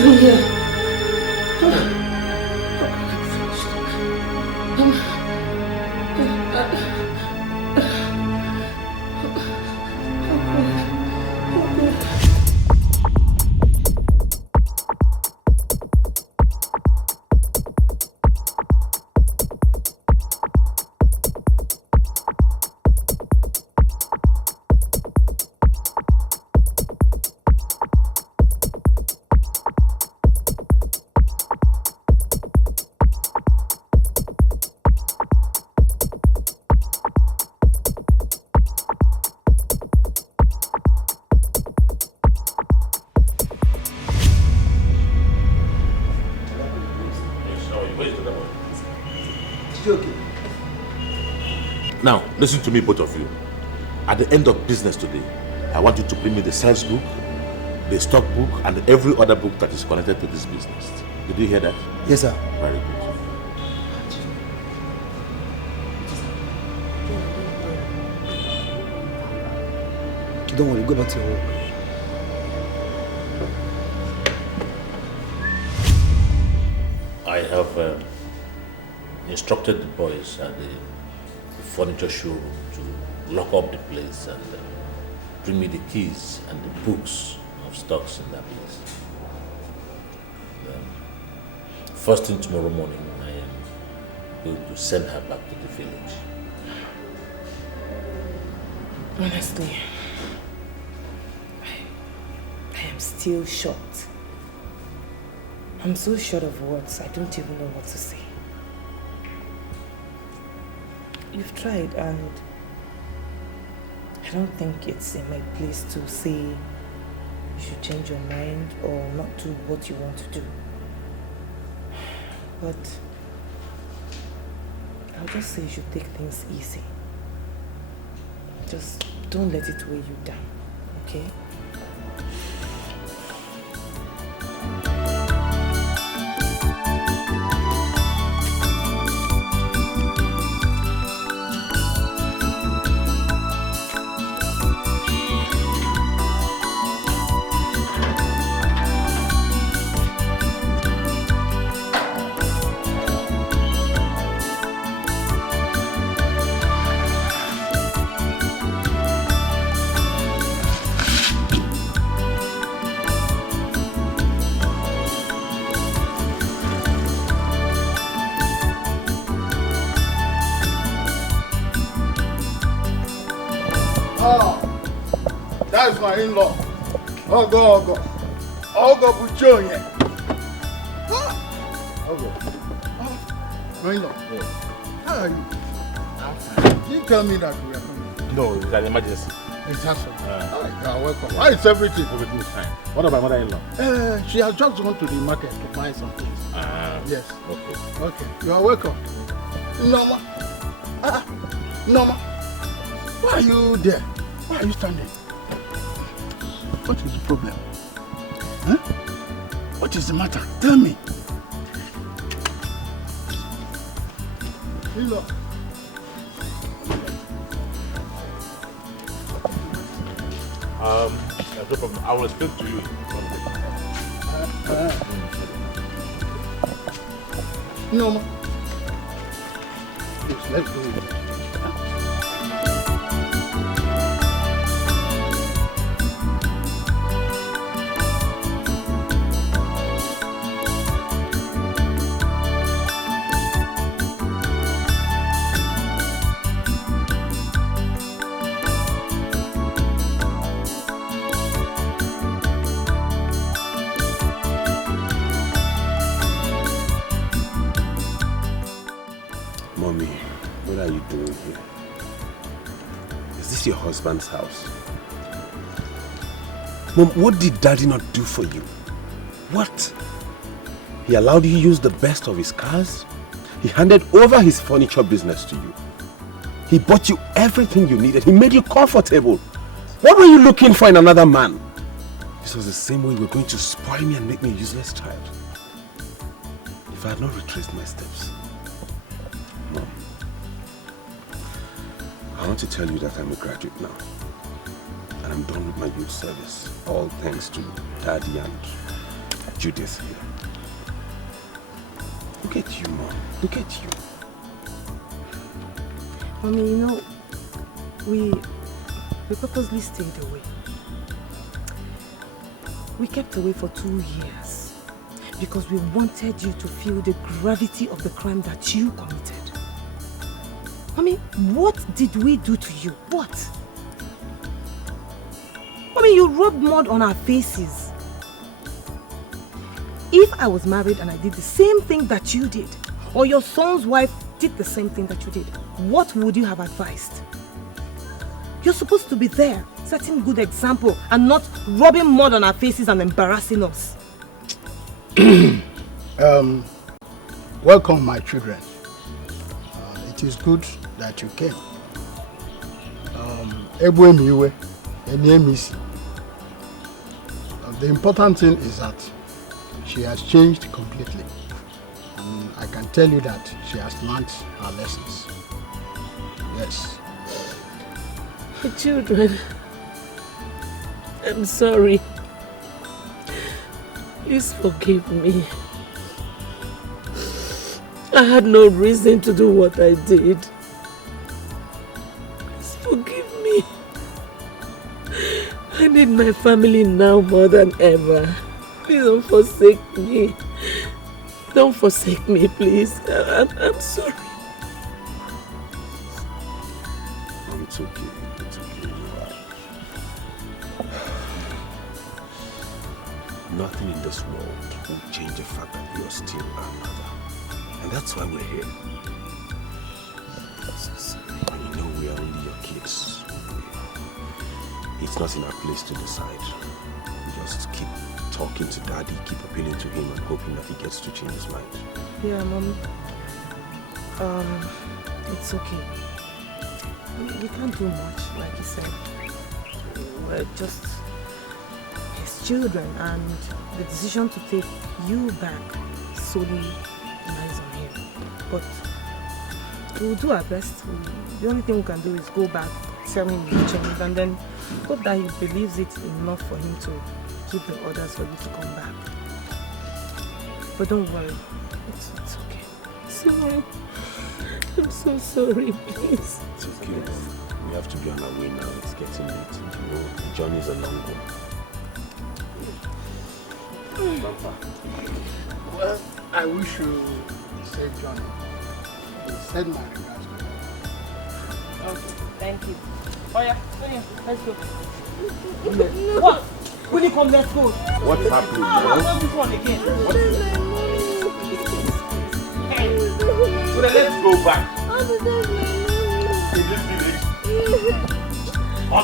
doing here? Now, listen to me, both of you. At the end of business today, I want you to bring me the sales book, the stock book, and every other book that is connected to this business. Did you hear that? Yes, sir. Very good. Don't worry, go back to your work. I have instructed the boys at the furniture showroom to lock up the place and bring me the keys and the books of stocks in that place. First thing tomorrow morning, I am going to send her back to the village. Honestly, I am still shocked. I'm so short of words, I don't even know what to say. You've tried, and I don't think it's in my place to say you should change your mind or not do what you want to do. But I'll just say you should take things easy. Just don't let it weigh you down, okay? That's my in-law. Ogo Buchoye. Ogo. My in-law. Yes. How are you? I'm fine. You tell me that we are coming. No, it's an emergency. It's awesome. You are welcome. How is everything? Everything is fine. What about mother-in-law? She has just gone to the market to buy some things. Yes. Okay. Okay. You are welcome. Norma. Norma. Why are you there? Why are you standing? What is the problem? Huh? What is the matter? Tell me. Hello. No problem. I will explain to you. No. Yes, let's go. Mommy, what are you doing here? Is this your husband's house? Mom, what did Daddy not do for you? What? He allowed you to use the best of his cars? He handed over his furniture business to you. He bought you everything you needed. He made you comfortable. What were you looking for in another man? This was the same way you were going to spoil me and make me a useless child. If I had not retraced my steps. Mom, I want to tell you that I'm a graduate now. And I'm done with my youth service. All thanks to Daddy and Judith here. Look at you, Mom. Look at you. Mommy, you know, we purposely stayed away. We kept away for 2 years because we wanted you to feel the gravity of the crime that you committed. Mommy, what did we do to you? What? Mommy, you rubbed mud on our faces. If I was married and I did the same thing that you did, or your son's wife did the same thing that you did, what would you have advised? You're supposed to be there, setting good example, and not rubbing mud on our faces and embarrassing us. Welcome, my children. It is good that you came. The important thing is that she has changed completely. And I can tell you that she has learnt her lessons. Yes. The children, I'm sorry. Please forgive me. I had no reason to do what I did. Please forgive me. I need my family now more than ever. Please don't forsake me. Don't forsake me, please. I'm sorry. It's okay. It's okay. Nothing in this world will change the fact that you're still our mother. And that's why we're here. And you know we are only your kids. It's not in our place to decide. We just keep talking to Daddy, keep appealing to him and hoping that he gets to change his mind. Yeah, Mom. It's okay. We can't do much, like you said. We're just his children, and the decision to take you back solely lies on him. But we'll do our best. The only thing we can do is go back, tell him you changed, and then hope that he believes it enough for him to give the orders for you to come back. But don't worry, it's okay. Sorry. I'm so sorry, please. It's okay. We have to be on our way now. It's getting late. You know, the journey is a long one. Well, I wish you a safe journey. Send my regards. Okay, thank you. Oh yeah, let's go. What? Will you come? Let's go. What's happening, Not this one again. What is it? Hey. So then let's go back.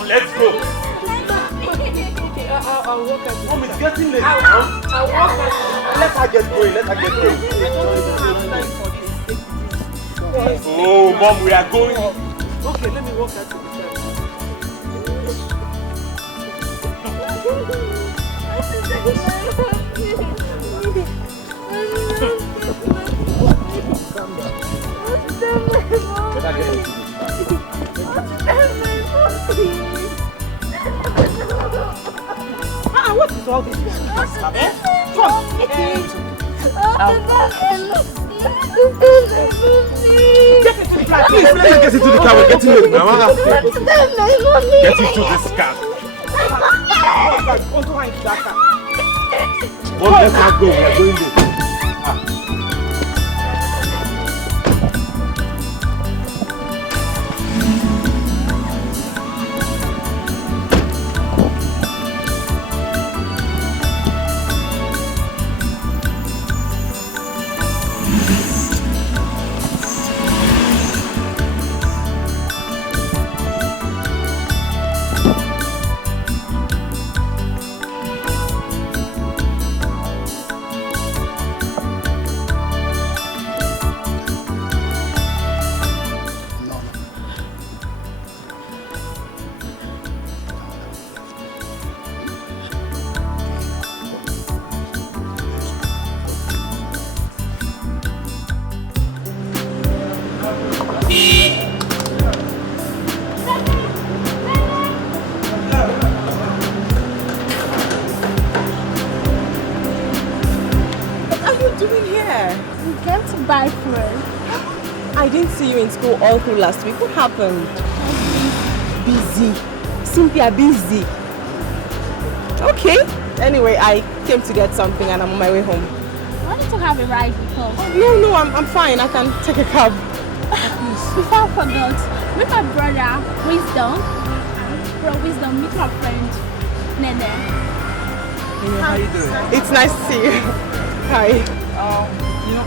Let's go. Okay, I'll walk at you. Mom, it's getting late. I'll walk at you. Let her get going. Let her get going. I don't even have time for this. Oh, Mom, we are going. Okay, let me walk at you. What is all this? Get into the car. Please, let us get into the car. We're getting late now. Get into this car. Well, let her go. We're going late. Bye, friend. I didn't see you in school all through last week. What happened? Busy. Cynthia, busy. Okay. Anyway, I came to get something and I'm on my way home. Why don't you have a ride with us? No, I'm fine. I can take a cab. Before I forgot, meet my brother, Wisdom. Bro, Wisdom, meet my friend, Nene. How you doing? It's nice to see you. Hi.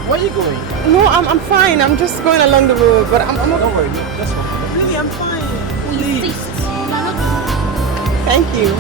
Where are you going? No, I'm fine. I'm just going along the road, but I'm okay. Don't worry, just walk. Really, I'm fine. Please. Thank you.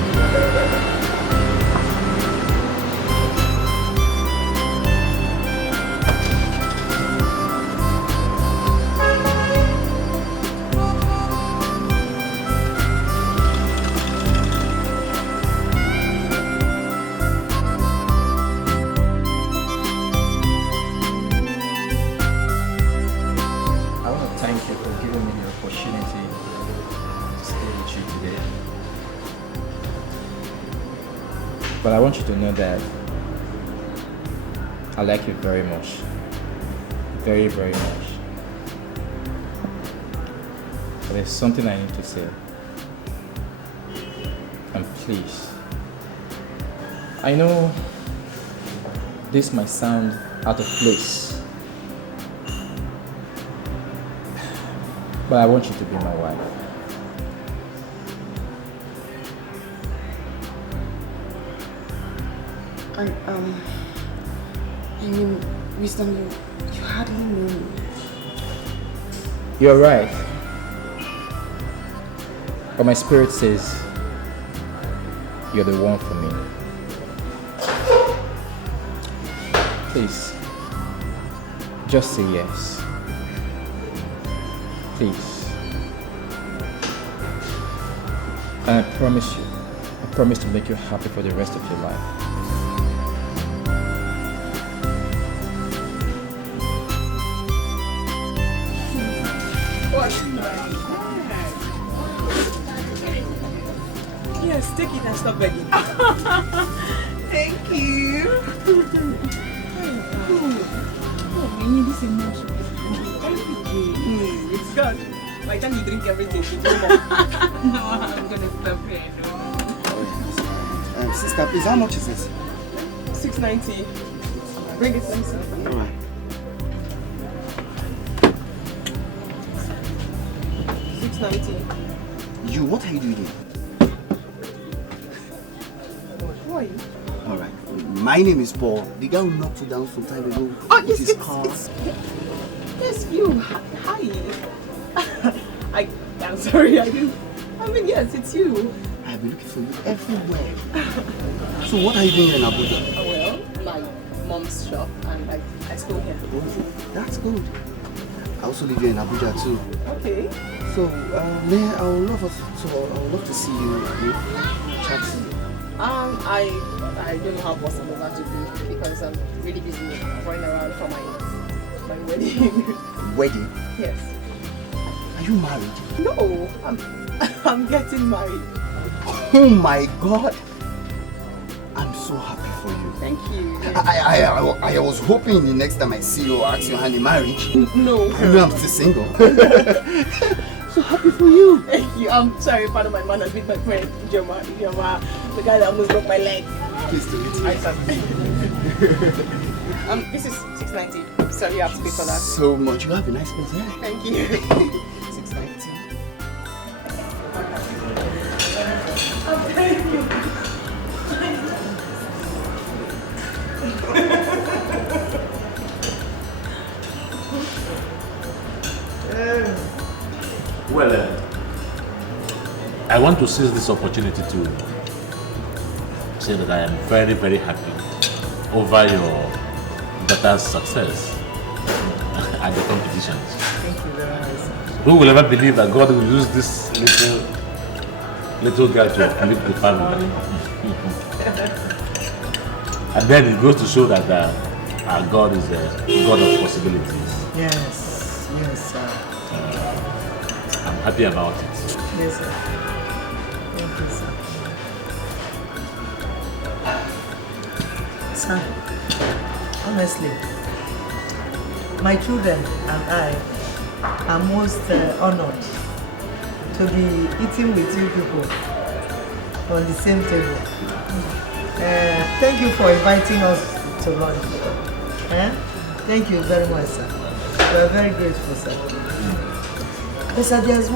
But I want you to know that I like you very much. Very, very much. But there's something I need to say. And please, I know this might sound out of place, but I want you to be my wife. I mean, Wisdom, you hardly know me. You're right. But my spirit says you're the one for me. Please, just say yes. Please. And I promise to make you happy for the rest of your life. Yes, take it and stop begging. Thank you. This emotion. It's good. By the time you drink everything, you do more. No, I'm gonna stop here. Sister, please, how much is this? 690. Bring it, let me see. Alright. 690. You, what are you doing here? Who are you? Alright. My name is Paul. The guy who knocked you down some time ago. Oh, with yes, his car. Yes, you. Hi. I'm sorry, I mean, yes, it's you. I've been looking for you everywhere. So what are you doing in Abuja? Well, my mom's shop, and I school here. Oh, that's good. I also live here in Abuja too. Okay. So, I would love to see you chat. I don't know how possible that would be because I'm really busy running around for my wedding. Wedding? Yes. Are you married? No, I'm getting married. Oh my God! I'm so happy for you. Thank you. I was hoping the next time I see you, I'll ask your hand in marriage. No. I know I'm still single. So happy for you. Thank you. I'm sorry, pardon my manners with my friend Joma, the guy that almost broke my leg. Please do it. This is 690. Sorry, you have to pay for that. So much. You have a nice place, yeah? Thank you. 690. Thank you. Well, I want to seize this opportunity to say that I am very, very happy over your daughter's success at the competitions. Thank you very much. Who will ever believe that God will use this little girl to uplift the family? And then it goes to show that our God is a God of possibilities. Yes, sir. I'm happy about it. Yes, sir. Thank you, sir. Sir, honestly, my children and I are most honored to be eating with you people on the same table. Thank you for inviting us to lunch. Thank you very much, sir. We are very grateful, sir. But sir, there's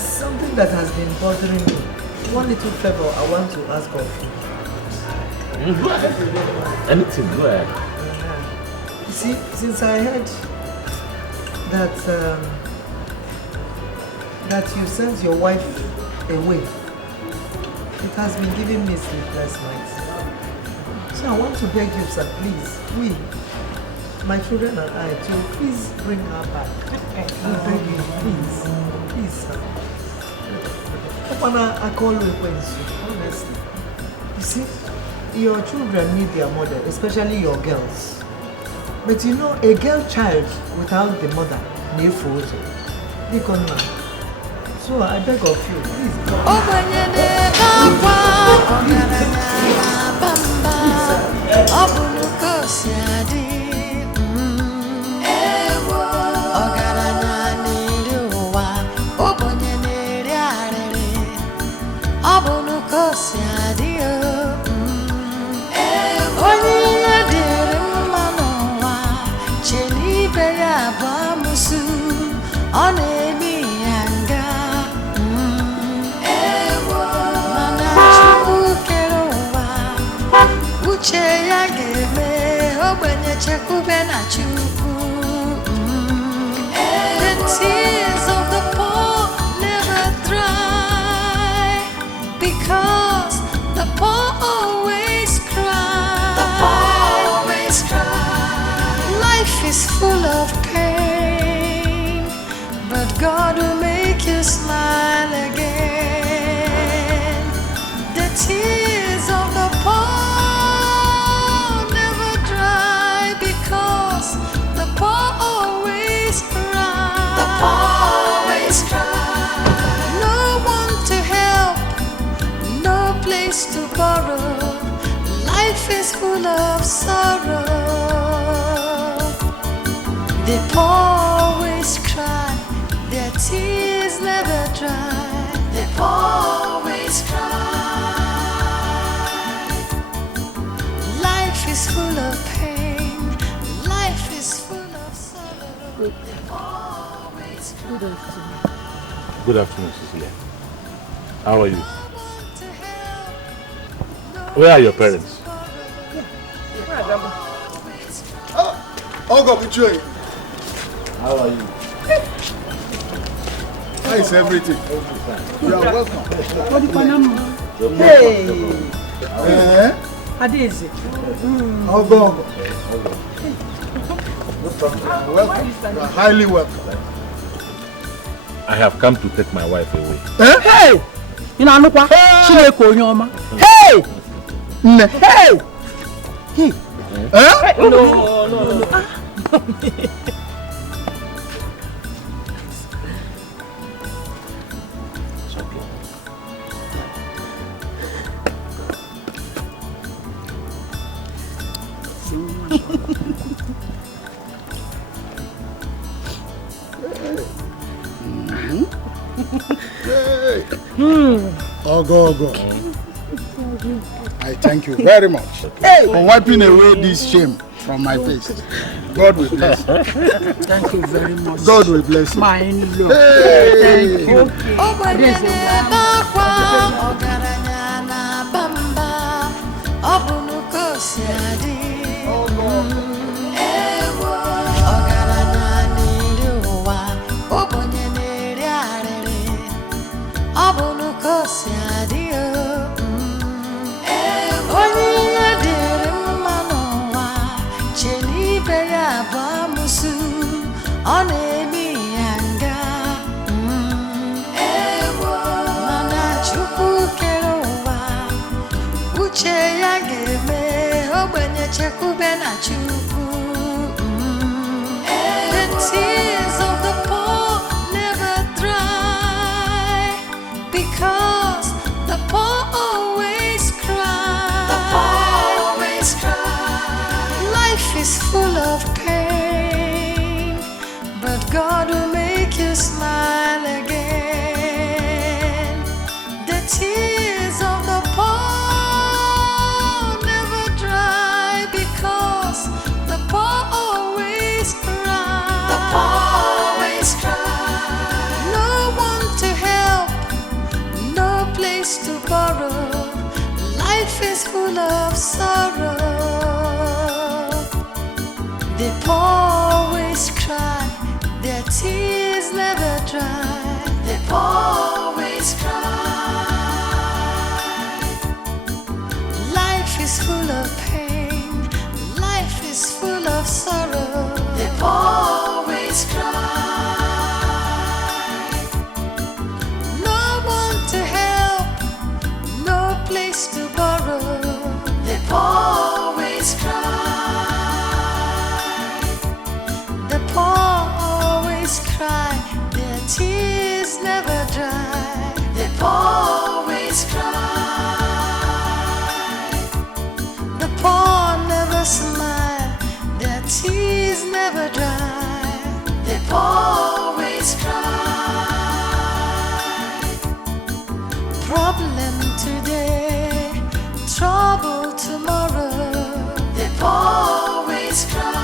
something that has been bothering me. One little favor I want to ask of you. Go ahead. Anything, go ahead. You see, since I heard that you sent your wife away, it has been giving me sleepless nights. So I want to beg you, sir, please, my children and I, to please bring her back. I beg you, please, sir. I call you honestly. You see, your children need their mother, especially your girls. But you know, a girl child without the mother, so I beg of you, please. The tears of the poor never dry, because the poor always cry. The poor always cry. Life is full of pain, but God will make you smile again. The tears of the poor never dry, because the poor always cry. The poor always cry. No one to help, no place to borrow. Life is full of sorrow. The poor always cry, their tears never dry. The poor always cry. Life is full of pain. Life is full of sorrow. The poor always cry. Good afternoon. Good afternoon, Cecilia. How are you? Where are your parents? Oh, God, which way? How are you? How is everything? You are welcome. Hey! Adeze. Oh, God. Welcome. You are highly welcome. I have come to take my wife away. Hey! You know, look what? Hey! Hey! Hey! Hey! No. Oh, go. I thank you very much for wiping away this shame from my face. God will bless you. Thank you very much. God will bless you. My in-law. Hey. Thank you. The tears of the poor never dry, because the poor always cry. The poor always cry. Life is full of borrow. Life is full of sorrow. They always cry, their tears never dry. They always cry. Life is full of pain, life is full of sorrow. They always cry. No one to help, no place to borrow. They always cry. The poor always cry, their tears never dry. They always cry. The poor never smile, their tears never dry. They always cry. Problem today, trouble tomorrow. They always cry.